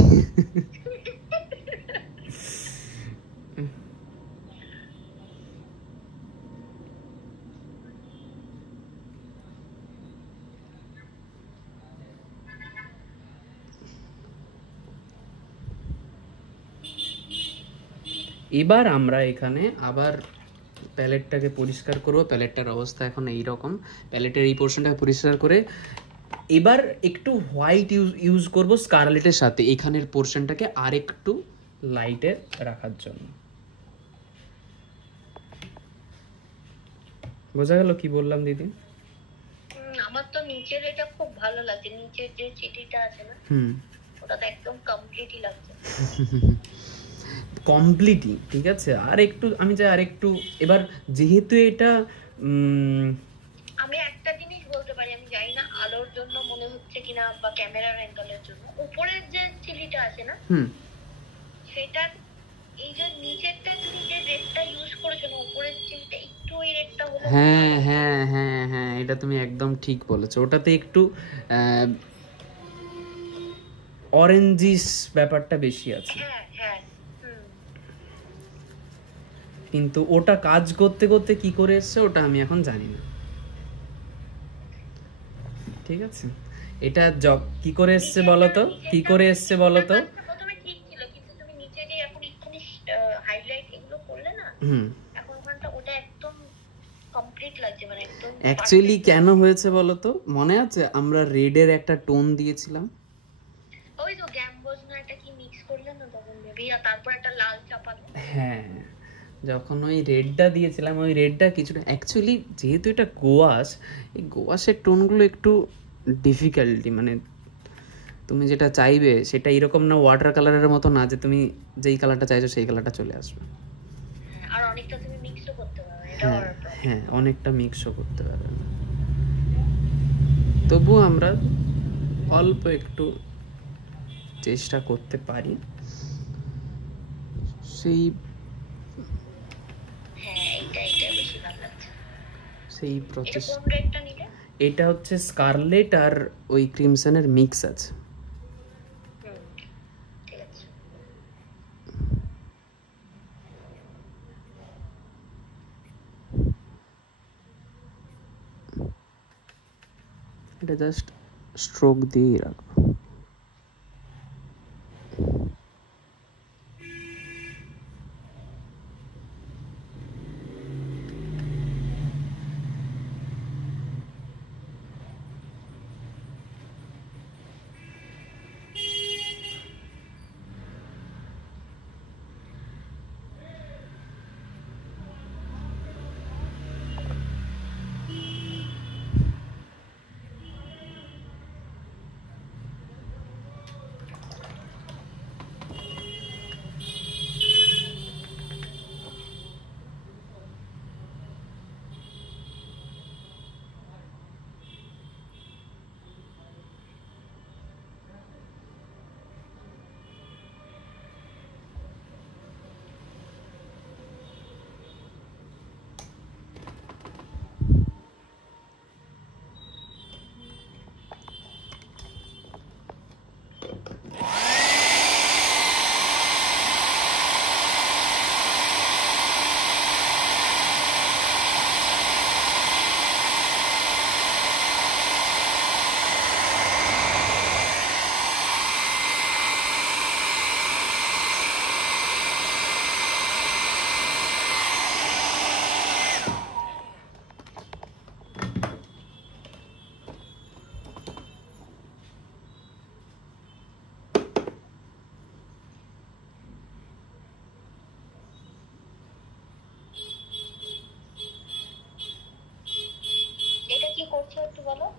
এবার আমরা এখানে আবার প্যালেটটাকে পরিষ্কার করবো। প্যালেটটার অবস্থা এখন এইরকম, প্যালেটের এই পোর্শনটাকে পরিষ্কার করে এবার একটু হোয়াইট ইউজ করব স্কারলেটের সাথে, এখানের পোর্শনটাকে আর একটু লাইটে রাখার জন্য। বোঝা গেল কি বললাম দিদি? আমার তো নিচের এটা খুব ভালো লাগছে, নিচের যে চিঠিটা আছে না, ওটা তো একদম কমপ্লিটই লাগছে। কমপ্লিটই ঠিক আছে, আর একটু আমি চাই আর একটু। এবার যেহেতু এটা আমি একটা জিনিস বলতে পারি, আমি জানি না আলোর জন্য মনে হচ্ছে কিনা বা ক্যামেরার অ্যাঙ্গেলের জন্য, উপরের যে চিলিটা আছে না সেটা এই যে নিচেরটা তুমি যে রেডটা ইউজ করেছো না, উপরের চিলিটা একটু ওই রেডটা হলো। হ্যাঁ হ্যাঁ হ্যাঁ হ্যাঁ এটা তুমি একদম ঠিক বলেছো, ওটাতে একটু অরেঞ্জিস ব্যাপারটা বেশি আছে। কিন্তু ওটা কাজ করতে করতে কি করে এসছে ওটা আমি এখন জানি না, ঠিক আছে? এটা কি করে এসছে বলো তো, কি করে এসছে বলো তো? প্রথমে ঠিক ছিল, কিন্তু তুমি নিচে যে এখন একটুখানি হাইলাইট এগুলো করলে না, এখন ওখানটা ওটা একদম কমপ্লিট লাগছে, মানে একদম। অ্যাকচুয়ালি কেন হয়েছে বলো তো? মনে আছে আমরা রেডের একটা টোন দিয়েছিলাম, ওই তো গ্যাম্বোজ না এটা কি মিক্স করলে না তখন মেবি, আর তারপর একটা লাল চাপালো। হ্যাঁ যখন ওই রেডটা দিয়েছিলাম, ওই রেডটা কিছুটা অ্যাকচুয়ালি যেহেতু এটা গোয়াশ, এই গোয়াশের টোনগুলো একটু ডিফিকাল্টি, মানে তুমি যেটা চাইবে সেটা এরকম না, ওয়াটার কালারের মতো না যে তুমি যেই কালারটা চাইছো সেই কালারটা চলে আসবে। আর অনেকটা তুমি মিক্সও করতে পারবে। হ্যাঁ অনেকটা মিক্সও করতে পারবে, তবু আমরা অল্প একটু চেষ্টা করতে পারি সেই প্রচেষ্টা। এটা হচ্ছে স্কারলেট আর ওই ক্রিমসনের মিক্স আছে। এটা জাস্ট স্ট্রোক দিয়েই রাখবো।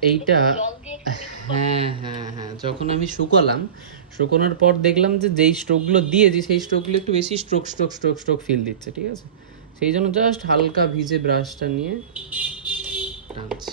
এইটা জল দিয়ে একটু mix করে- হ্যাঁ হ্যাঁ হ্যাঁ, যখন আমি শুকালাম, শুকানোর পর দেখলাম যে যেই স্ট্রোকগুলো দিয়েছি সেই স্ট্রোকগুলো একটু বেশি stroke stroke stroke stroke feel দিচ্ছে, ঠিক আছে? সেই জন্য জাস্ট হালকা ভিজে ব্রাশটা নিয়ে টানছি।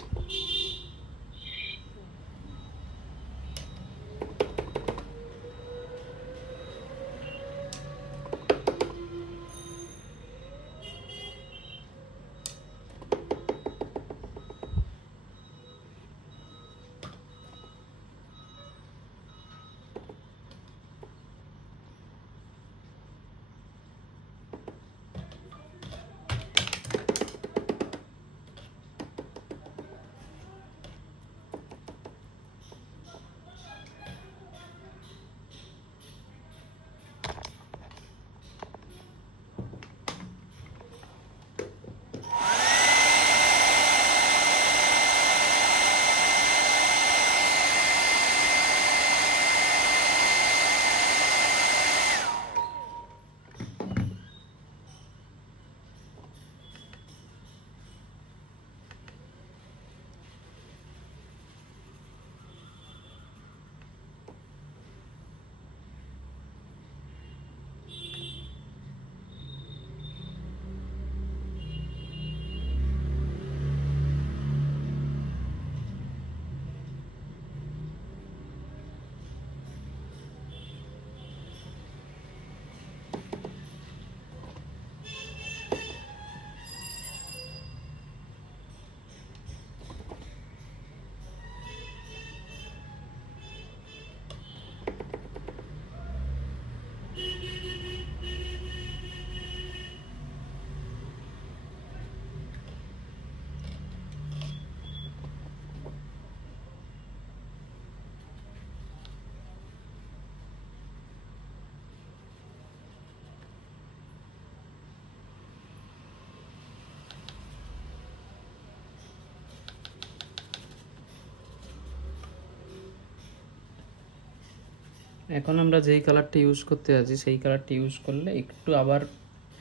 এখন আমরা যেই কালারটা ইউজ করতে যাচ্ছি সেই কালারটা ইউজ করলে একটু আবার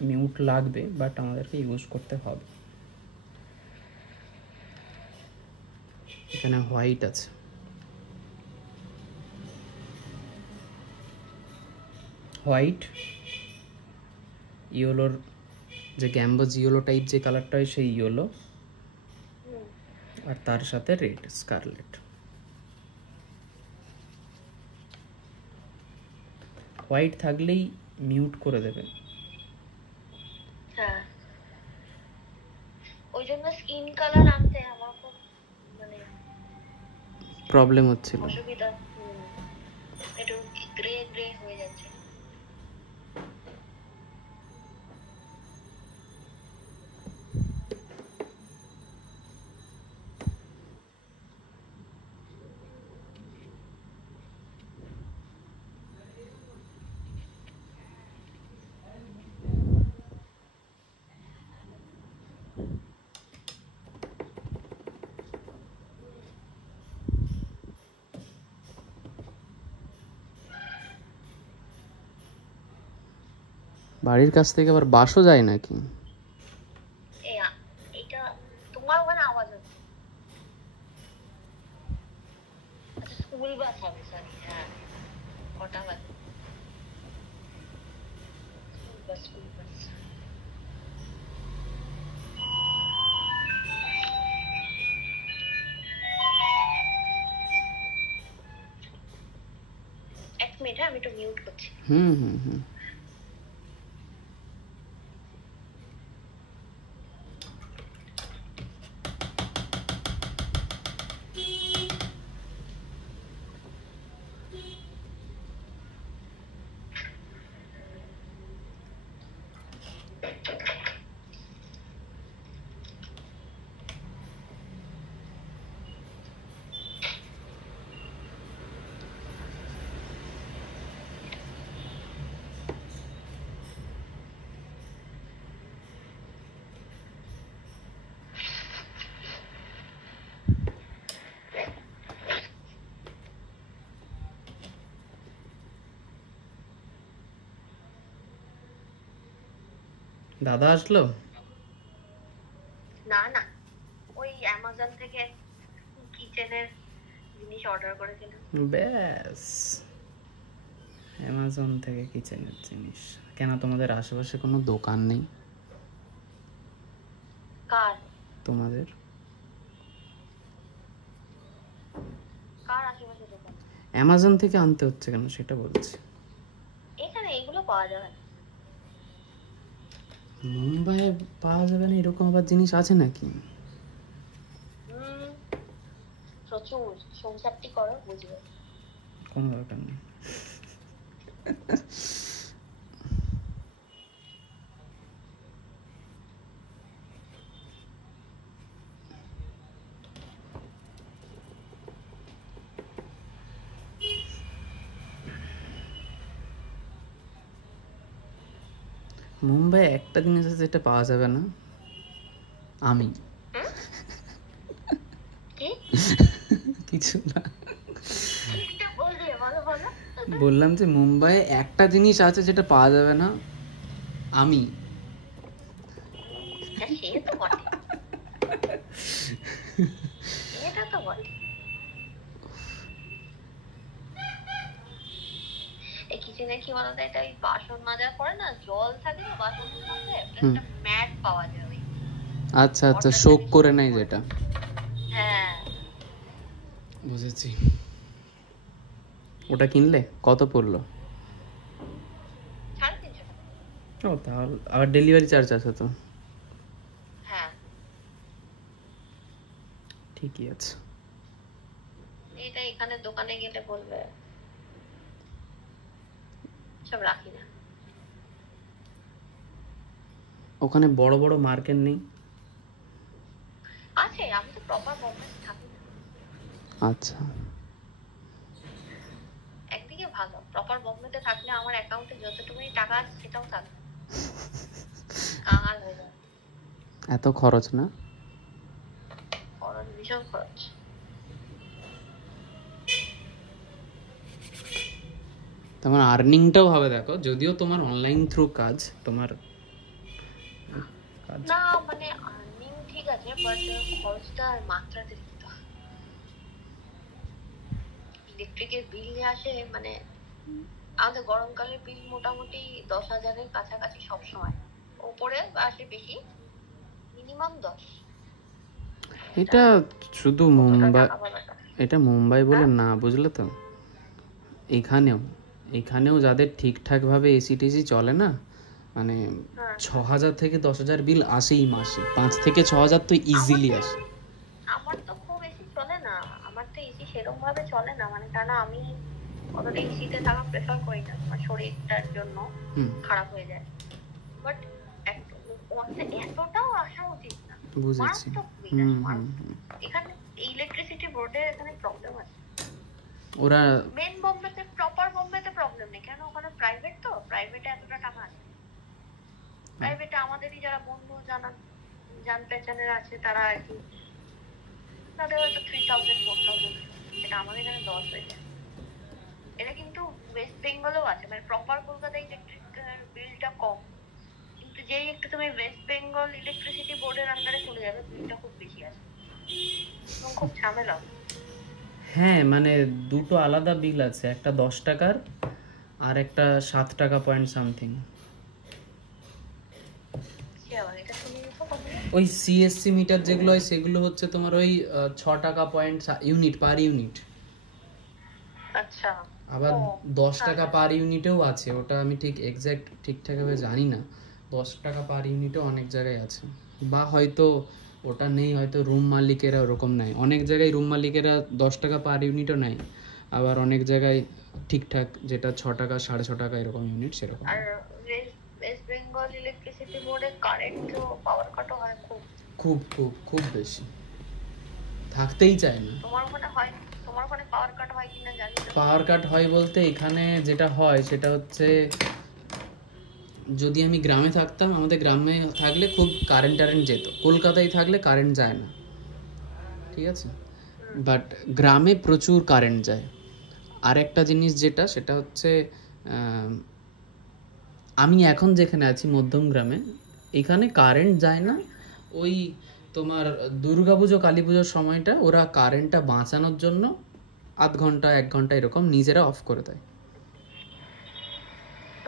মিউট লাগবে, বাট আমাদেরকে ইউজ করতে হবে। এখানে হোয়াইট আছে, হোয়াইট ইয়েলোর যে গ্যাম্বোজ ইয়েলো টাইপ যে কালারটা হয় সেই ইয়েলো, আর তার সাথে রেড স্কারলেট। হোয়াইট থাকলেই মিউট করে দেবে। হ্যাঁ, ওই জন্য স্কিন কালার আনতে আমার খুব মানে প্রবলেম হচ্ছিল। অসুবিধা। একটু গ্রে গ্রে হয়ে যাচ্ছে। বাড়ির কাছ থেকে আবার বাসও যায় নাকি? এটা তোমার ওখানে আওয়াজ হচ্ছে। আচ্ছা, স্কুল বাস হবে, সরি। হ্যাঁ, কটা বাজে? School bus. এক মিনিট, আমি একটু মিউট করছি। হুম হুম হুম। দাদা আসলো? না না, ওই অ্যামাজন থেকে কি কিচেনের জিনিস অর্ডার করেছিলাম। ব্যাস, অ্যামাজন থেকে কিচেনের জিনিস। কেন তোমাদের আশেপাশে কোনো দোকান নেই? কার তোমাদের কার আশেপাশে দোকান? অ্যামাজন থেকে আনতে হচ্ছে কেন সেটা বলছি। এখানে এগুলো পাওয়া যাবে না। মুম্বাইয়ে পাওয়া যাবে না এরকম আবার জিনিস আছে নাকি? প্রচুর, সংসারটি করো বুঝবে। কোনো দরকার নেই। মুম্বাই একটা জিনিস আছে যেটা পাওয়া যাবে না, আমি। কি কিছু না, এটা বলবে, বলো বলো। বললাম যে মুম্বাইয়ে একটা জিনিস আছে যেটা পাওয়া যাবে না, আমি। সে তো বটে, এটা তো বটে। এই কিচেনে কি বলতো, এটা ওই বাসন মাজার পরে না জল থাকে না বাসনের মধ্যে, একটা ম্যাট পাওয়া যায় ওই। আচ্ছা আচ্ছা, শোক করে নাই যেটা। হ্যাঁ বুঝেছি। ওটা কিনলে কত পড়লো? 350 টাকা। ও তাহলে আবার ডেলিভারি চার্জ আছে তো? হ্যাঁ ঠিকই আছে। এটা এখানে দোকানে গেলে বলবে সব রাখি না। ওখানে বড় বড় মার্কেট নেই? আছে, আমি তো প্রপার বোম্বে থাকি না। আচ্ছা, একদিকে ভালো, প্রপার বোম্বেতে থাকলে আমার অ্যাকাউন্টে যতটুকুনি টাকা আছে সেটাও থাকবে, কাঙাল হয়ে যাবে। এত খরচ না? খরচ, ভীষণ খরচ। তোমার আর্নিংটাও হবে দেখো, যদিও তোমার অনলাইন থ্রু কাজ, তোমার কাজ না মানে আর্নিং ঠিক আছে, বাট খরচটা মাত্রাতে দিতে হয়। ইলেকট্রিকের বিল নিয়ে আসে, মানে আমাদের গরমকালের বিল মোটামুটি 10,000-এর কাছাকাছি সবসময়, ওপরে আসে বেশি, মিনিমাম 10। এটা শুধু মুম্বাই, এটা মুম্বাই বলে না, বুঝলে তো? এখানেও যাদের ঠিকঠাকভাবে এসি টেসি চলে না, মানে 6,000 থেকে 10,000 বিল আসেই মাসে, 5 থেকে 6,000 তো ইজিলি আসে। আমার তো খুব এসি চলে না, আমার তো এসি সেরকম ভাবে চলে না, মানে কেন আমি অতটা এসিতে থাকা প্রেফার করি না, আমার শরীরটার জন্য খারাপ হয়ে যায়। বাট এতটাও আসা উচিত না। বুঝেছি। এখানে ইলেকট্রিসিটি বোর্ডের এখানে প্রবলেম আছে। ওরা মেন বোম্বেতে, প্রপার বোম্বেতে প্রবলেম নেই, কেন ওখানে প্রাইভেট তো, প্রাইভেটে এতটা টাকা আছে। প্রাইভেটে আমাদেরই যারা বন্ধু জান পেছনের আছে তারা আর কি, তাদের হয়তো 3,000 4,000, এটা আমাদের এখানে 10 হয়ে যায়। এটা কিন্তু ওয়েস্ট বেঙ্গলেও আছে, মানে প্রপার কলকাতায় ইলেকট্রিক বিলটা কম, কিন্তু যেই একটু তুমি ওয়েস্ট বেঙ্গল ইলেকট্রিসিটি বোর্ডের আন্ডারে চলে যাবে বিলটা খুব বেশি আছে, এবং খুব ঝামেলা। হ্যাঁ, মানে দুটো আলাদা বিল আছে, একটা 10 টাকার আর একটা 7 টাকা পয়েন্ট সামথিং। ওই সিএসসি মিটার যেগুলো হয় সেগুলো হচ্ছে তোমার ওই 6 টাকা পয়েন্ট ইউনিট, পার ইউনিট। আচ্ছা, আবার 10 টাকা পার ইউনিটেও আছে, ওটা আমি ঠিক এক্স্যাক্ট ঠিকঠাকভাবে জানি না। 10 টাকা পার ইউনিটও অনেক জায়গায় আছে, বা হয়তো ওটা নেই, হয়তো রুম মালিকেরা ওরকম নেয়। অনেক জায়গায় রুম মালিকেরা 10 টাকা পার ইউনিটও নেয়, আবার অনেক জায়গায় ঠিকঠাক যেটা 6 টাকা 6.5 টাকা এরকম ইউনিট সেরকম। আর ওয়েস্ট বেঙ্গল ইলেকট্রিসিটি বোর্ডে কারেন্ট পাওয়ার কাটও হয় খুব খুব খুব খুব বেশি, থাকতেই চায় না। তোমার ওখানে পাওয়ার কাট হয় কিনা জানি না। পাওয়ার কাট হয় বলতে এখানে যেটা হয় সেটা হচ্ছে, যদি আমি গ্রামে থাকতাম, আমাদের গ্রামে থাকলে খুব কারেন্ট যেত, কলকাতায় থাকলে কারেন্ট যায় না, ঠিক আছে? বাট গ্রামে প্রচুর কারেন্ট যায়। আর একটা জিনিস যেটা, সেটা হচ্ছে আমি এখন যেখানে আছি মধ্যম গ্রামে, এখানে কারেন্ট যায় না ওই তোমার দুর্গাপুজো কালী পুজোর সময়টা ওরা কারেন্টটা বাঁচানোর জন্য আধ ঘন্টা 1 ঘন্টা এরকম নিজেরা অফ করে দেয়।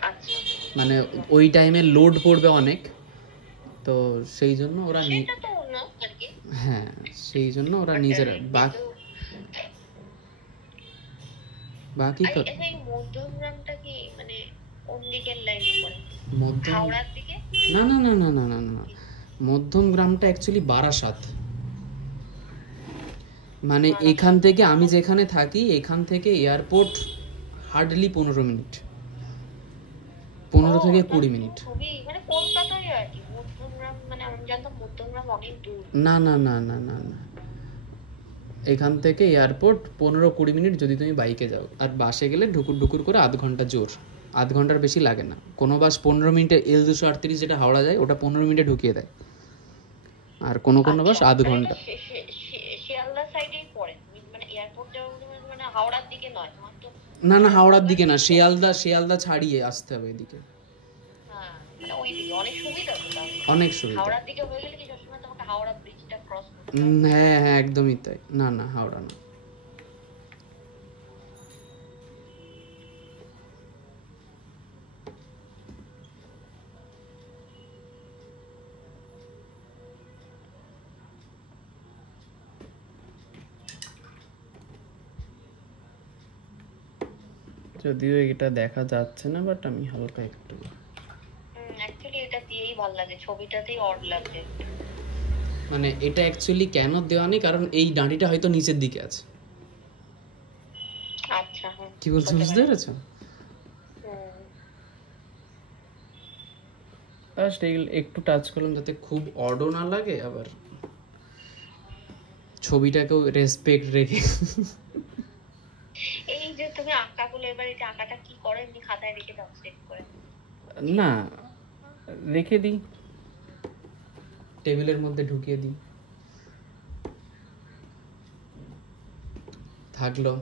আচ্ছা, মানে ওই টাইমে লোড পড়বে অনেক, তো সেই জন্য ওরা সেটা তো না আর কি। হ্যাঁ সেই জন্য ওরা নিজেরা বাকি এই মধ্যমগ্রামটা কি মানে কোন দিকের লাইনে পড়ে? মধ্যম হাওড়ার দিকে? না না না না না না না, মধ্যম গ্রামটা অ্যাকচুয়ালি বারাসাত। মানে এখান থেকে আমি যেখানে থাকি এখান থেকে এয়ারপোর্ট হার্ডলি 15 মিনিট, 15 থেকে 20 মিনিট। খুবই মানে কলকাতায় আর কি মধ্যমগ্রাম, মানে আমি জানতাম মধ্যমগ্রাম অনেক দূর। না না না না না না, এখান থেকে এয়ারপোর্ট 15-20 মিনিট যদি তুমি বাইকে যাও, আর বাসে গেলে ঢুকুর ঢুকুর করে আধ ঘন্টা জোর, আধ ঘন্টার বেশি লাগে না। কোনো বাস 15 মিনিটে, L238 যেটা হাওড়া যায় ওটা 15 মিনিটে ঢুকিয়ে দেয়, আর কোনো কোনো বাস আধ ঘন্টা। শিয়ালদা সাইডেই পড়ে মানে এয়ারপোর্ট যাওয়ার মানে হাওড়ার দিকে নয় তোমার তো? না না হাওড়ার দিকে না, শিয়ালদা ছাড়িয়ে আসতে হবে এদিকে। হ্যাঁ মানে ওই দিকে অনেক সুবিধা তো তাহলে। অনেক সুবিধা। হাওড়ার দিকে হয়ে গেলে কি সবসময় তোমাকে হাওড়া ব্রিজটা ক্রস করতে? হ্যাঁ হ্যাঁ একদমই তাই। না না হাওড়া না। যদিও এটা দেখা যাচ্ছে না, বাট আমি হালকা একটু অ্যাকচুয়ালি এটা দিয়েই ভালো লাগে, ছবিটাতেই অড লাগে। মানে এটা অ্যাকচুয়ালি কেন দেওয়া নেই, কারণ এই ডাঁটিটা হয়তো নিচের দিকে আছে। আচ্ছা হ্যাঁ, কি বলছো বুঝতে পেরেছো? জাস্ট একটু টাচ করলাম যাতে খুব অডও না লাগে, আবার ছবিটাকেও রেসপেক্ট রেখে। এই যে তুমি আঁকাগুলো এবার এটা আঁকাটা কি করো, এমনি খাতায় রেখে দাও সেট করে? না রেখে দিই, টেবিলের মধ্যে ঢুকিয়ে দিই, থাকলো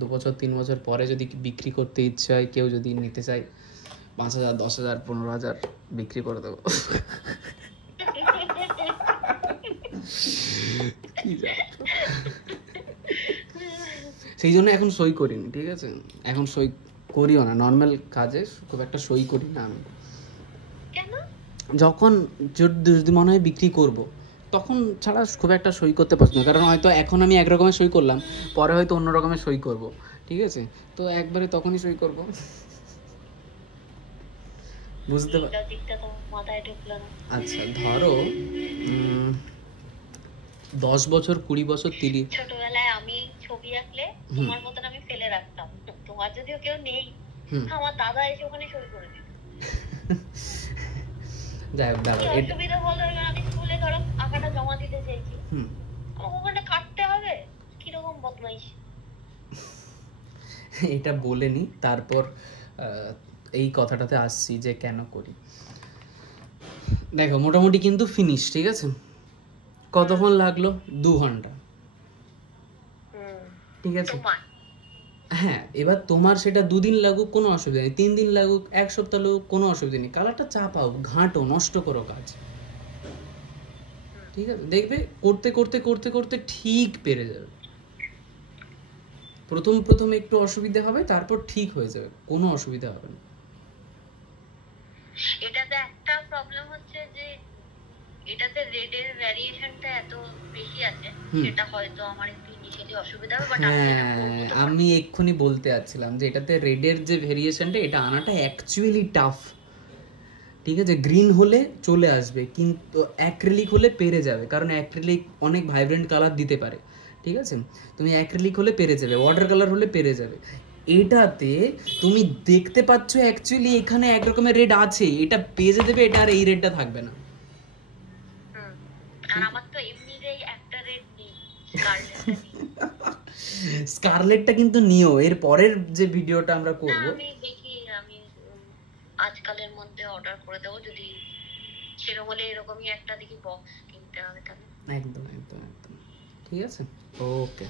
2 বছর 3 বছর পরে যদি বিক্রি করতে ইচ্ছে হয়, কেউ যদি নিতে চায় 5,000 10,000 15,000 বিক্রি করে দেবো। সেই জন্য এখন সই করিনি, ঠিক আছে? এখন সই করিও না, নর্মাল কাজে খুব একটা সই করি না আমি। যখন যদি মনে হয় বিক্রি করব তখন ছাড়া খুব একটা সই করতে পছন্দ, কারণ হয়তো এখন আমি এক রকমের সই করলাম, পরে হয়তো অন্য রকমের সই করব, ঠিক আছে? তো একবারে তখনই সই করব। বুঝতে পার? আচ্ছা ধরো 10 বছর 20 বছর 30। ছোটবেলায় আমি ছবি আঁকলে তোমার মতন আমি ফেলে রাখতাম, তোমার যদিও কেউ নেই, আমার দাদা এসে ওখানে সই করে দিত। যাই হোক দাঁড়াও, অসুবিধা বলো, আমি স্কুলে ধরো আঁকাটা জমা দিতে চাইছি, আমার ওখানে কাটতে হবে, কিরকম বদমাইশ। এটা বলে নি, তারপর এই কথাটাতে আসছি যে কেন করি। দেখো মোটামুটি কিন্তু ফিনিশ, ঠিক আছে? কতক্ষণ লাগলো? 2 ঘন্টা, ঠিক আছে? হ্যাঁ এবার তোমার সেটা 2 দিন লাগুক কোনো অসুবিধা নেই, 3 দিন লাগুক, 1 সপ্তাহ লাগুক কোনো অসুবিধা নেই, কালারটা চাপাও, ঘাঁটো, নষ্ট করো কাজ, ঠিক আছে? দেখবে করতে করতে করতে করতে ঠিক পেরে যাবে। প্রথম একটু অসুবিধা হবে, তারপর ঠিক হয়ে যাবে, কোনো অসুবিধা হবে না। এটাতে একটা প্রবলেম হচ্ছে যে এটাতে রেডের ভ্যারিয়েশনটা এত বেশি আছে, সেটা হয়তো আমার একটু ইনিশিয়ালি অসুবিধা হবে, বাট আমি এক্ষুনি বলতে যাচ্ছিলাম যে এটাতে রেডের যে ভেরিয়েশনটা এটা আনাটা অ্যাকচুয়ালি টাফ, ঠিক আছে? গ্রিন হলে চলে আসবে, কিন্তু অ্যাক্রিলিক হলে পেরে যাবে, কারণ অ্যাক্রিলিক অনেক ভাইব্রেন্ট কালার দিতে পারে, ঠিক আছে? তুমি অ্যাক্রিলিক হলে পেরে যাবে, ওয়াটার কালার হলে পেরে যাবে। এটাতে তুমি দেখতে পাচ্ছ অ্যাকচুয়ালি এখানে এক রকমের রেড আছে, এটা পেজে দেবে, এটা আর এই রেডটা থাকবে না। আর আমার তো এমনিতেই একটা রেড নেই, স্কারলেটটা কিন্তু নিও, এর পরের যে ভিডিওটা আমরা করব। আমি দেখি, আমি আজকালের মধ্যে অর্ডার করে দেবো, যদি সেরকম হলে এরকমই একটা দেখি বক্স কিনতে হবে তাহলে। একদম একদম একদম ঠিক আছে, ওকে।